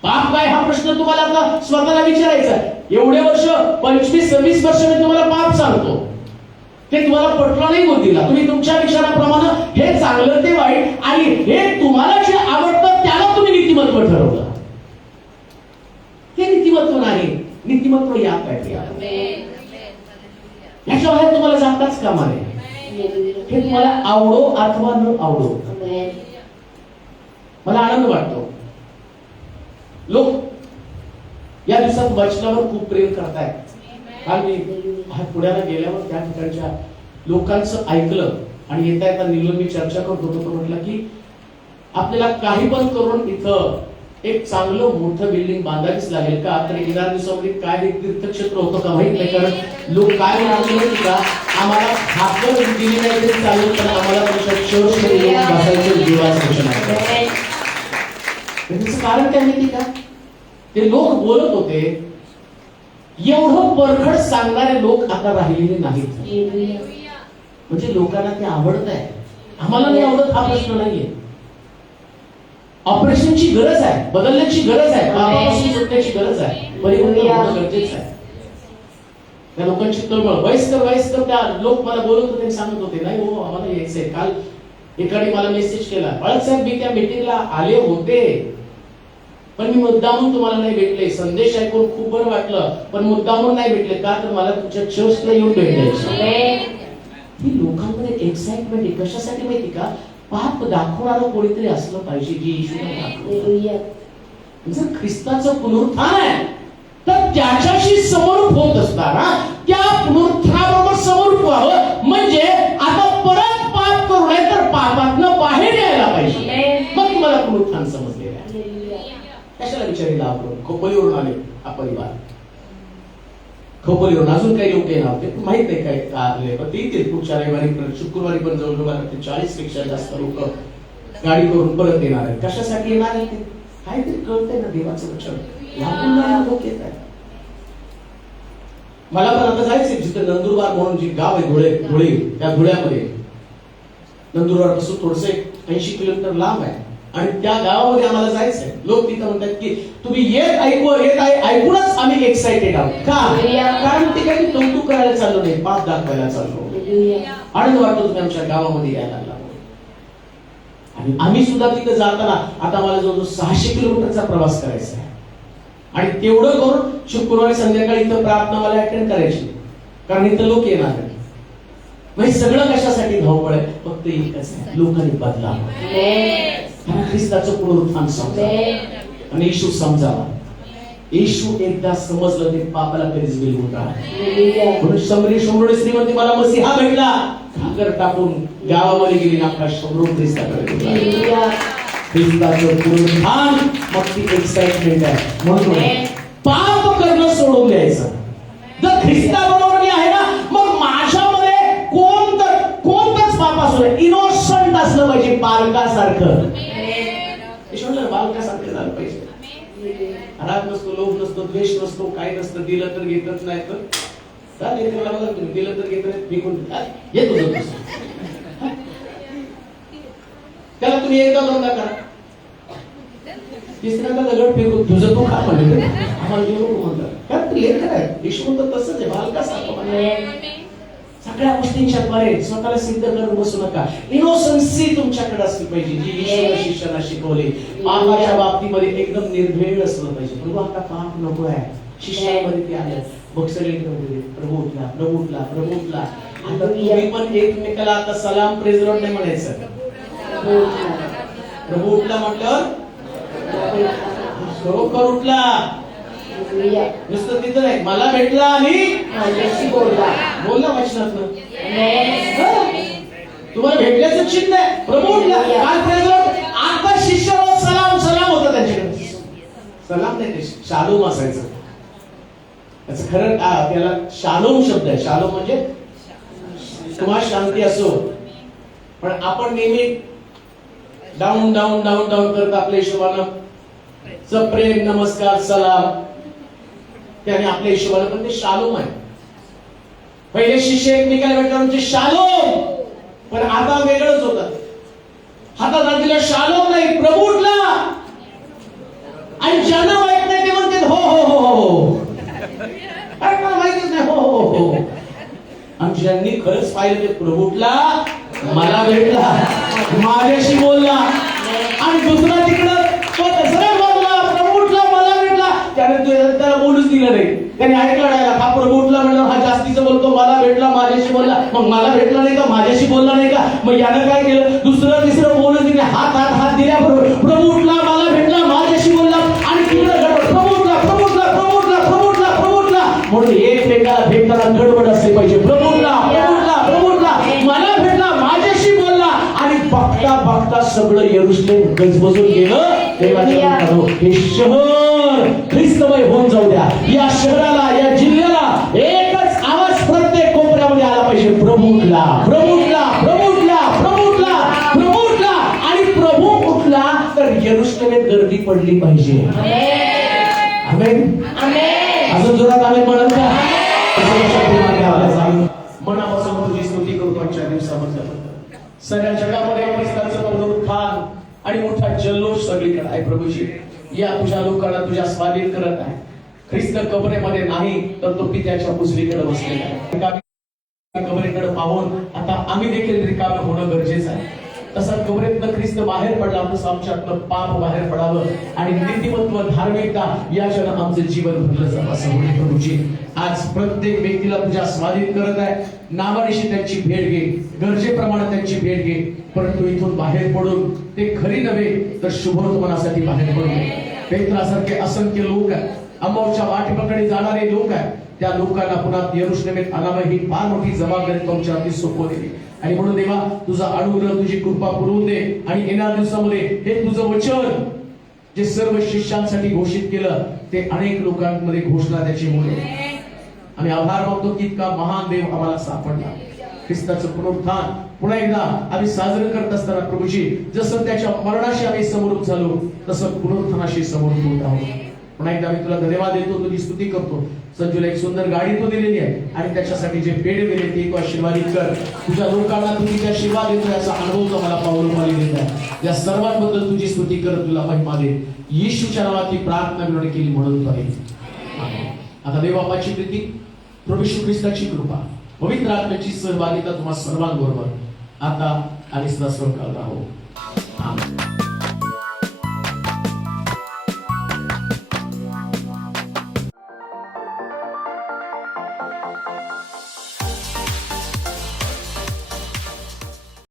पाप काय हा प्रश्न तुम्हाला आता स्वतःला विचारायचा. एवढे वर्ष 25-26 वर्ष मी तुम्हाला पाप सांगतो, ते तुम्हाला पटलं नाही बुद्धीला. तुम्ही तुमच्या विचाराप्रमाणे हे चांगलं ते वाईट आणि हे तुम्हाला जे आवडतं त्याला तुम्ही नीतिमत्व ठरवलं. ते नीतिमत्व नाही. नीतिमत्व यात आहे. याच्या बाहेर तुम्हाला जाताच कामा नये. हे तुम्हाला आवडो अथवा न आवडो. मला आनंद वाटतो लोक या दिवसात वचनावर खूप प्रेम करतायत. काल मी पुण्याला गेल्यावर त्या ठिकाणच्या लोकांचं ऐकलं आणि येता येता निघून मी चर्चा करत होतो. तो म्हटलं की आपल्याला काही पण करून इथं एक चांगलं मोठं बिल्डिंग बांधावीच लागेल का. तर येणाऱ्या दिवसामध्ये काय हे तीर्थक्षेत्र होतं का माहित नाही. कारण लोक काय म्हणाले माहिती का, आम्हाला हातवर दिली नाही तरी चालेल पण आम्हाला तुमच्या चर्चमध्ये येऊन बसायचं देवाचं आहे. त्याचं कारण काय माहिती का, ते लोक बोलत होते एवढं परखड सांगणारे लोक आता राहिलेले नाहीत. म्हणजे लोकांना ते आवडत आहे. आम्हाला नाही आवडत हा प्रश्न नाहीये. ऑपरेशनची गरज आहे, बदलण्याची गरज आहे, पापापासून सुटण्याची गरज आहे, परिवर्तन होणं गरजेचं आहे. त्या लोकांची तळमळ वयस्कर त्या लोक मला बोलत होते, सांगत होते नाही हो आम्हाला यायचंय. काल एकाने मला मेसेज केला, बाळासाहेब मी त्या मीटिंगला आले होते पण मी मुद्दामून तुम्हाला नाही भेटले. संदेश ऐकून खूप बरं वाटलं पण मुद्दामून नाही भेटले का, तर मला तुमच्या चर्चला येऊन भेटायचं. ही लोकांमध्ये एक्साइटमेंट आहे. कशासाठी माहिती का, पाप दाखवणारं कोणीतरी असलं पाहिजे जी येशूला दाखवतं. जर ख्रिस्ताचं पुनरुत्थान आहे तर त्याच्याशी समरूप होत असताना त्या पुनरुत्थानाबरोबर समरूप व्हावं. म्हणजे आता परत पाप करू नये तर पापातनं बाहेर यायला पाहिजे. मग तुम्हाला पुनरुत्थान समजलेलं आहे. कशाला विचारायला आपण खोपोलीवरून आले हा परिवार. खोपोलीवरून अजून काही लोक येणार होते माहित नाही काय का आले पण ते येतील पुढच्या रविवारी. शुक्रवारी पण जवळजवळ 40 पेक्षा जास्त लोक गाडी करून परत येणार आहेत. कशासाठी येणार आहे ते काहीतरी कळतंय ना देवाचं वचन. लोक येत आहेत. मला पण आता जायचंय जिथे नंदुरबार म्हणून जी गाव आहे धुळे त्या धुळ्यामध्ये नंदुरबार पासून थोडस 80 किलोमीटर लांब आहे आणि त्या गावामध्ये आम्हाला जायचंय. लोक तिथं म्हणतात की तुम्ही ऐकूनच आम्ही एक्साइटेड आहोत का, कारण ते काही कौतुक करायला चाललो नाही, पाप दाखवायला चाललो. आनंद वाटतो तुम्ही आमच्या गावामध्ये यायला लागला. आणि आम्ही सुद्धा तिथे जाताना आता मला जवळजवळ 600 किलोमीटरचा प्रवास करायचा आहे आणि तेवढं करून शुक्रवारी संध्याकाळी इथं प्रार्थना मला अटेंड करायची कारण इथं लोक येणार आहेत. म्हणजे सगळं कशासाठी धावपळ आहे, फक्त एकच आहे, लोकांनी बदला. ख्रिस्ताचं पुनरुत्थान समजा आणि येशू समजावा. येशू एकदा समजलं ते पापाला कधीच विलवून राहणार. म्हणून शंभर श्रीमंती मला मसीहा भेटला घागर टाकून गावामध्ये गेली ना शंभर ख्रिस्ताकडे. ख्रिस्ताचं पुनरुत्थान मग ती एक्साइटमेंट आहे. म्हणून पाप करणं सोडून द्यायचं. जर ख्रिस्ताबरोबर मी आहे ना मग माझ्यामध्ये कोणताच पाप असू नये, इनोसंट असलं पाहिजे, बालकासारखं. बालकासारखं झालं पाहिजे. राग नसतो, लोभ नसतो, द्वेष नसतो, काय नसतं. दिलं तर घेतच नाही तर दिलं तर घेत येतो. त्याला तुम्ही एकदा दोनदा करा, तिसऱ्यांदा दगड फेकून तुझं तू खा म्हणलं आम्हाला देऊ नको म्हणतात. लेकर आहे येशू म्हणतात तसंच आहे, बालकासारखं. सगळ्या गोष्टींच्या द्वारे स्वतःला सिद्ध करून बसू नका. इनोसन्सी तुमच्याकडे असली पाहिजे जी येशूने शिष्याला शिकवली. पापाच्या बाबतीमध्ये एकदम निर्भय असलं पाहिजे. प्रभू आता पाप नको आहे. शिष्यामध्ये ते आलं मग सगळे प्रभू उठला. आता तुम्ही पण एकमेकाला आता सलाम प्रेज लॉर्ड नाही म्हणायचं. प्रभू उठला म्हटलं खरोखर उठला. नुसतं तिथं नाही, मला भेटला आणि बोलला वचनातनं. तुम्हाला भेटल्याचं चिन्ह आहे. प्रभू उठला. आता शिष्यावर सलाम होता त्यांच्याकडे. सलाम नाही, ते शालोम असायचं. त्याचं खरं त्याला शालोम शब्द आहे. शालोम म्हणजे तुम्हाला शांती असो. पण आपण नेहमी डाऊन करत आपल्या हिशोबानं प्रेम नमस्कार सलाम त्याने आपल्या हिशोबानं, पण ते शालोम आहे. पहिले शिष्य एकमेकाला भेटला म्हणजे शालोम, पण आता वेगळंच होतं. हातात आणलेला शालोम नाही, प्रभू उठला. आणि ज्यांना माहित नाही ते म्हणतात हो. मला माहितीच नाही हो. आणि ज्यांनी खरंच पाहिलं ते प्रभू उठला, मला भेटला, माझ्याशी बोलला. आणि दुसरा तिकडं तो तसं बोलला, प्रभू उठला, मला भेटला. त्याने बोलूच दिलं नाही. त्याने ऐकलं नाही. हा प्रभू उठला म्हणलं हा जास्तीचं बोलतो, मला भेटला माझ्याशी बोलला, मग मला भेटला नाही का, माझ्याशी बोलला नाही का, मग यानं काय केलं, दुसरं तिसरं बोलून दिले, हात दिल्याबरोबर प्रभू उठला, मला भेटला, माझ्याशी बोलला, आणि तिकडे प्रभू उठला, प्रभू उठला, प्रभू उठला, प्रभू उठला, प्रभू उठला. म्हणून एकमेकाला भेटताना गडबड असली पाहिजे. प्रभू उठला, प्रभू उठला, प्रभू उठला, मला भेटला, माझ्याशी बोलला, आणि बघता बघता सगळं यरूशलेम गजबजून गेलं. देवाच्या मित्रांनो, हे शहर ख्रिस्तमय होऊन जाऊ द्या. या शहराला, या जिल्ह्याला एकच आवाज प्रत्येक कोपऱ्यामध्ये आला पाहिजे, प्रभू उठला, प्रभू उठला, प्रभू उठला, प्रभू उठला, प्रभू उठला. आणि प्रभू उठला तर यरूशलेमेत गर्दी पडली पाहिजे. आमेन. अजून जोरात आमेन म्हणाल का? मनापासून तुझी स्तुती करू आजच्या दिवसाबद्दल. सगळ्या जगामध्ये ख्रिस्ताचं पुनरुत्थान आणि मोठा जल्लोष सगळीकडे आहे. प्रभूजी, या तुझ्या लोकांना तुझ्या स्वाधीन करत आहे. ख्रिस्त कबरेमध्ये नाही तर तो पित्याच्या उजवीकडे बसलेला आहे. कबरेकडे पाहून आता आम्ही देखील रिकामे होणं गरजेचं आहे. तसा कबरेतनं ख्रिस्त बाहेर पडला, तसं आमच्यातलं पाप बाहेर पडावं आणि नीतिमत्व, धार्मिकता याच्यानं आमचं जीवन भरलं जावं असं होईल. प्रभूजी, आज प्रत्येक व्यक्तीला तुझ्या स्वाधीन करत आहे. नावानिशी त्यांची भेट घे, गरजेप्रमाणे त्यांची भेट घे, परंतु इथून बाहेर पडून ते खरी नव्हे तर शुभवर्तमानासाठी बाहेर पडून पेत्रासारखे असंख्य लोक आहेत, अंबाऊच्या वाटेपकडे जाणारे लोक आहेत. त्या लोकांना पुन्हा यरूशलेमेत आणावं ही फार मोठी जबाबदारी तुमच्या हाती सोपवलेली. आणि म्हणून देवा, तुझा अनुग्रह, तुझी कृपा पुरवून दे. आणि येणाऱ्या दिवसामध्ये हे तुझं वचन जे सर्व शिष्यांसाठी घोषित केलं ते अनेक लोकांमध्ये घोषणा त्याची मुळे. आम्ही आभार मानतो की इतका महान देव आम्हाला सापडला. ख्रिस्ताचं पुनरुत्थान पुन्हा एकदा आम्ही साजरं करत असताना प्रभूजी, जसं त्याच्या मरणाशी आम्ही समरूप झालो तसं पुनरुत्थानाशी समरूप होत आहोत. पुन्हा एकदा मी तुला धन्यवाद देतो, तुझी स्तुती करतो. संजूला एक सुंदर गाडी तो दिलेली आहे आणि त्याच्यासाठी जे पेढे दिले ते आशीर्वादित कर. तुझ्या लोकांना तू तिच्या आशीर्वाद देतो याचा अनुभव तो मला पावलोपाली देत आहे. या सर्वांबद्दल तुझी स्तुती करत तुला महिमा दे. येशूच्या नावात ही प्रार्थना विनवणी केली म्हणून आहे. आता देवबापाची प्रीती, प्रभू येशू ख्रिस्ताची कृपा, पवित्र आत्म्याची सहभागिता तुम्हा सर्वांबरोबर आता आणि सदा सर्वकाळ राहो. आमेन.